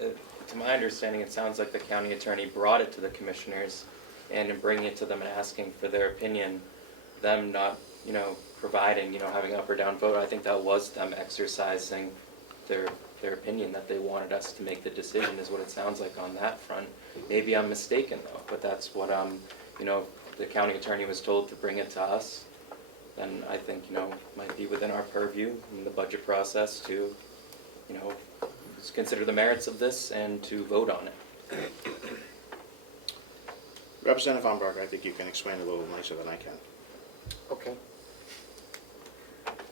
to my understanding, it sounds like the county attorney brought it to the commissioners, and in bringing it to them and asking for their opinion, them not, providing, having up or down vote, I think that was them exercising their opinion that they wanted us to make the decision, is what it sounds like on that front. Maybe I'm mistaken though, but that's what, the county attorney was told to bring it to us. Then I think, might be within our purview in the budget process to, consider the merits of this and to vote on it. Representative Umberg, I think you can explain a little nicer than I can. Okay.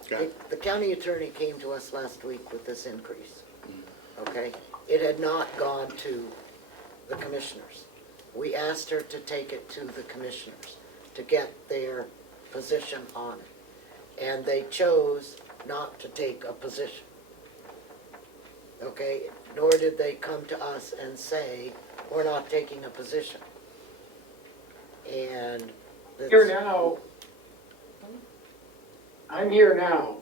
Go ahead. The county attorney came to us last week with this increase, okay? It had not gone to the commissioners. We asked her to take it to the commissioners to get their position on it. And they chose not to take a position, okay? Nor did they come to us and say, we're not taking a position. And Here now. I'm here now.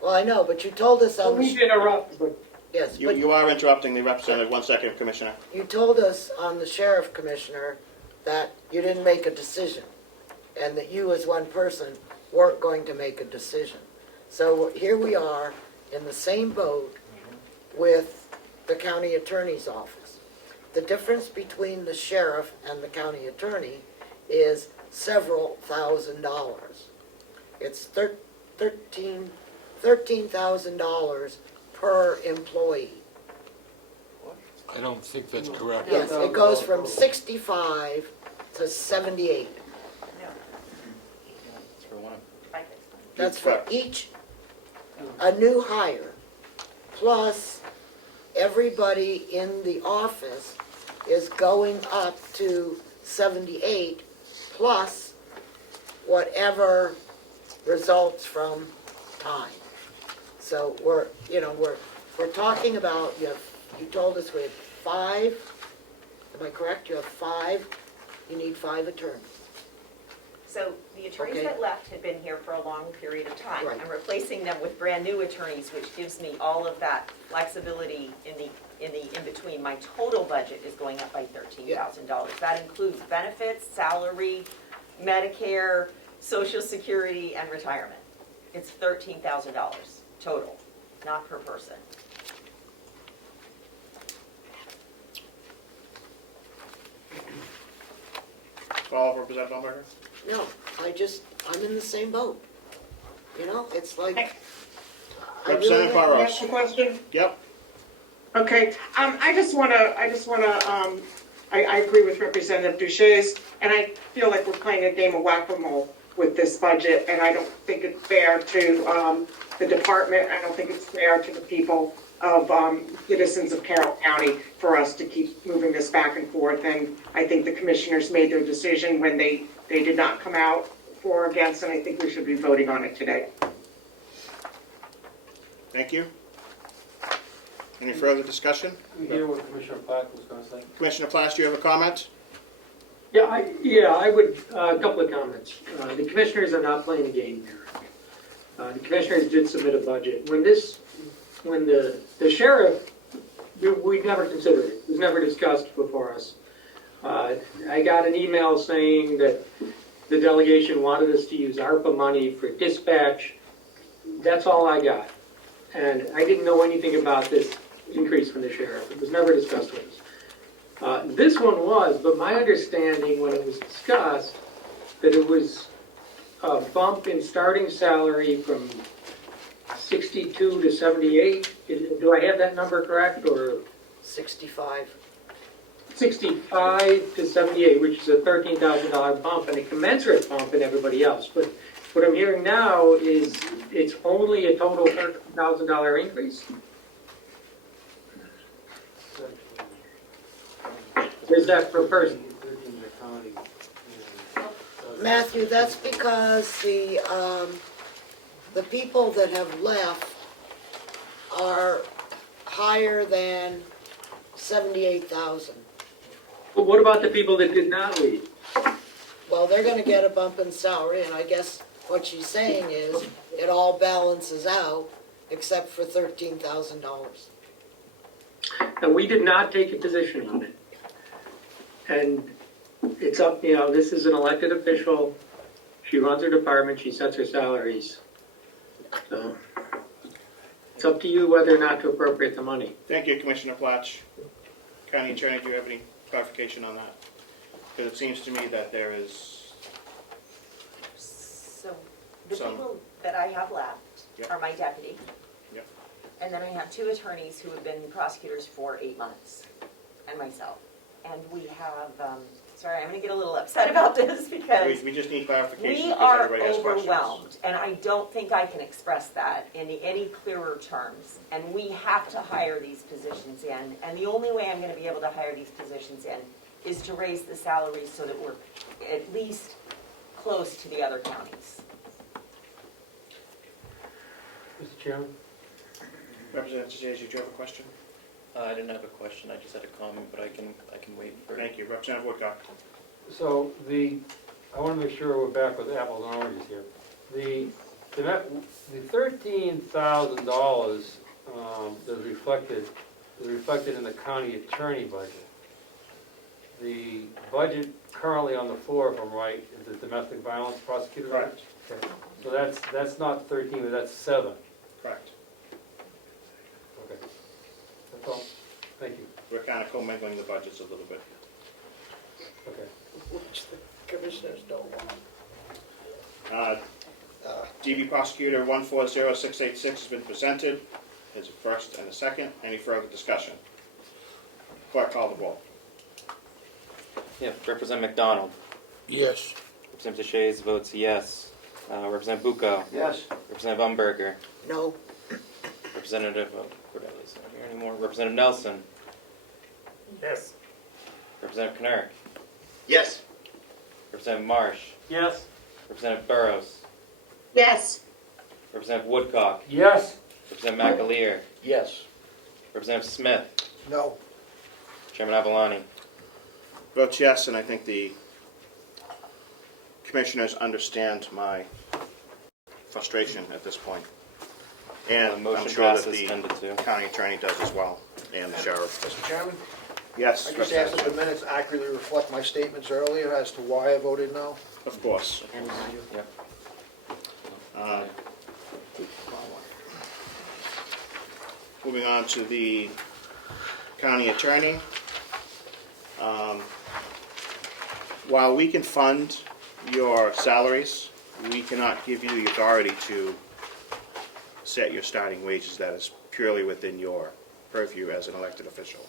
well, I know, but you told us on Please interrupt, but yes, You, but you are interrupting the representative. 1 second, Commissioner. you told us on the sheriff commissioner that you didn't make a decision, and that you as one person weren't going to make a decision. So here we are in the same boat with the county attorney's office. The difference between the sheriff and the county attorney is several $1,000s. It's $13,000 per employee. I don't think that's correct. Yes, it goes from 65 to 78. That's for one. That's for each, a new hire, plus everybody in the office is going up to 78, plus whatever results from time. So we're talking about, you told us we had 5, am I correct? You have 5, you need 5 attorneys. So the attorneys Okay. that left had been here for a long period of time. Right. I'm replacing them with brand-new attorneys, which gives me all of that flexibility in between. My total budget is going up by $13,000. That includes benefits, salary, Medicare, Social Security, and retirement. It's $13,000 total, not per person. Follow up, Representative Umberger? No, I'm in the same boat. It's like. I really- Representative Can I Burrows? ask a question? Yep. Okay, I just wanna, I agree with Representative Duchesne, and I feel like we're playing a game of whack-a-mole with this budget, and I don't think it's fair to, the department, I don't think it's fair to the people of, citizens of Carroll County for us to keep moving this back and forth, and I think the commissioners made their decision when they did not come out for or against, and I think we should be voting on it today. Thank you. Any further discussion? we hear what Commissioner Platt was going to say. Commissioner Plass, do you have a comment? Yeah, I would, a couple of comments. The commissioners are not playing a game here. The commissioners did submit a budget. When the sheriff, we never considered it. It was never discussed before us. I got an email saying that the delegation wanted us to use ARPA money for dispatch. That's all I got. And I didn't know anything about this increase from the sheriff. It was never discussed with us. This one was, but my understanding when it was discussed, that it was a bump in starting salary from 62 to 78. Do I have that number correct, or? 65. 65 to 78, which is a $13,000 bump and a commensurate bump in everybody else. But what I'm hearing now is it's only a total $13,000 increase. Is that per person? Matthew, that's because the people that have left are higher than 78,000. But what about the people that did not leave? Well, they're gonna get a bump in salary, and I guess what she's saying is, it all balances out, except for $13,000. And we did not take a position on it. And it's up, this is an elected official. She runs her department, she sets her salaries. So it's up to you whether or not to appropriate the money. Thank you, Commissioner Platch. County Attorney, do you have any clarification on that? Because it seems to me that there is So the Some- people that I have left Yep. are my deputy. Yep. And then I have 2 attorneys who have been prosecutors for 8 months, and myself. And we have, sorry, I'm gonna get a little upset about this because we just need clarification we because are everybody has questions. overwhelmed, and I don't think I can express that in any clearer terms. And we have to hire these positions in, and the only way I'm gonna be able to hire these positions in is to raise the salaries so that we're at least close to the other counties. Mr. Chairman? Representative Chase, did you have a question? I didn't have a question, I just had a comment, but I can wait for. Thank you. Representative Woodcock. So I want to make sure we're back with apples and oranges here. The $13,000 is reflected in the county attorney budget. The budget currently on the floor, if I'm right, is the domestic violence prosecutor? Correct. Okay. So that's not 13, but that's 7. Correct. Okay. That's all. Thank you. We're kind of commingling the budgets a little bit. Okay. Which the commissioners don't want. DB Prosecutor 140686 has been presented. There's a first and a second. Any further discussion? Clerk, call the roll. Yeah, Representative McDonald. Yes. Representative Shays votes yes. Representative Bucco. Yes. Representative Umberger. No. Representative Cordelli's not here anymore. Representative Nelson. Yes. Representative Knurk. Yes. Representative Marsh. Yes. Representative Burrows. Yes. Representative Woodcock. Yes. Representative McAleer. Yes. Representative Smith. No. Chairman Avalani. Votes yes, and I think the commissioners understand my frustration at this point. And I'm Motion sure that passes the 10-2. county attorney does as well, and the sheriff. Mr. Chairman? Yes, I just asked that the Representative. minutes accurately reflect my statements earlier as to why I voted no. Of course. Yep. Moving on to the county attorney. While we can fund your salaries, we cannot give you the authority to set your starting wages. That is purely within your purview as an elected official.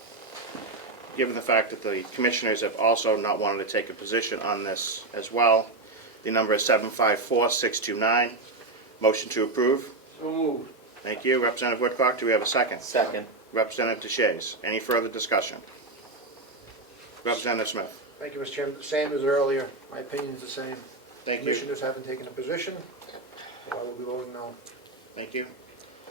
Given the fact that the commissioners have also not wanted to take a position on this as well, the number is 754-629. Motion to approve. So moved. Thank you. Representative Woodcock, do we have a second? Second. Representative DeShays. Any further discussion? Representative Smith. Thank you, Mr. Chairman. Same as earlier. My opinion's the same. Thank you. Commissioners haven't taken a position, so I will be voting no. Thank you.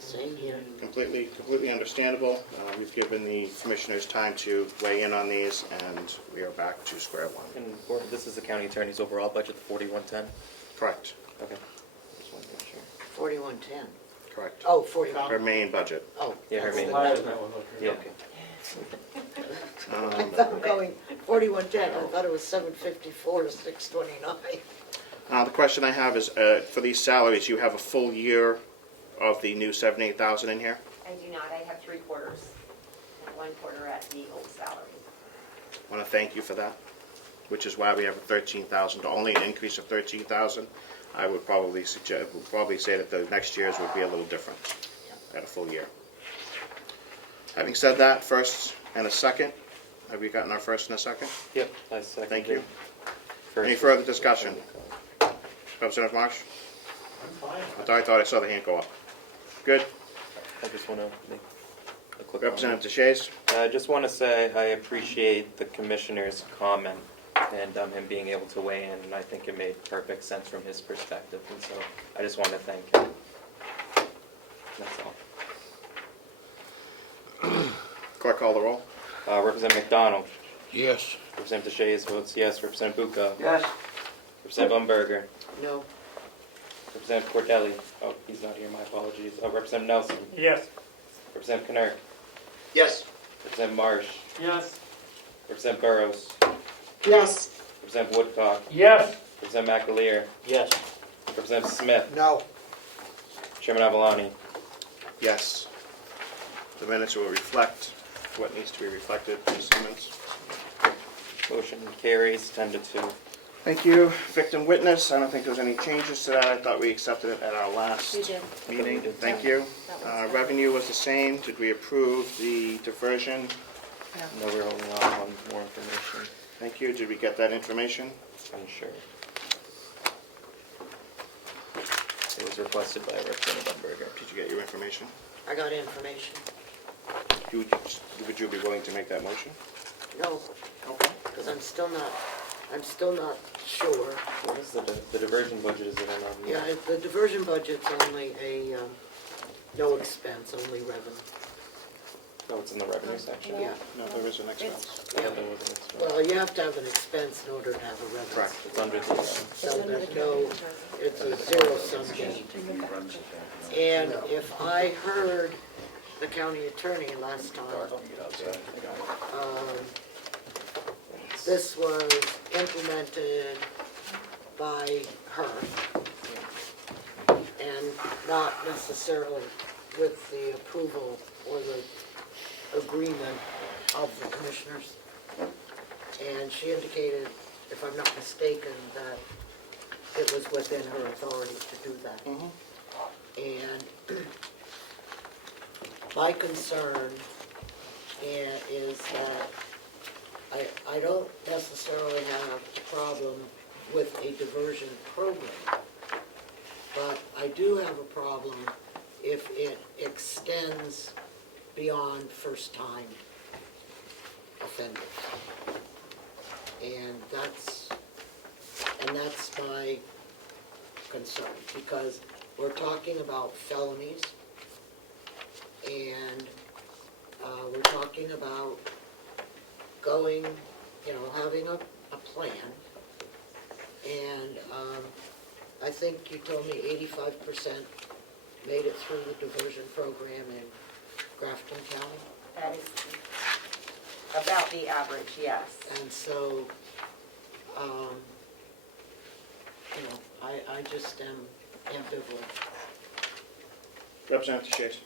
Same here. Completely understandable. We've given the commissioners time to weigh in on these, and we are back to square one. And this is the county attorney's overall budget, 4110? Correct. Okay. Just wanted to make sure. 4110. Correct. Oh, 41. Her main budget. Oh. Yeah, her that's main the- budget. Yeah. Yeah. I thought I'm going 4110. I thought it was 754 to 629. The question I have is, for these salaries, you have a full year of the new 78,000 in here? I do not, I have 3 quarters, and 1 quarter at the old salary. I want to thank you for that, which is why we have a 13,000, only an increase of 13,000. I would probably say that the next year's would be a little different at a full year. Having said that, first and a second. Have we gotten our first and a second? Yep, I second. Thank you. First. Any further discussion? Representative Marsh? I thought I saw the hand go up. Good. I just want to make a quick Representative DeShays? I just want to say I appreciate the commissioner's comment and him being able to weigh in, and I think it made perfect sense from his perspective, and so I just want to thank him. That's all. Clerk, call the roll. Representative McDonald. Yes. Representative Shays votes yes. Representative Bucca. Yes. Representative Umberger. No. Representative Cordelli. Oh, he's not here, my apologies. Representative Nelson. Yes. Representative Knirk. Yes. Representative Marsh. Yes. Representative Burrows. Yes. Representative Woodcock. Yes. Representative McAleer. Yes. Representative Smith. No. Chairman Avaloni. Yes. The minutes will reflect what needs to be reflected. Ms. Simmons. Motion carries 10-2. Thank you. Victim witness, I don't think there was any changes to that. I thought we accepted it at our last We did. meeting. Thank you. That was Revenue was the same. Did we approve the diversion? No, we're holding on more information. Thank you. Did we get that information? Unsure. It was requested by Representative Umberger. Did you get your information? I got information. Would you be willing to make that motion? No, Okay. because I'm still not sure. What is the diversion budget? Is it on? Yeah, the diversion budget's only a, no expense, only revenue. Oh, it's in the revenue section? Yeah. No, there is an expense. I thought there was an expense. Well, you have to have an expense in order to have a revenue. Correct. It's under the, So there's no, it's a zero-sum game. And if I heard the county attorney last time, this was implemented by her and not necessarily with the approval or the agreement of the commissioners. And she indicated, if I'm not mistaken, that it was within her authority to do that. And my concern is that I don't necessarily have a problem with a diversion program, but I do have a problem if it extends beyond first-time offenders. And that's my concern, because we're talking about felonies, and we're talking about going, having a plan. And I think you told me 85% made it through the diversion program in Grafton County. That is about the average, yes. And so, I just am ambivalent. Representative Shays.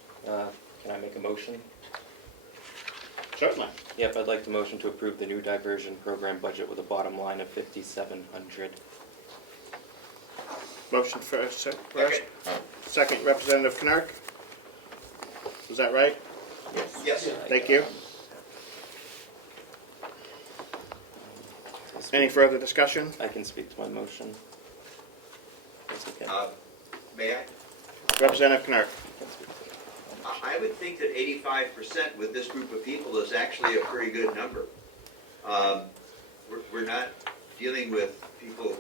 can I make a motion? Certainly. Yep, I'd like to motion to approve the new diversion program budget with a bottom line of $5,700. Motion first. Second, Representative Knirk. Was that right? Yes. Thank you. Any further discussion? I can speak to my motion. That's okay. May I? Representative Knirk. I would think that 85% with this group of people is actually a pretty good number. We're not dealing with people,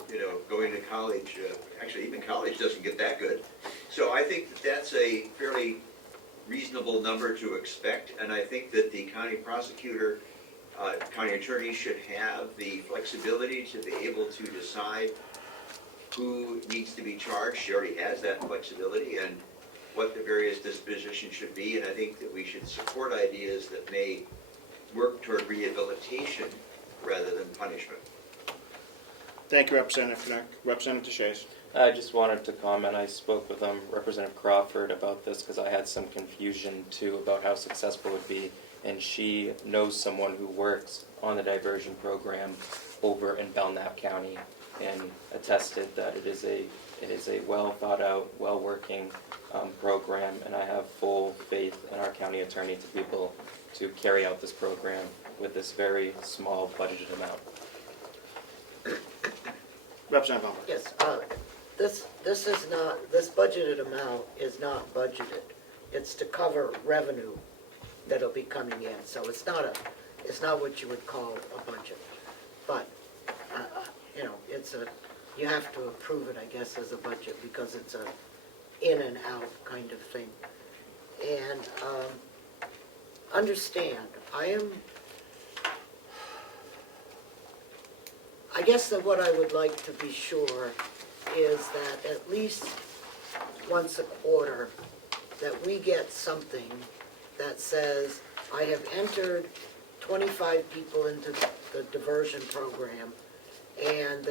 going to college. Actually, even college doesn't get that good. So I think that that's a fairly reasonable number to expect, and I think that the county prosecutor, county attorney should have the flexibility to be able to decide who needs to be charged. She already has that flexibility, and what the various dispositions should be, and I think that we should support ideas that may work toward rehabilitation rather than punishment. Thank you, Representative Knirk. Representative Shays. I just wanted to comment. I spoke with Representative Crawford about this because I had some confusion too about how successful it would be, and she knows someone who works on the diversion program over in Belknap County and attested that it is a well thought out, well working program, and I have full faith in our county attorney to be able to carry out this program with this very small budgeted amount. Representative Humber. Yes, this budgeted amount is not budgeted. It's to cover revenue that'll be coming in. So it's not what you would call a budget. But you have to approve it, I guess, as a budget because it's a in and out kind of thing. And understand, I guess that what I would like to be sure is that at least once a quarter, that we get something that says, I have entered 25 people into the diversion program, and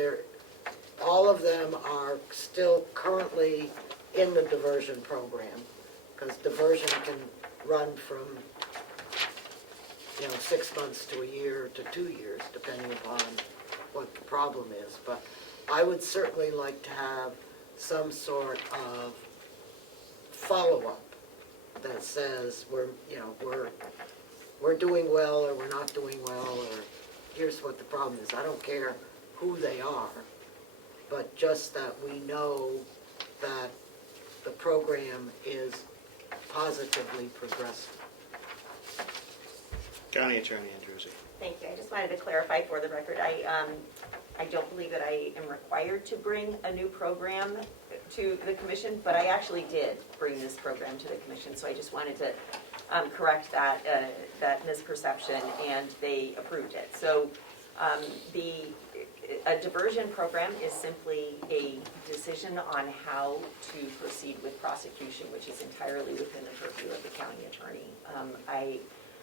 all of them are still currently in the diversion program, because diversion can run from 6 months to a year to 2 years, depending upon what the problem is. But I would certainly like to have some sort of follow-up that says we're doing well or we're not doing well, or here's what the problem is. I don't care who they are, but just that we know that the program is positively progressing. County Attorney Andrewsy. Thank you. I just wanted to clarify for the record, I don't believe that I am required to bring a new program to the commission, but I actually did bring this program to the commission, so I just wanted to correct that misperception, and they approved it. So a diversion program is simply a decision on how to proceed with prosecution, which is entirely within the purview of the county attorney.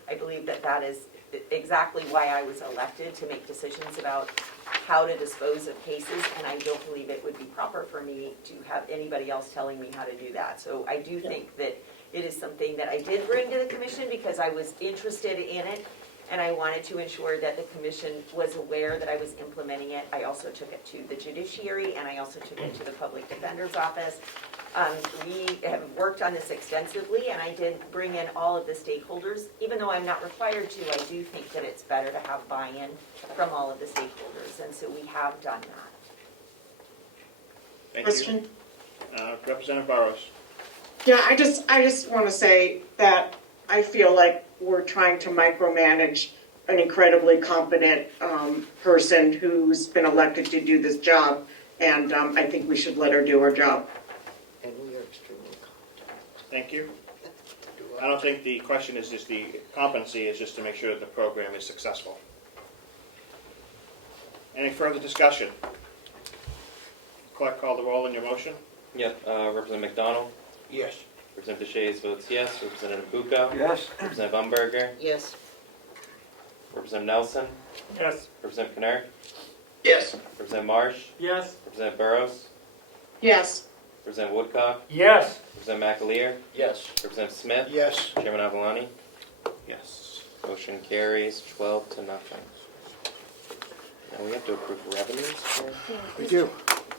I believe that is exactly why I was elected, to make decisions about how to dispose of cases, and I don't believe it would be proper for me to have anybody else telling me how to do that. So I do think that it is something that I did bring to the commission because I was interested in it, and I wanted to ensure that the commission was aware that I was implementing it. I also took it to the judiciary, and I also took it to the public defender's office. We have worked on this extensively, and I did bring in all of the stakeholders. Even though I'm not required to, I do think that it's better to have buy-in from all of the stakeholders, and so we have done that. Thank Question? you. Representative Burrows. Yeah, I just want to say that I feel like we're trying to micromanage an incredibly competent person who's been elected to do this job, and I think we should let her do her job. And we are extremely competent. Thank you. I don't think the question is just the competency, is just to make sure that the program is successful. Any further discussion? Clerk, call the roll in your motion. Yep, Representative McDonald, Yes. Representative Shays votes yes, Representative Bucco. Yes. Representative Umberger, Yes. Representative Nelson, Yes. Representative Kennard, Yes. Representative Marsh, Yes. Representative Burrows, Yes. Representative Woodcock, Yes. Representative McAleer, Yes. Representative Smith, Yes. Chairman Avalani. Yes. Motion carries 12-0. Now we have to approve revenues here? We do.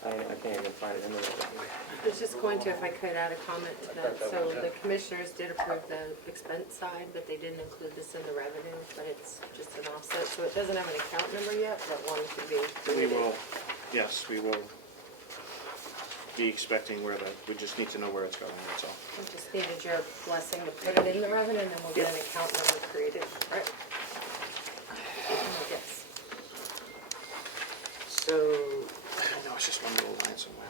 I can't even find it in the revenue. I was just going to, if I could, add a comment to that. So the commissioners did approve the expense side, but they didn't include this in the revenue, but it's just an offset. So it doesn't have an account number yet, but one could be. We will, yes, we will be expecting we just need to know where it's going, that's all. We just needed your blessing to put it in the revenue, and then we'll get an account number created, right? Yes. So, I know, it's just one little line somewhere.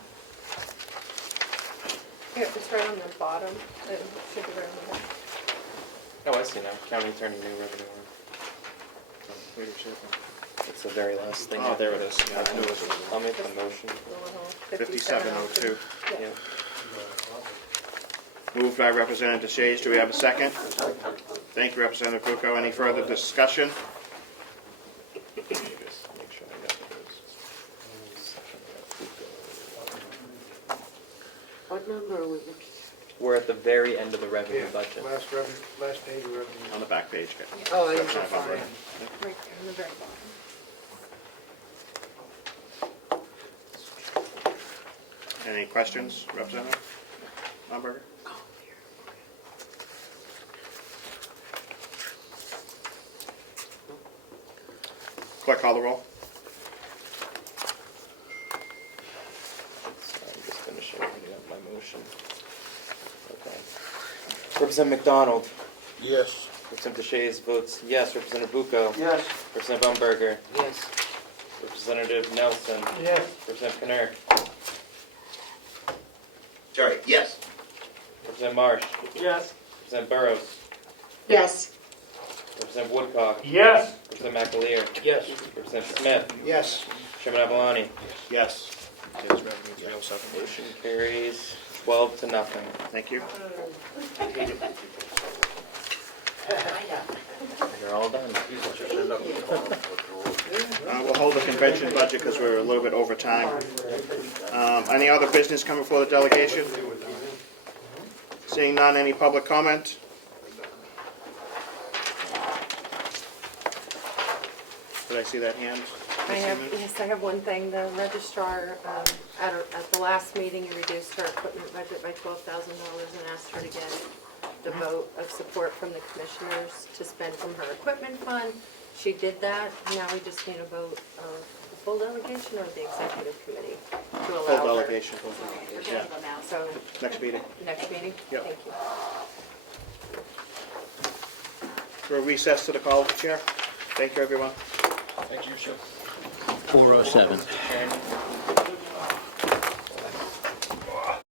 Here, it's right on the bottom. It should be right on the bottom. Oh, I see now. County Attorney New Revenue Warrant. It's the very last thing. Oh, there it is. Yeah, I knew it was. I'll make the motion. The little 5702. Yeah. Moved by Representative Shays. Do we have a second? Thank you, Representative Bucco. Any further discussion? Just make sure I got those. what number are we looking at? We're at the very end of the revenue budget. Last page of revenue. On the back page. Oh, I didn't Representative find Umberger. it. Right there on the very bottom. Any questions, Representative Umberger? Clerk, call the roll. Sorry, I'm just finishing writing up my motion. Okay. Representative McDonald, Yes. Representative Shays votes yes. Representative Bucco, Yes. Representative Umberger, Yes. Representative Representative Nelson. Yes. Representative Knirk. Sorry, yes. Representative Marsh. Yes. Representative Burrows. Yes. Representative Woodcock. Yes. Representative McAleer. Yes. Representative Smith. Yes. Chairman Avaloni. Yes. Today's revenue 307. Motion carries 12 to nothing. Thank you. You're all done. We'll hold the convention budget because we're a little bit over time. Any other business coming before the delegation? Seeing none, any public comment? Did I see that hand? Yes, I have one thing. The registrar, at the last meeting, you reduced her equipment budget by $12,000 and asked her to get the vote of support from the commissioners to spend from her equipment fund. She did that. Now we just need a vote of the full delegation or the executive committee to allow her. Full delegation. Yeah. So, Next meeting. next meeting? Yep. Thank you. We're recessed to the call of the chair. Thank you, everyone. Thank you, sir. 407. Chairman.